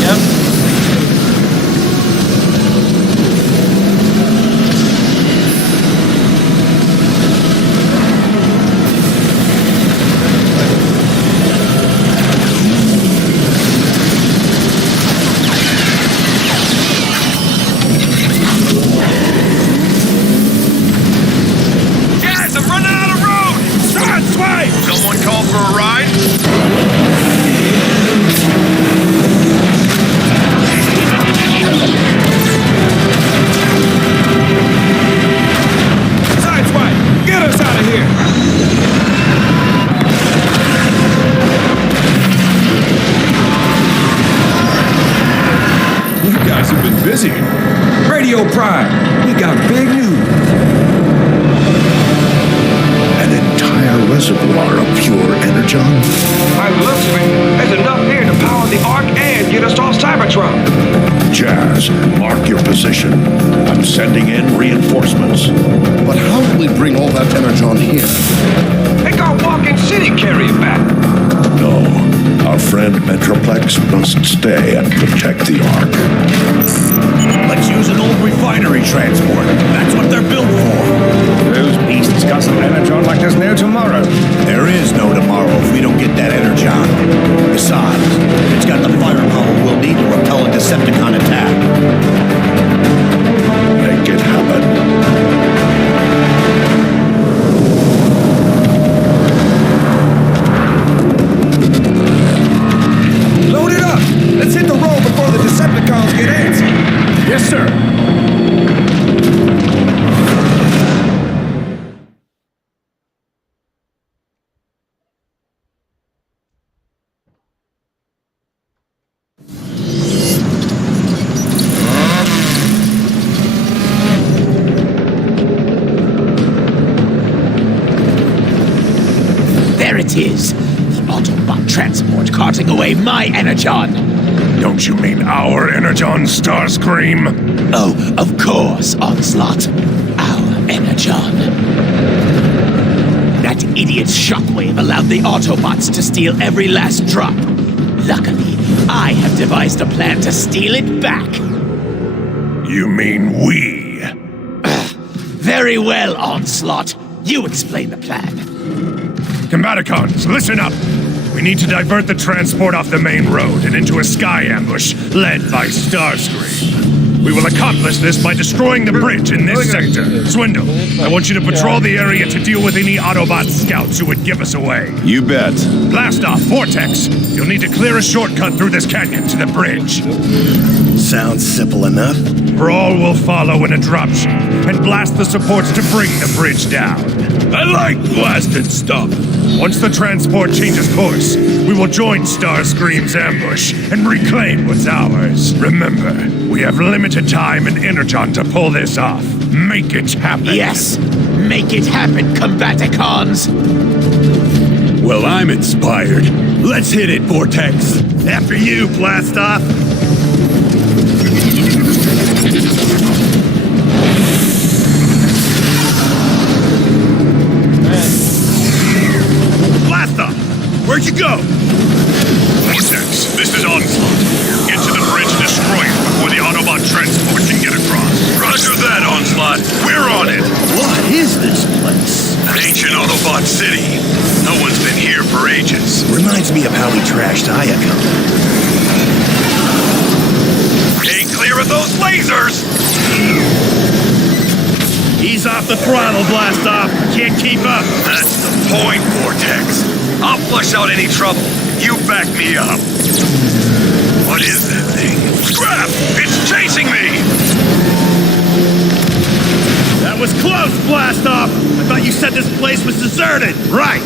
Yep. Someone called for a ride? Sideswipe! Get us out of here! You guys have been busy. Radio Prime, we got big news. An entire reservoir of pure energon? By the looks of it, there's enough here to power the Ark and get us off Cybertron. Jazz, mark your position. I'm sending in reinforcements. But how do we bring all that energon here? They got you carry it back? No. Our friend Metroplex must stay and protect the Ark. Let's use an old refinery transport. That's what they're built for. Those beasts guzzle energon like there's no tomorrow. There is no tomorrow if we don't get that energon. Besides, it's got the firepower we'll need to repel a Decepticon attack. Make it happen. Let's hit the road before the Decepticons get antsy. Yes, sir. There it is. The Autobot transport carting away my energon. Don't you mean our energon, Starscream? Oh, of course, Onslaught. Our energon. That idiot's shockwave allowed the Autobots to steal every last drop. Luckily, I have devised a plan to steal it back. You mean we? Very well, Onslaught. You explain the plan. Combaticons, listen up! We need to divert the transport off the main road and into a sky ambush led by Starscream. We will accomplish this by destroying the bridge in this sector. Swindle, I want you to patrol the area to deal with any Autobot scouts who would give us away. You bet. Blast off, Vortex! You'll need to clear a shortcut through this canyon to the bridge. Sounds simple enough. Brawl will follow in a dropship and blast the supports to bring the bridge down. I like blasted stuff. Once the transport changes course, we will join Starscream's ambush and reclaim what's ours. Remember, we have limited time and energon to pull this off. Make it happen. Yes, make it happen, Combaticons. Well, I'm inspired. Let's hit it, Vortex. After you, blast off. Where'd you go? Vortex, this is Onslaught. Get to the bridge and destroy it before the Autobot transport can get across. Roger that, Onslaught. We're on it. What is this place? Ancient Autobot City. No one's been here for ages. Reminds me of how we trashed Iacon. Stay clear of those lasers! Ease off the throttle, blast off. Can't keep up. That's the point, Vortex. I'll flush out any trouble. You back me up. What is that thing? Scrap! It's chasing me! That was close, blast off. I thought you said this place was deserted. Right.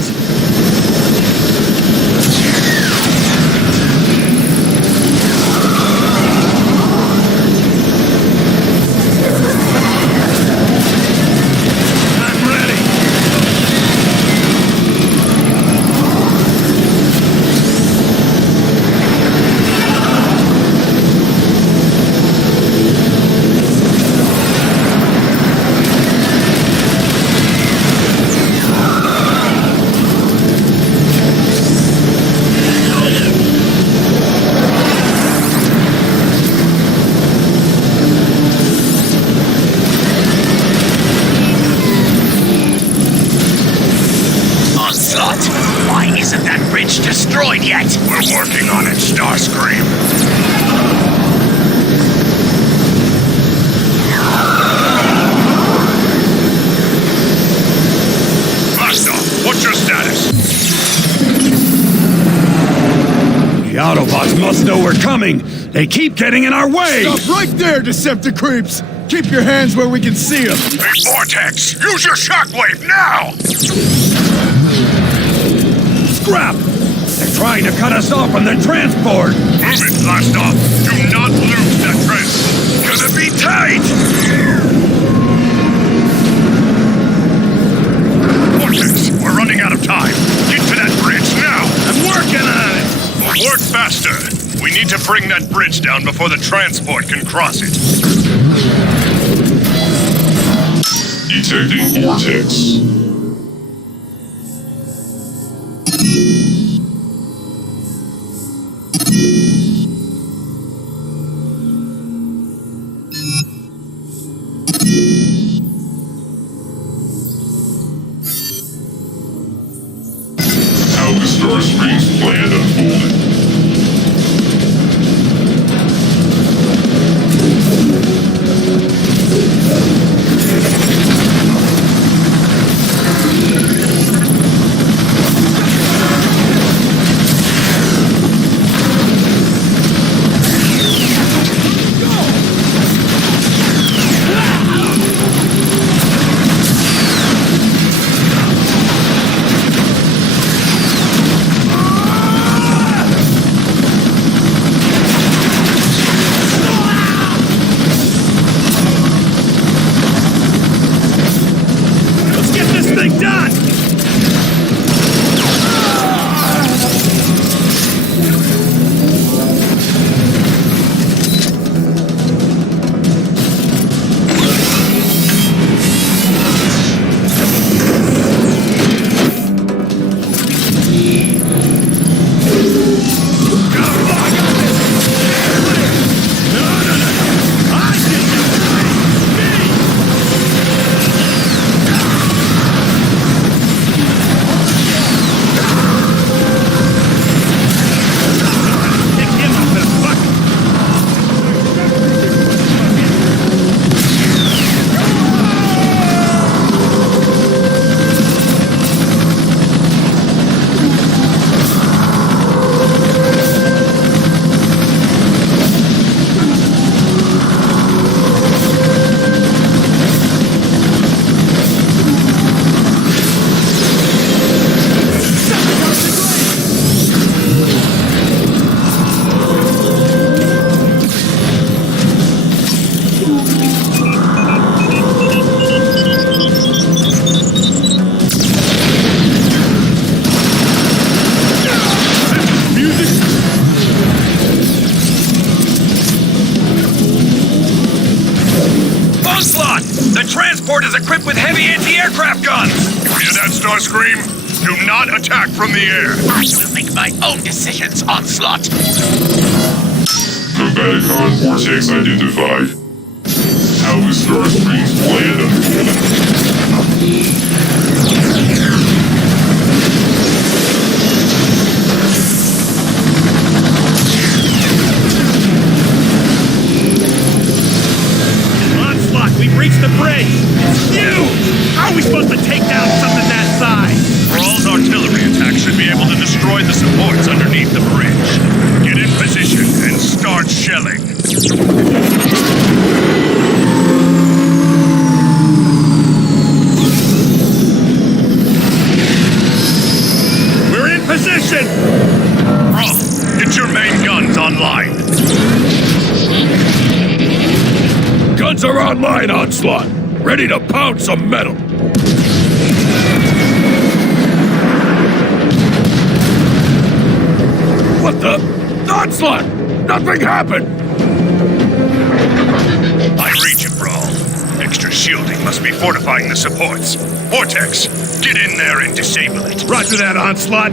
Destroyed yet? We're working on it, Starscream. Master, what's your status? The Autobots must know we're coming. They keep getting in our way. Stop right there, Decepticreeps. Keep your hands where we can see them. Hey, Vortex, use your shockwave now! Scrap! They're trying to cut us off from the transport! Move it, blast off! Do not lose that transport! Gonna be tight! Vortex, we're running out of time. Get to that bridge now! I'm working on it! Work faster! We need to bring that bridge down before the transport can cross it. Detecting Vortex. How the Starscream's plan unfolded. The transport is equipped with heavy anti-aircraft guns! You hear that, Starscream? Do not attack from the air! I will make my own decisions, Onslaught! Combaticon vortex identified. How the Starscream's plan unfolded. We've reached the bridge! It's huge! How are we supposed to take down something that size? Thrall's artillery attack should be able to destroy the supports underneath the bridge. Get in position and start shelling. We're in position! Thrall, get your main guns online. Guns are online, Onslaught! Ready to pound some metal! What the? Onslaught! Nothing happened! I read you, Brawl. Extra shielding must be fortifying the supports. Vortex, get in there and disable it. Roger that, Onslaught!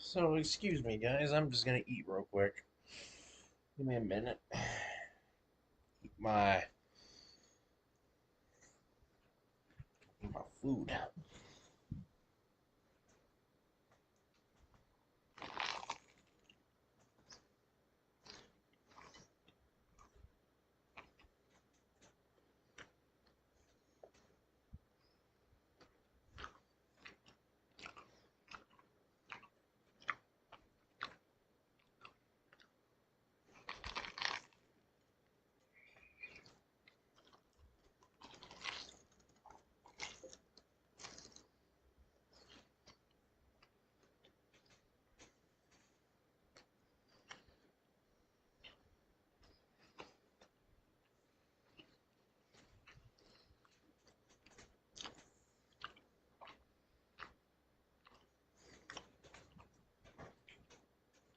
So, excuse me, guys. I'm just gonna eat real quick. Give me a minute. My my food.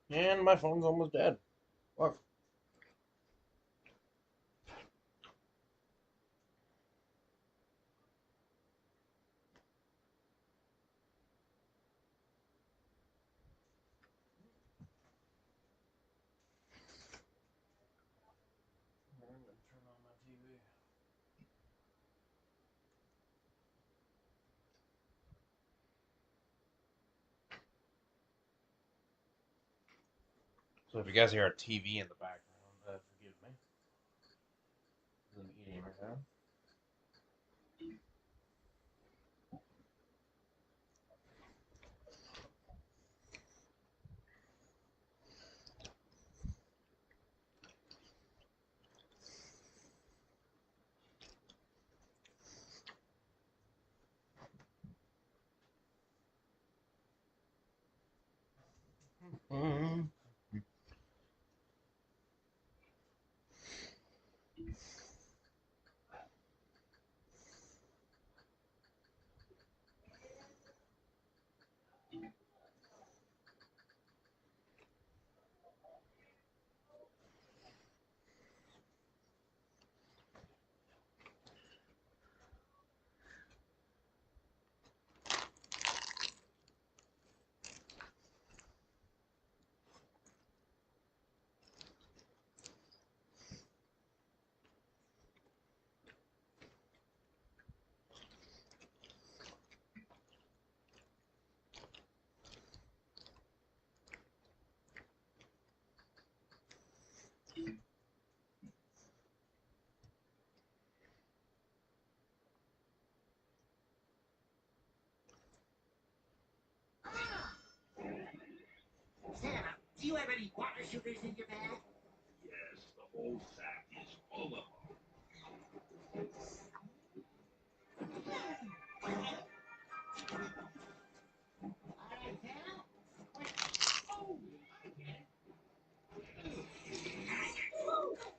And my phone's almost dead. Look. I'm gonna turn on my TV. So if you guys hear a TV in the background, forgive me. I'm eating right now. Mm-hmm. Santa, do you have any water shooters in your bag? Yes, the whole sack is full of Alright, Santa.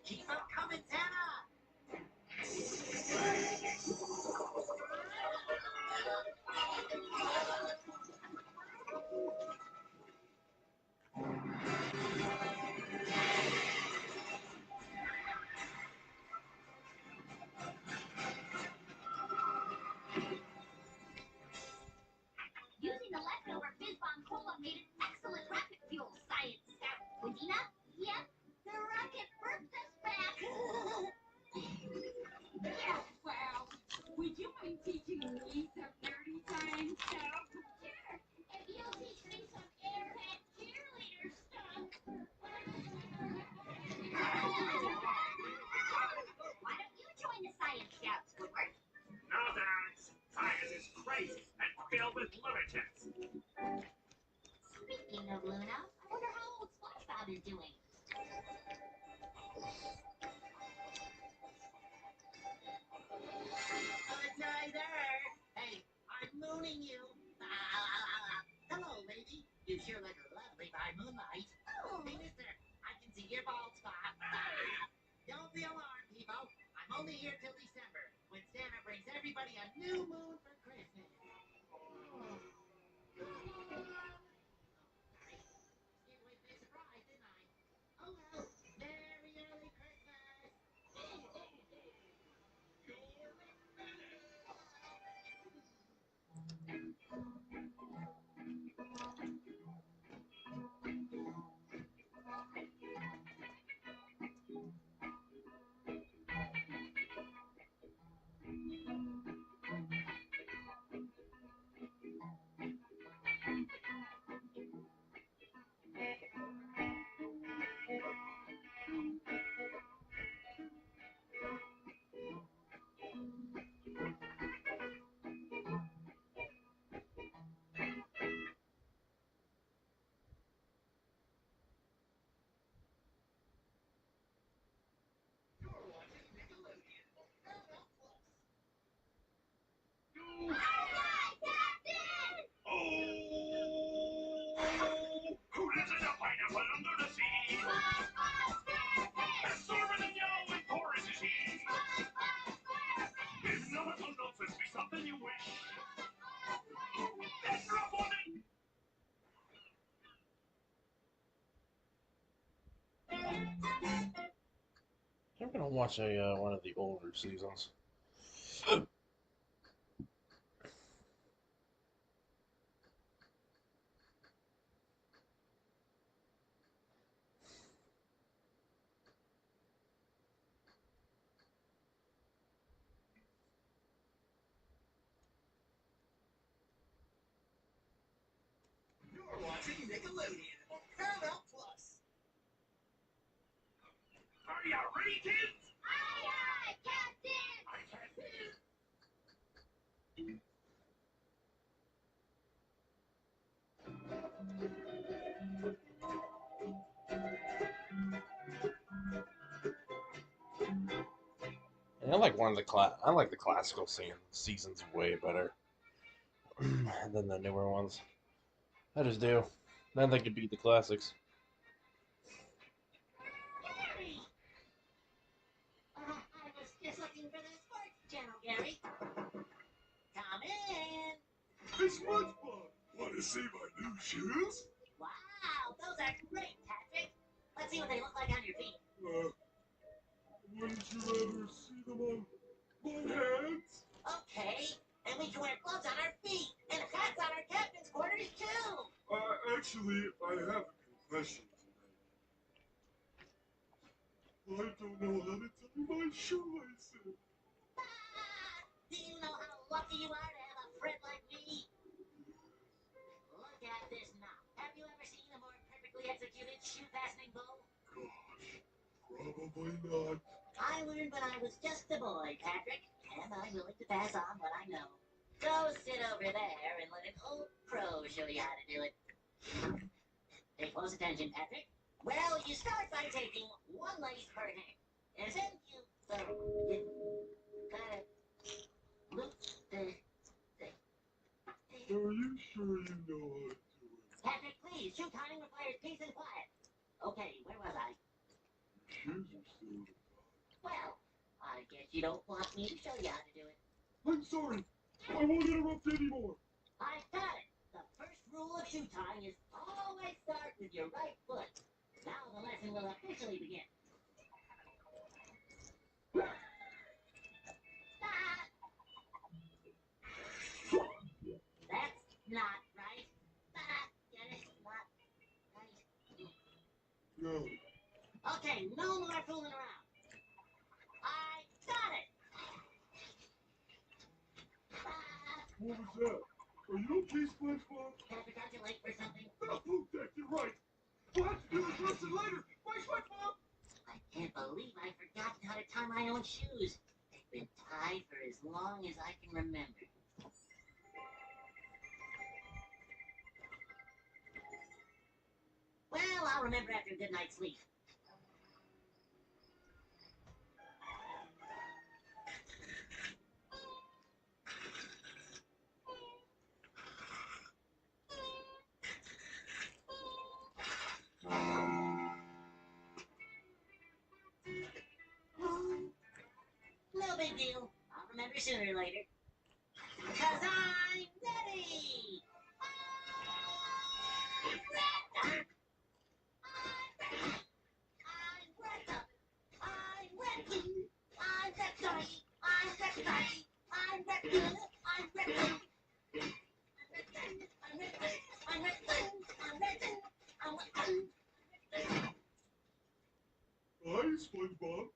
Keep 'em coming, Santa! Using the leftover fizz bomb cola made an excellent rocket fuel, Science Scout. Medina? Yep, the rocket burped us back. Yeah, well, would you mind teaching me some dirty science stuff? Sure, if you'll teach me some airhead cheerleader stuff. Why don't you join the Science Scouts, Woodward? No thanks. Science is crazy and filled with lunatics. Speaking of Luna, I wonder how old SpongeBob is doing. Hi there! Hey, I'm mooning you. Hello, lady. You sure look lovely by moonlight. Hey, mister, I can see your bald spot. Don't be alarmed, people. I'm only here till December, when Santa brings everybody a new moon for Christmas. Sorry. Gave away the big surprise, didn't I? Oh well. Merry early Christmas! I'm gonna watch a one of the older seasons. You're watching Nickelodeon on Paramount Plus. Are you ready, kids? Aye, aye, Captain! I can't hear. And I like the classical seasons way better than the newer ones. I just do. Then they could beat the classics. Gary! I was just looking for the sports channel, Gary. Come in. Hey, SpongeBob! Want to see my new shoes? Wow, those are great, Patrick. Let's see what they look like on your feet. Wouldn't you rather see them on my hands? Okay, and we can wear gloves on our feet and hats on our captain's quarters too. Actually, I have a confession tonight. I don't know how to tie my shoelaces. Do you know how lucky you are to have a friend like me? Look at this knot. Have you ever seen a more perfectly executed shoe fastening bow? Gosh, probably not. I learned when I was just a boy, Patrick, and I'm willing to pass on what I know. Go sit over there and let an old pro show you how to do it. Pay close attention, Patrick. Well, you start by taking one lace per hand, and then you gotta loop the thing. Are you sure you know how to do it? Patrick, please, shoe tying requires peace and quiet. Okay, where was I? Your shoes are still in the box. Well, I guess you don't want me to show you how to do it. I'm sorry. I won't interrupt anymore. I got it. The first rule of shoe tying is always start with your right foot. Now the lesson will officially begin. That's not right. Get it? Not right. No. Okay, no more fooling around. I got it. What was that? Are you okay, SpongeBob? Patrick, aren't you late for something? Oh, Dad, you're right. We'll have to do this lesson later. Bye, SpongeBob. I can't believe I've forgotten how to tie my own shoes. They've been tied for as long as I can remember. Well, I'll remember after a good night's sleep. No big deal. I'll remember sooner or later. Because I'm ready! I'm ready! Hi, SpongeBob.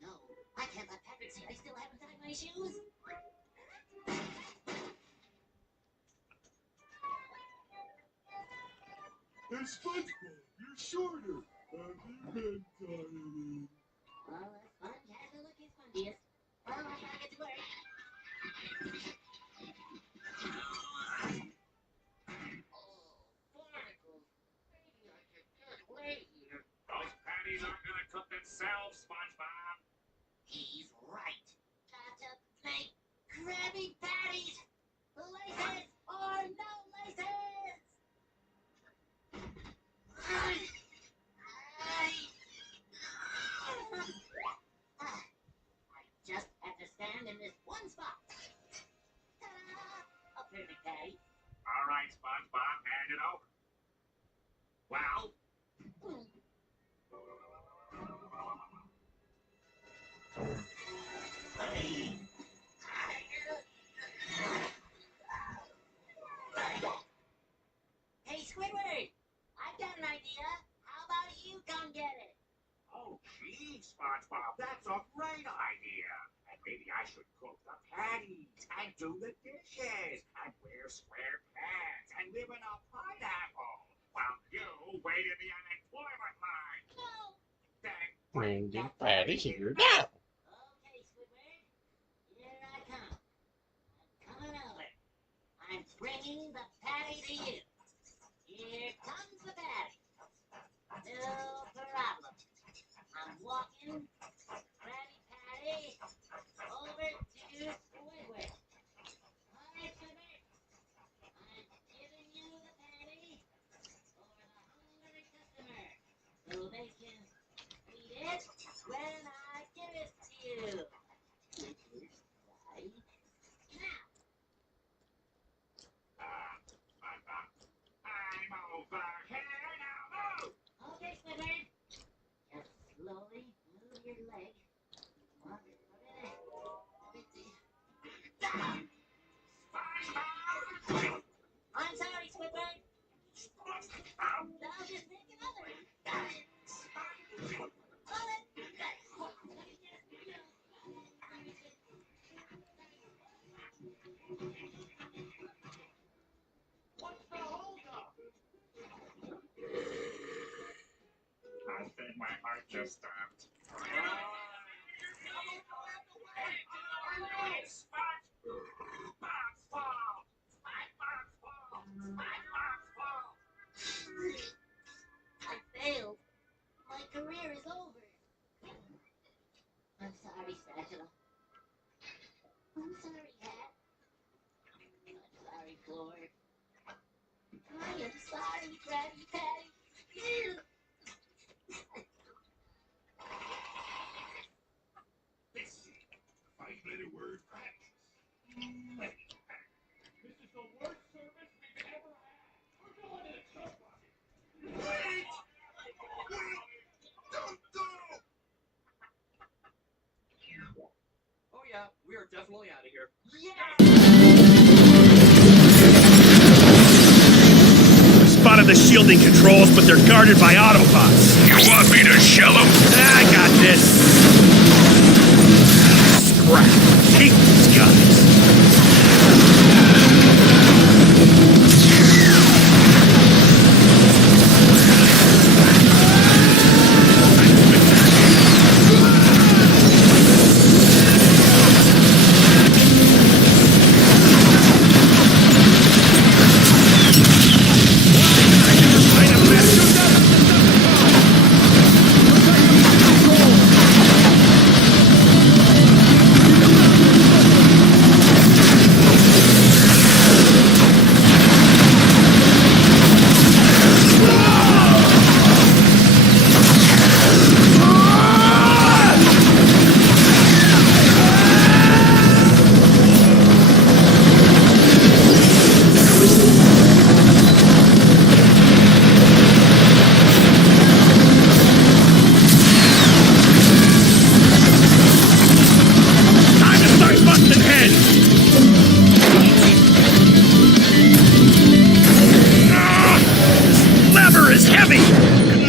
No, I can't let Patrick see I still haven't tied my shoes. Hey, SpongeBob, you're shorter. Have you been tying? Well, a sponge has to look his spongiest. Well, I gotta get to work. Those patties aren't gonna cook themselves, SpongeBob. He's right. Gotta make Krabby Patties! Laces or no laces! I just have to stand in this one spot. Ta-da! A perfect patty. All right, SpongeBob, hand it over. Well, Thanks, SpongeBob. That's a great idea. And maybe I should cook the patties and do the dishes and wear square pants and live in a pineapple while you wait in the unemployment line. No. Then And get patty here now. Okay, Squidward. Here I come. I'm coming over. I'm bringing the patty to you. Here comes the patty. No problem. I'm walking Krabby Patty over to Squidward. All right, Squidward. I'm giving you the patty for the hungry customer so they can eat it when I give it to you. Right now. SpongeBob, I'm over here now. Move! Okay, Squidward. Just slowly move your leg. One minute. I'm sorry, Squidward. I'll just make another. Hold it. What's the holdup? I think my heart just stopped. SpongeBob's fault! SpongeBob's fault! SpongeBob's fault! I failed. My career is over. I'm sorry, Spatula. I'm sorry, Hat. I'm sorry, Floor. I am sorry, Krabby Patty. This 5-letter word practice. This is the worst service we've ever had. We're going to the truck body. Wait! Don't go! Oh yeah, we are definitely out of here. Spotted the shielding controls, but they're guarded by Autobots. You want me to shell them? I got this. Scrap. Hate these guys.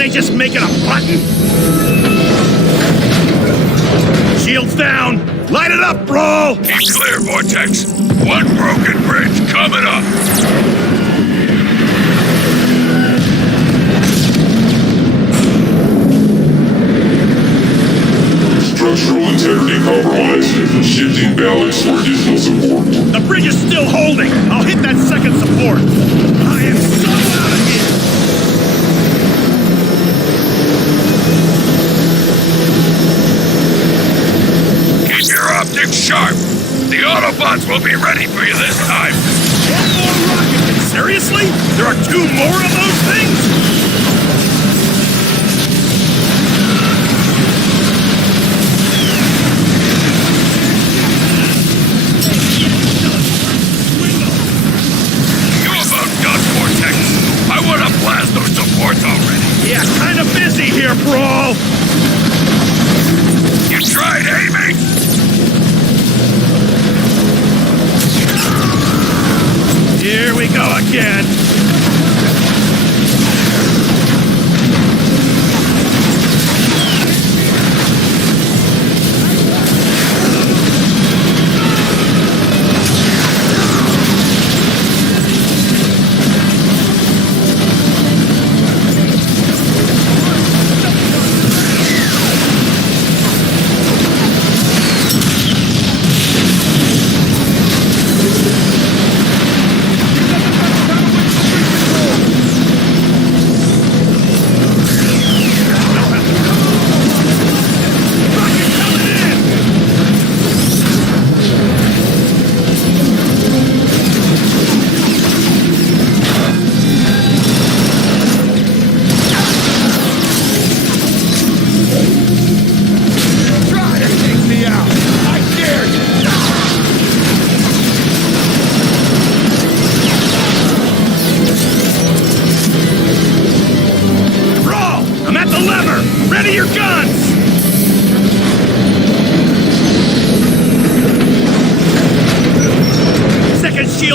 Just make it a button? Shields down! Light it up, bro! Keep clear, Vortex. One broken bridge coming up. Structural integrity compromised. Shifting balance for additional support. The bridge is still holding. I'll hit that second support. I am so out of here! Keep your optics sharp. The Autobots will be ready for you this time. One more rocket! Seriously? There are 2 more of those things? You about done, Vortex? I want to blast those supports already. Yeah, kind of busy here, Brawl. You tried aiming? Here we go again.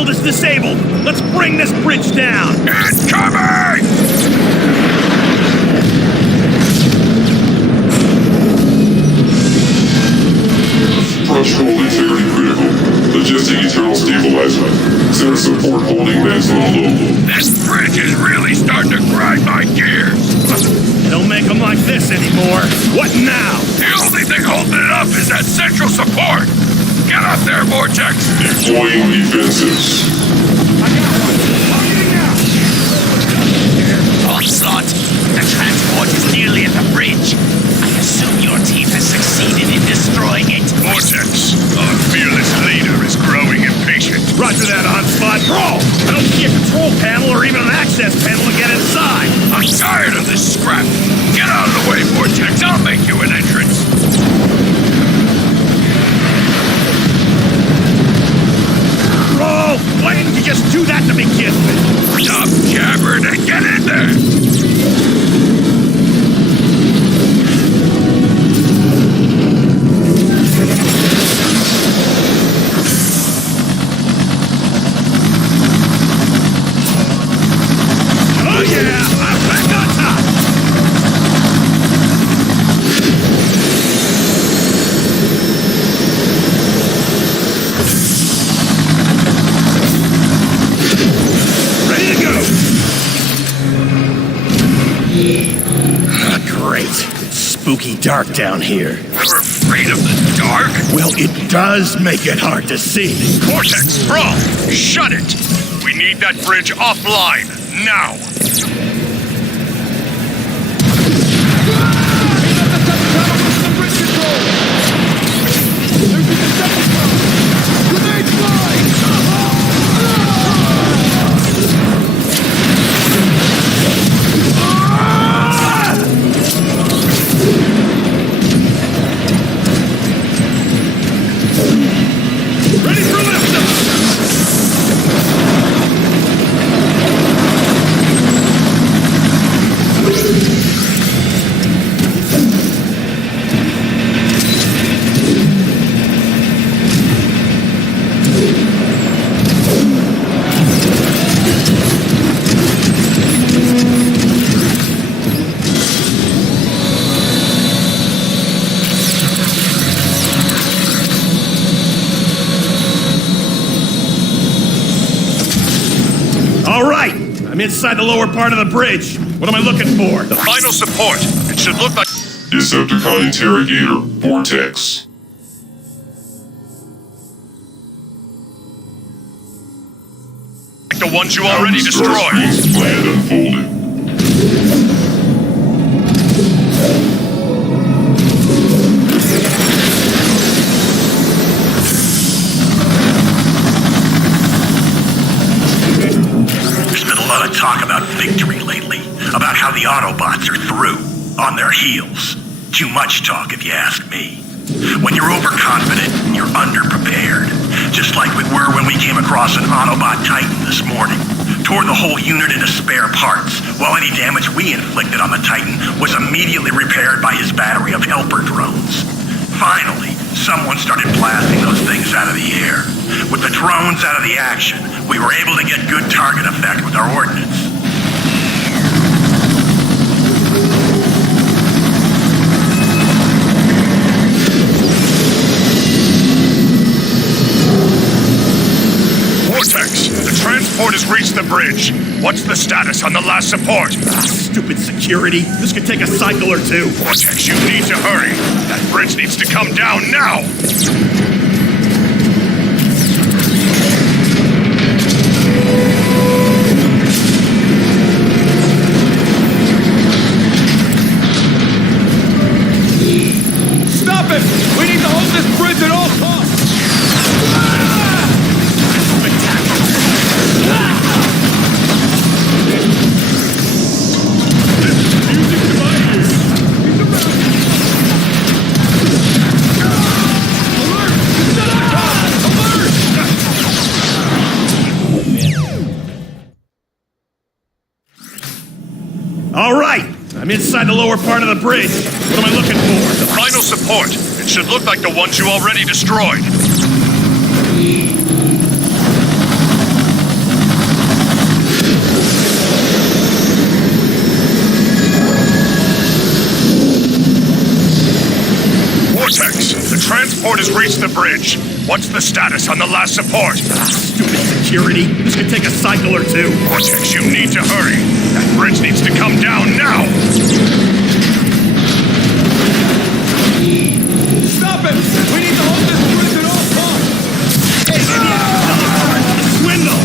shield is disabled. Let's bring this bridge down. Incoming! Threshold integrity critical. Adjusting eternal stabilizer. Center support holding maximum load. This bridge is really starting to grind my gears. Don't make them like this anymore. What now? The only thing holding it up is that central support. Get up there, Vortex. Deploying defenses. Onslaught! The transport is nearly at the bridge. I assume your team has succeeded in destroying it. Vortex, our fearless leader is growing impatient. Roger that, Onslaught. Bro! I don't see a control panel or even an access panel to get inside. I'm tired of this scrap. Get out of the way, Vortex. I'll make you an entrance. Bro! Why didn't you just do that to begin with? Stop jabbering and get in there. Oh yeah! I'm back on top! Ready to go! Ah, great. It's spooky dark down here. You're afraid of the dark? Well, it does make it hard to see. Vortex, bro, shut it. We need that bridge offline, now. Ready for lift! All right, I'm inside the lower part of the bridge. What am I looking for? The final support. It should look like... Decepticon interrogator. Vortex. the ones you already destroyed. Plan unfolded. There's been a lot of talk about victory lately, about how the Autobots are through, on their heels. Too much talk, if you ask me. When you're overconfident, you're underprepared. Just like we were when we came across an Autobot Titan this morning. Tore the whole unit into spare parts, while any damage we inflicted on the Titan was immediately repaired by his battery of helper drones. Finally, someone started blasting those things out of the air. With the drones out of the action, we were able to get good target effect with our ordnance. Vortex, the transport has reached the bridge. What's the status on the last support? Stupid security. This could take a cycle or two. Vortex, you need to hurry. That bridge needs to come down now. Stop it! We need to hold this bridge at all costs! All right, I'm inside the lower part of the bridge. What am I looking for? The final support. It should look like the ones you already destroyed. transport has reached the bridge. What's the status on the last support? Stupid security. This could take a cycle or two. Vortex, you need to hurry. That bridge needs to come down now. Stop it! We need to hold this bridge at all costs! Hey, swindle!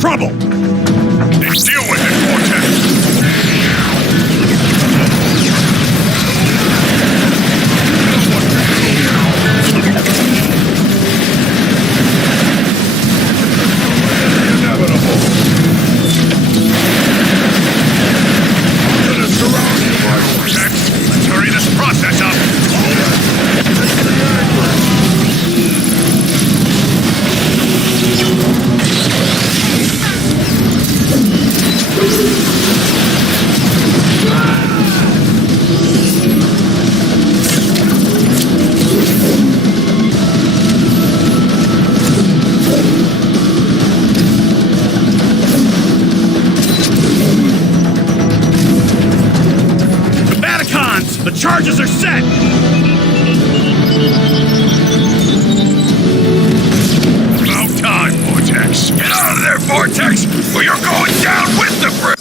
Trouble! Deal with it, Vortex! Inevitable! I'm gonna surround you, my Vortex! Let's hurry this process up! The charges are set! About time, Vortex. Get out of there, Vortex, or you're going down with the bridge!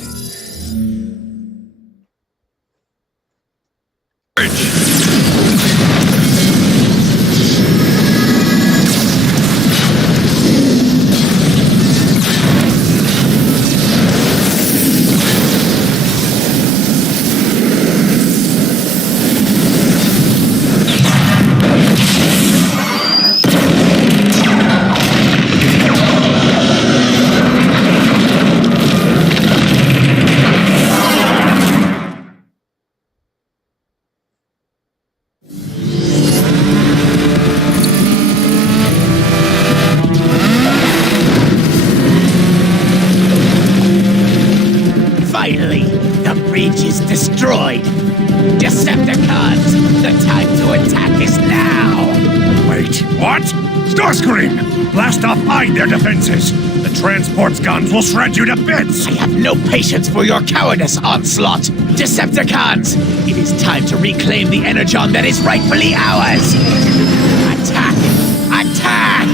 Finally, the bridge is destroyed. Decepticons, the time to attack is now. Wait, what? Starscream! Blast off hide their defenses! The transport's guns will shred you to bits! I have no patience for your cowardice, Onslaught. Decepticons, it is time to reclaim the energon that is rightfully ours. Attack! Attack!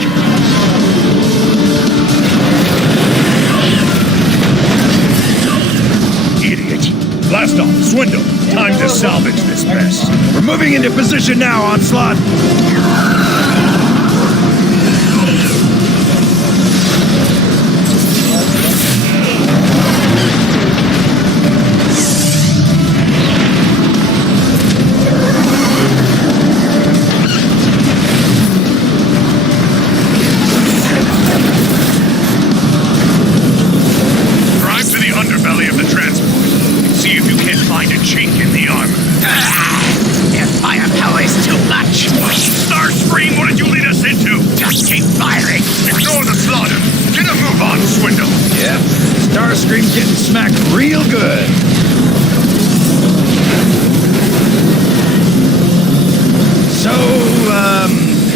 Blast off, Swindle. Time to salvage this mess. We're moving into position now, Onslaught. Drive to the underbelly of the transport. See if you can't find a chink in the armor. Their firepower is too much. Starscream, what did you lead us into? Just keep firing. Ignore the slaughter. Get a move on, Swindle. Yep. Starscream's getting smacked real good. So,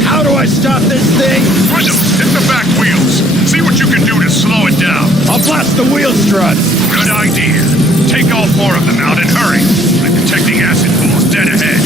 how do I stop this thing? Swindle, hit the back wheels. See what you can do to slow it down. I'll blast the wheel struts. Good idea. Take all four of them out and hurry. The protecting acid pool's dead ahead.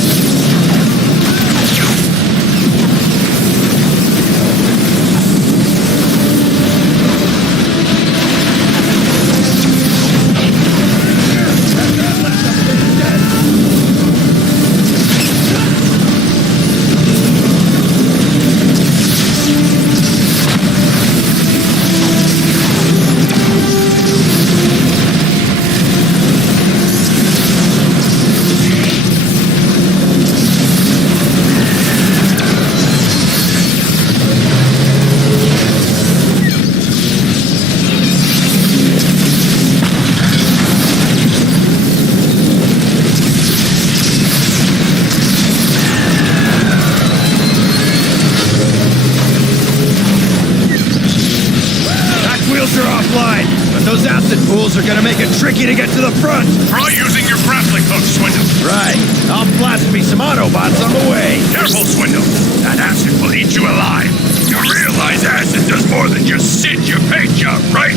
but those acid pools are gonna make it tricky to get to the front. Try using your grappling hook, Swindle. Right. I'll blast me some Autobots on the way. Careful, Swindle. That acid will eat you alive. You realize acid does more than just singe your paint job, right?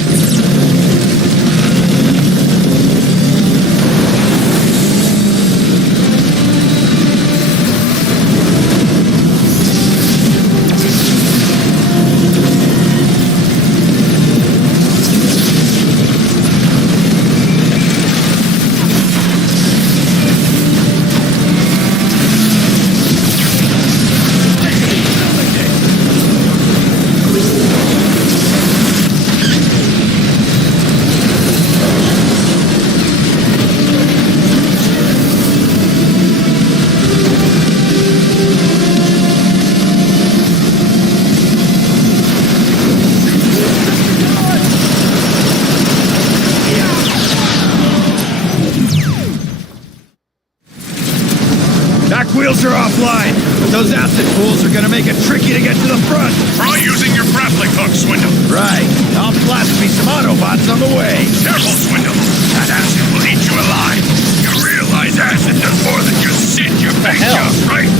Wheels are offline, but those acid pools are gonna make it tricky to get to the front. Try using your grappling hook, Swindle. Right. I'll blast me some Autobots on the way. Careful, Swindle. That acid will eat you alive. You realize acid does more than just singe your paint job, right?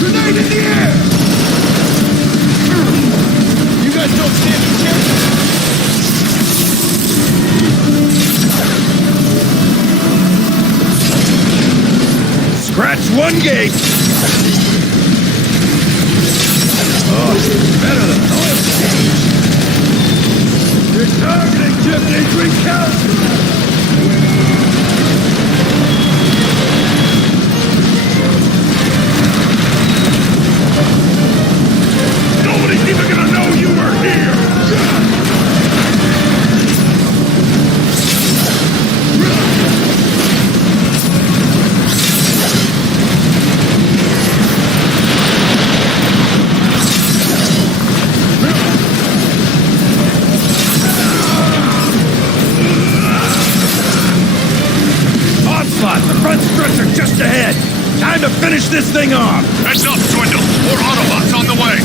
Grenade in the air! You guys don't stand a chance. Scratch one gate! Oh, better than oil change. You're targeting Chimney Tree Council! Nobody's even gonna know you were here! Onslaught, the front struts are just ahead. Time to finish this thing off. Heads up, Swindle. More Autobots on the way.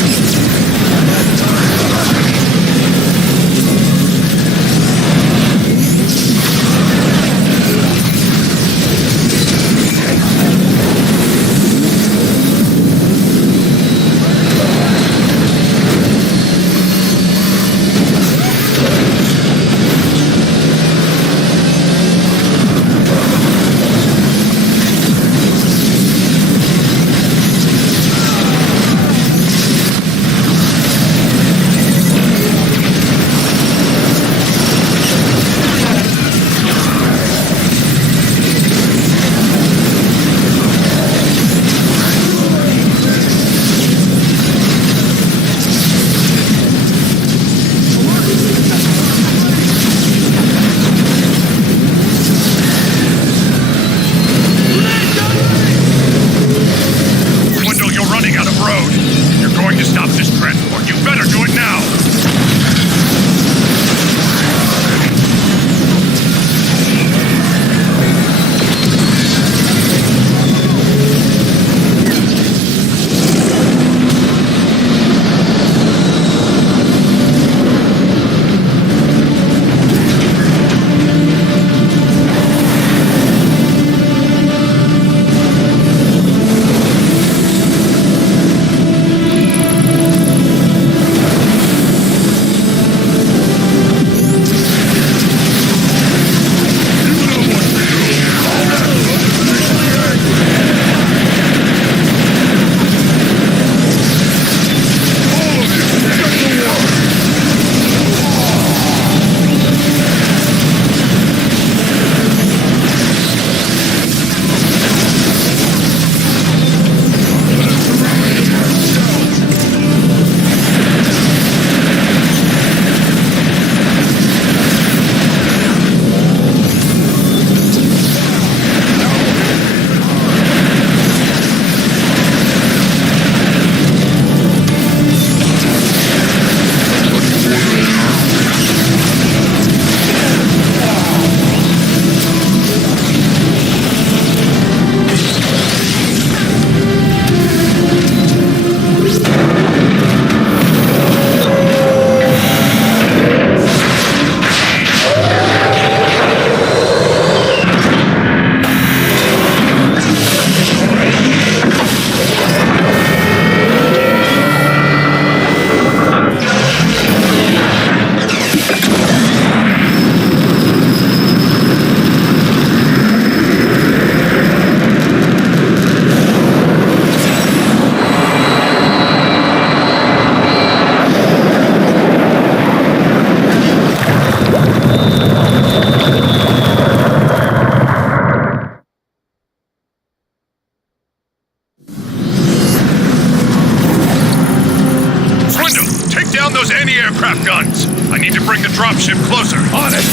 On it!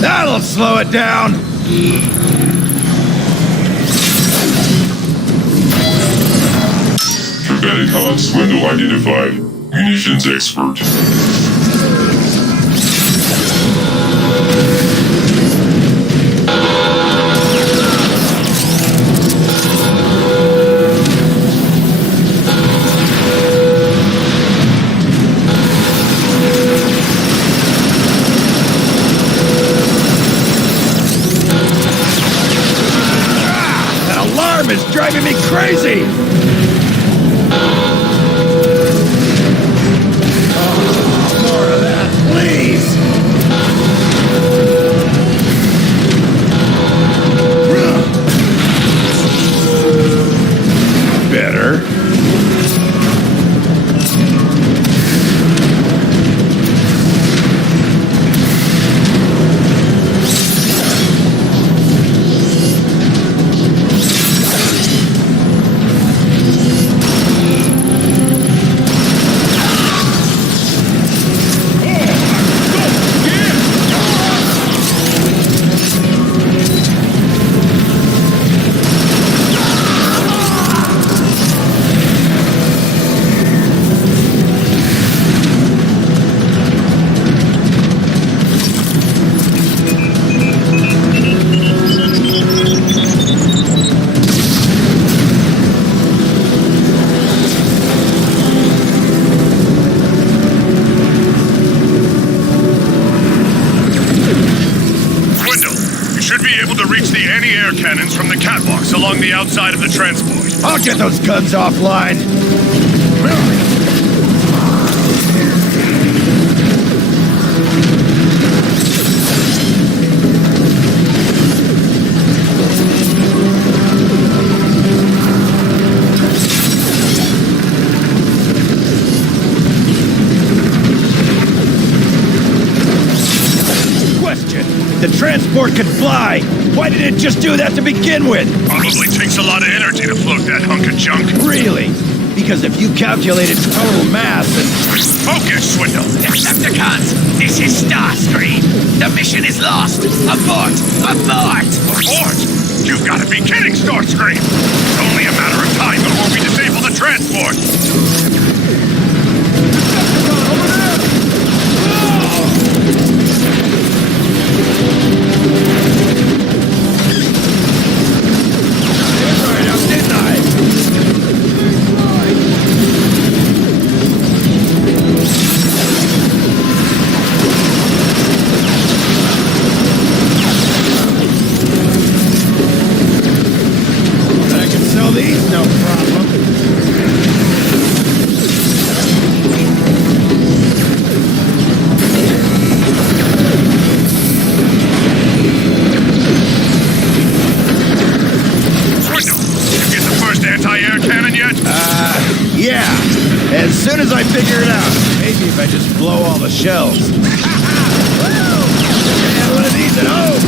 That'll slow it down! Tribetacon swindle identified. Munitions expert. That alarm is driving me crazy! More of that, please! Better. Cannons from the catwalks along the outside of the transport. I'll get those guns offline. Question: the transport can fly. Why did it just do that to begin with? Probably takes a lot of energy to float that hunk of junk. Really? Because if you calculate its total mass and... Focus, Swindle! Decepticons, this is Starscream. The mission is lost. Abort! Abort! Abort? You've got to be kidding, Starscream! It's only a matter of time before we disable the transport! Yeah, as soon as I figure it out. Maybe if I just blow all the shells. And one of these at home.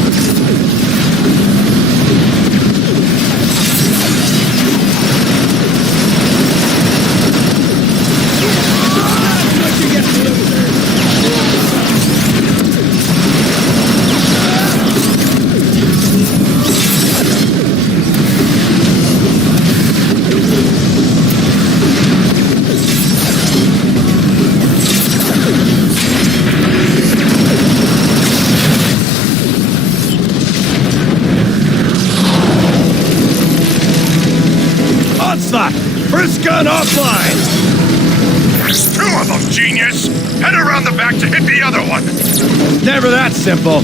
What you get, First gun offline! There's two of them, genius! Head around the back to hit the other one! Never that simple.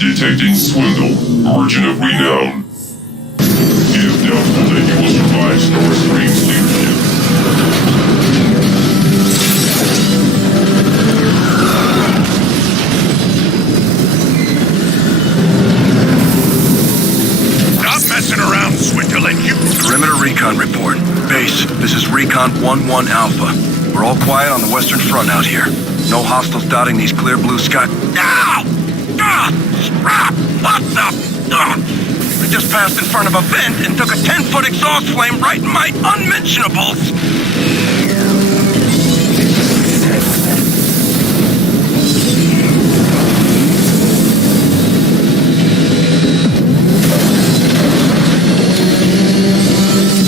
Detecting Swindle, origin of renown. It is doubtful that you will survive Starscream's leadership. Stop messing around, Swindle, recon report. Base, this is Recon 1-1 Alpha. We're all quiet on the Western Front out here. No hostiles dotting these clear blue sky. No! Crap! What the? I just passed in front of a vent and took a 10-foot exhaust flame right in my unmentionables.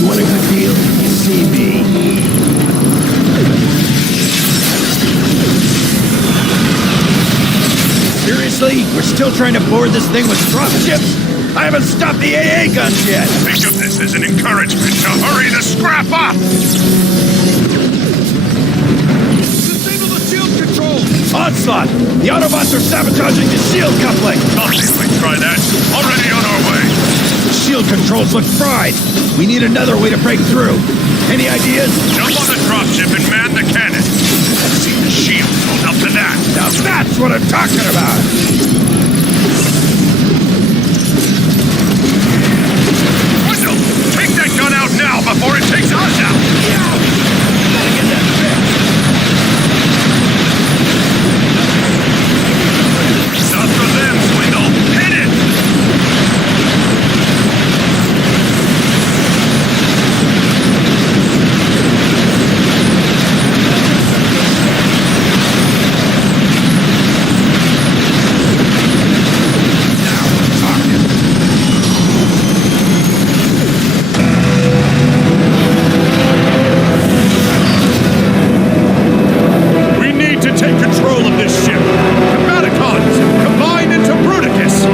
You want a good deal? You see me. Seriously? We're still trying to board this thing with drop ships? I haven't stopped the AA guns yet! Think of this as an encouragement to hurry the scrap up! Disable the shield control! Onslaught! The Autobots are sabotaging the shield coupling! Obviously, try that. Already on our way. The shield controls look fried! We need another way to break through. Any ideas? Jump on the dropship and man the cannon. Let's see the shield hold up to that. Now that's what I'm talking about! Wendell, take that gun out now before it takes us out! Gotta get that fixed! Not for them, Wendell. Hit it! We need to take control of this ship. Combaticons, combine into Bruticus.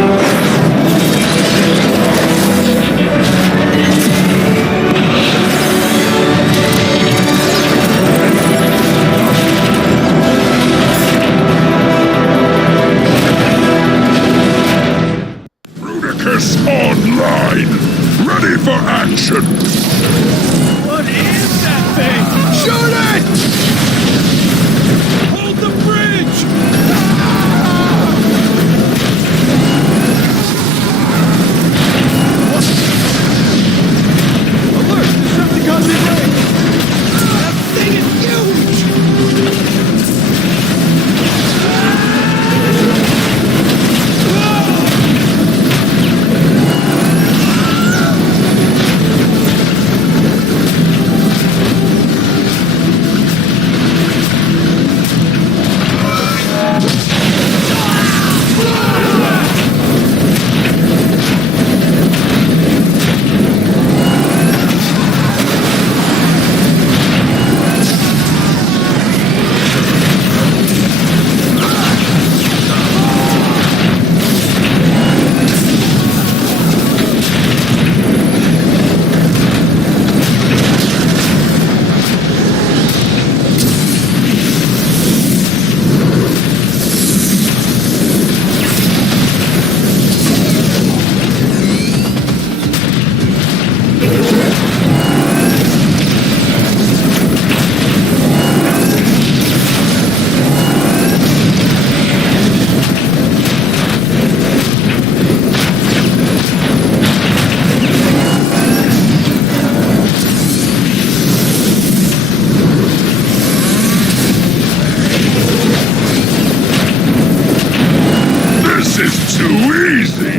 Bruticus online! Ready for action! What is that thing? Shoot it! Hold the bridge! Alert! Decepticons in range! That thing is huge! This is too easy!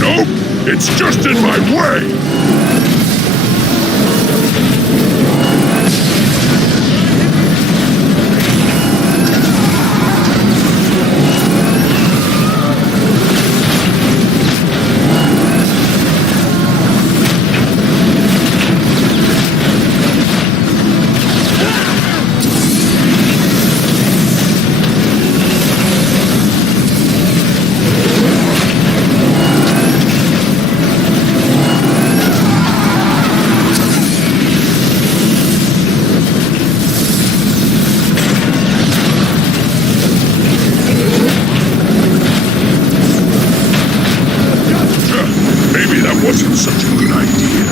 Nope! It's just in my way! wasn't such a good idea.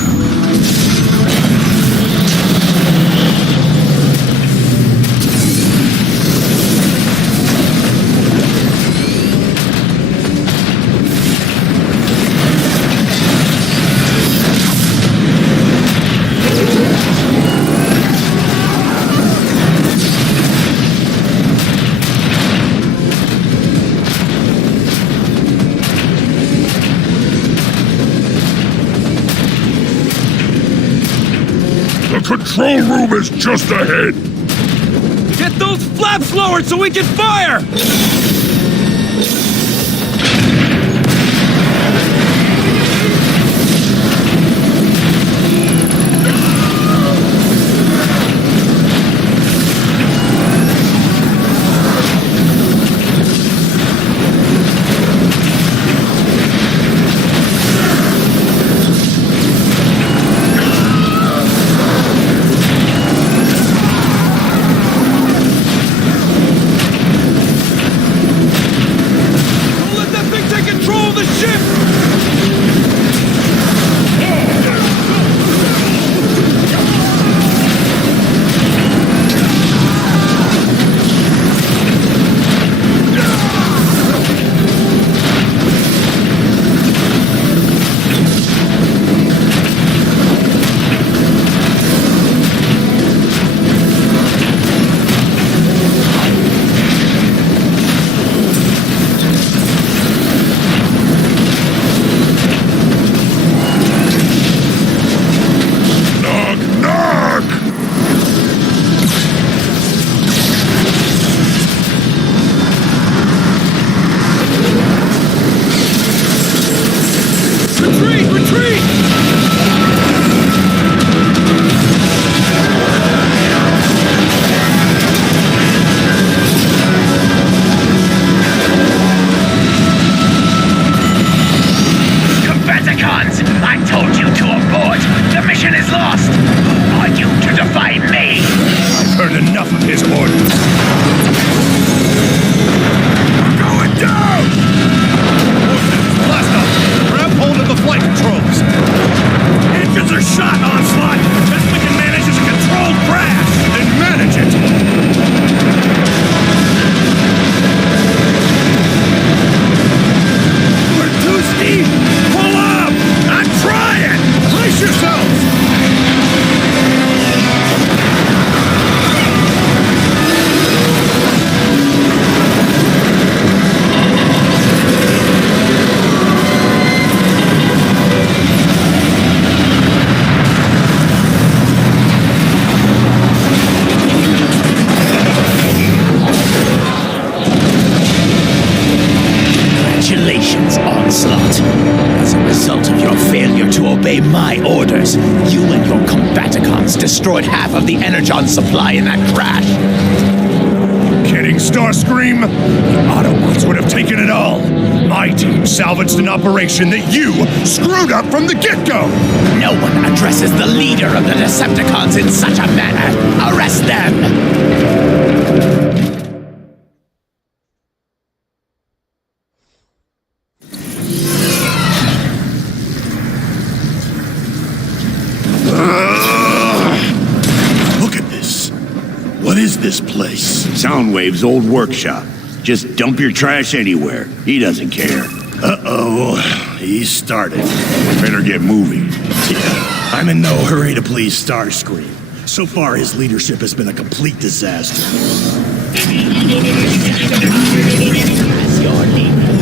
The control room is just ahead. Get those flaps lowered so we can fire! My orders. You and your Combaticons destroyed half of the Energon supply in that crash. Kidding, Starscream? The Autobots would have taken it all. My team salvaged an operation that you screwed up from the get-go. No one addresses the leader of the Decepticons in such a manner. Arrest them! What is this place? Soundwave's old workshop. Just dump your trash anywhere. He doesn't care. Uh-oh. He started. Better get moving. Yeah, I'm in no hurry to please Starscream. So far, his leadership has been a complete disaster. As your leader,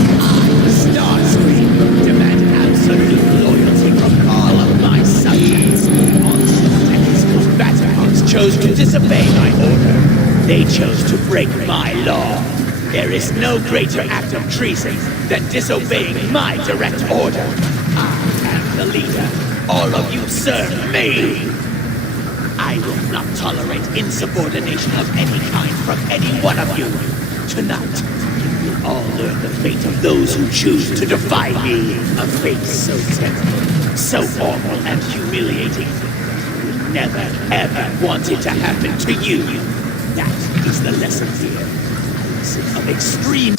Starscream, demand absolute loyalty from all of my subjects. Onslaught and his Combaticons chose to disobey my order. They chose to break my law. There is no greater act of treason than disobeying my direct order. I am the leader. All of you serve me. I will not tolerate insubordination of any kind from any one of you. Tonight, you will all learn the fate of those who choose to defy me. A fate so terrible, so awful and humiliating. We never, ever want it to happen to you. That is the lesson here. Of extreme...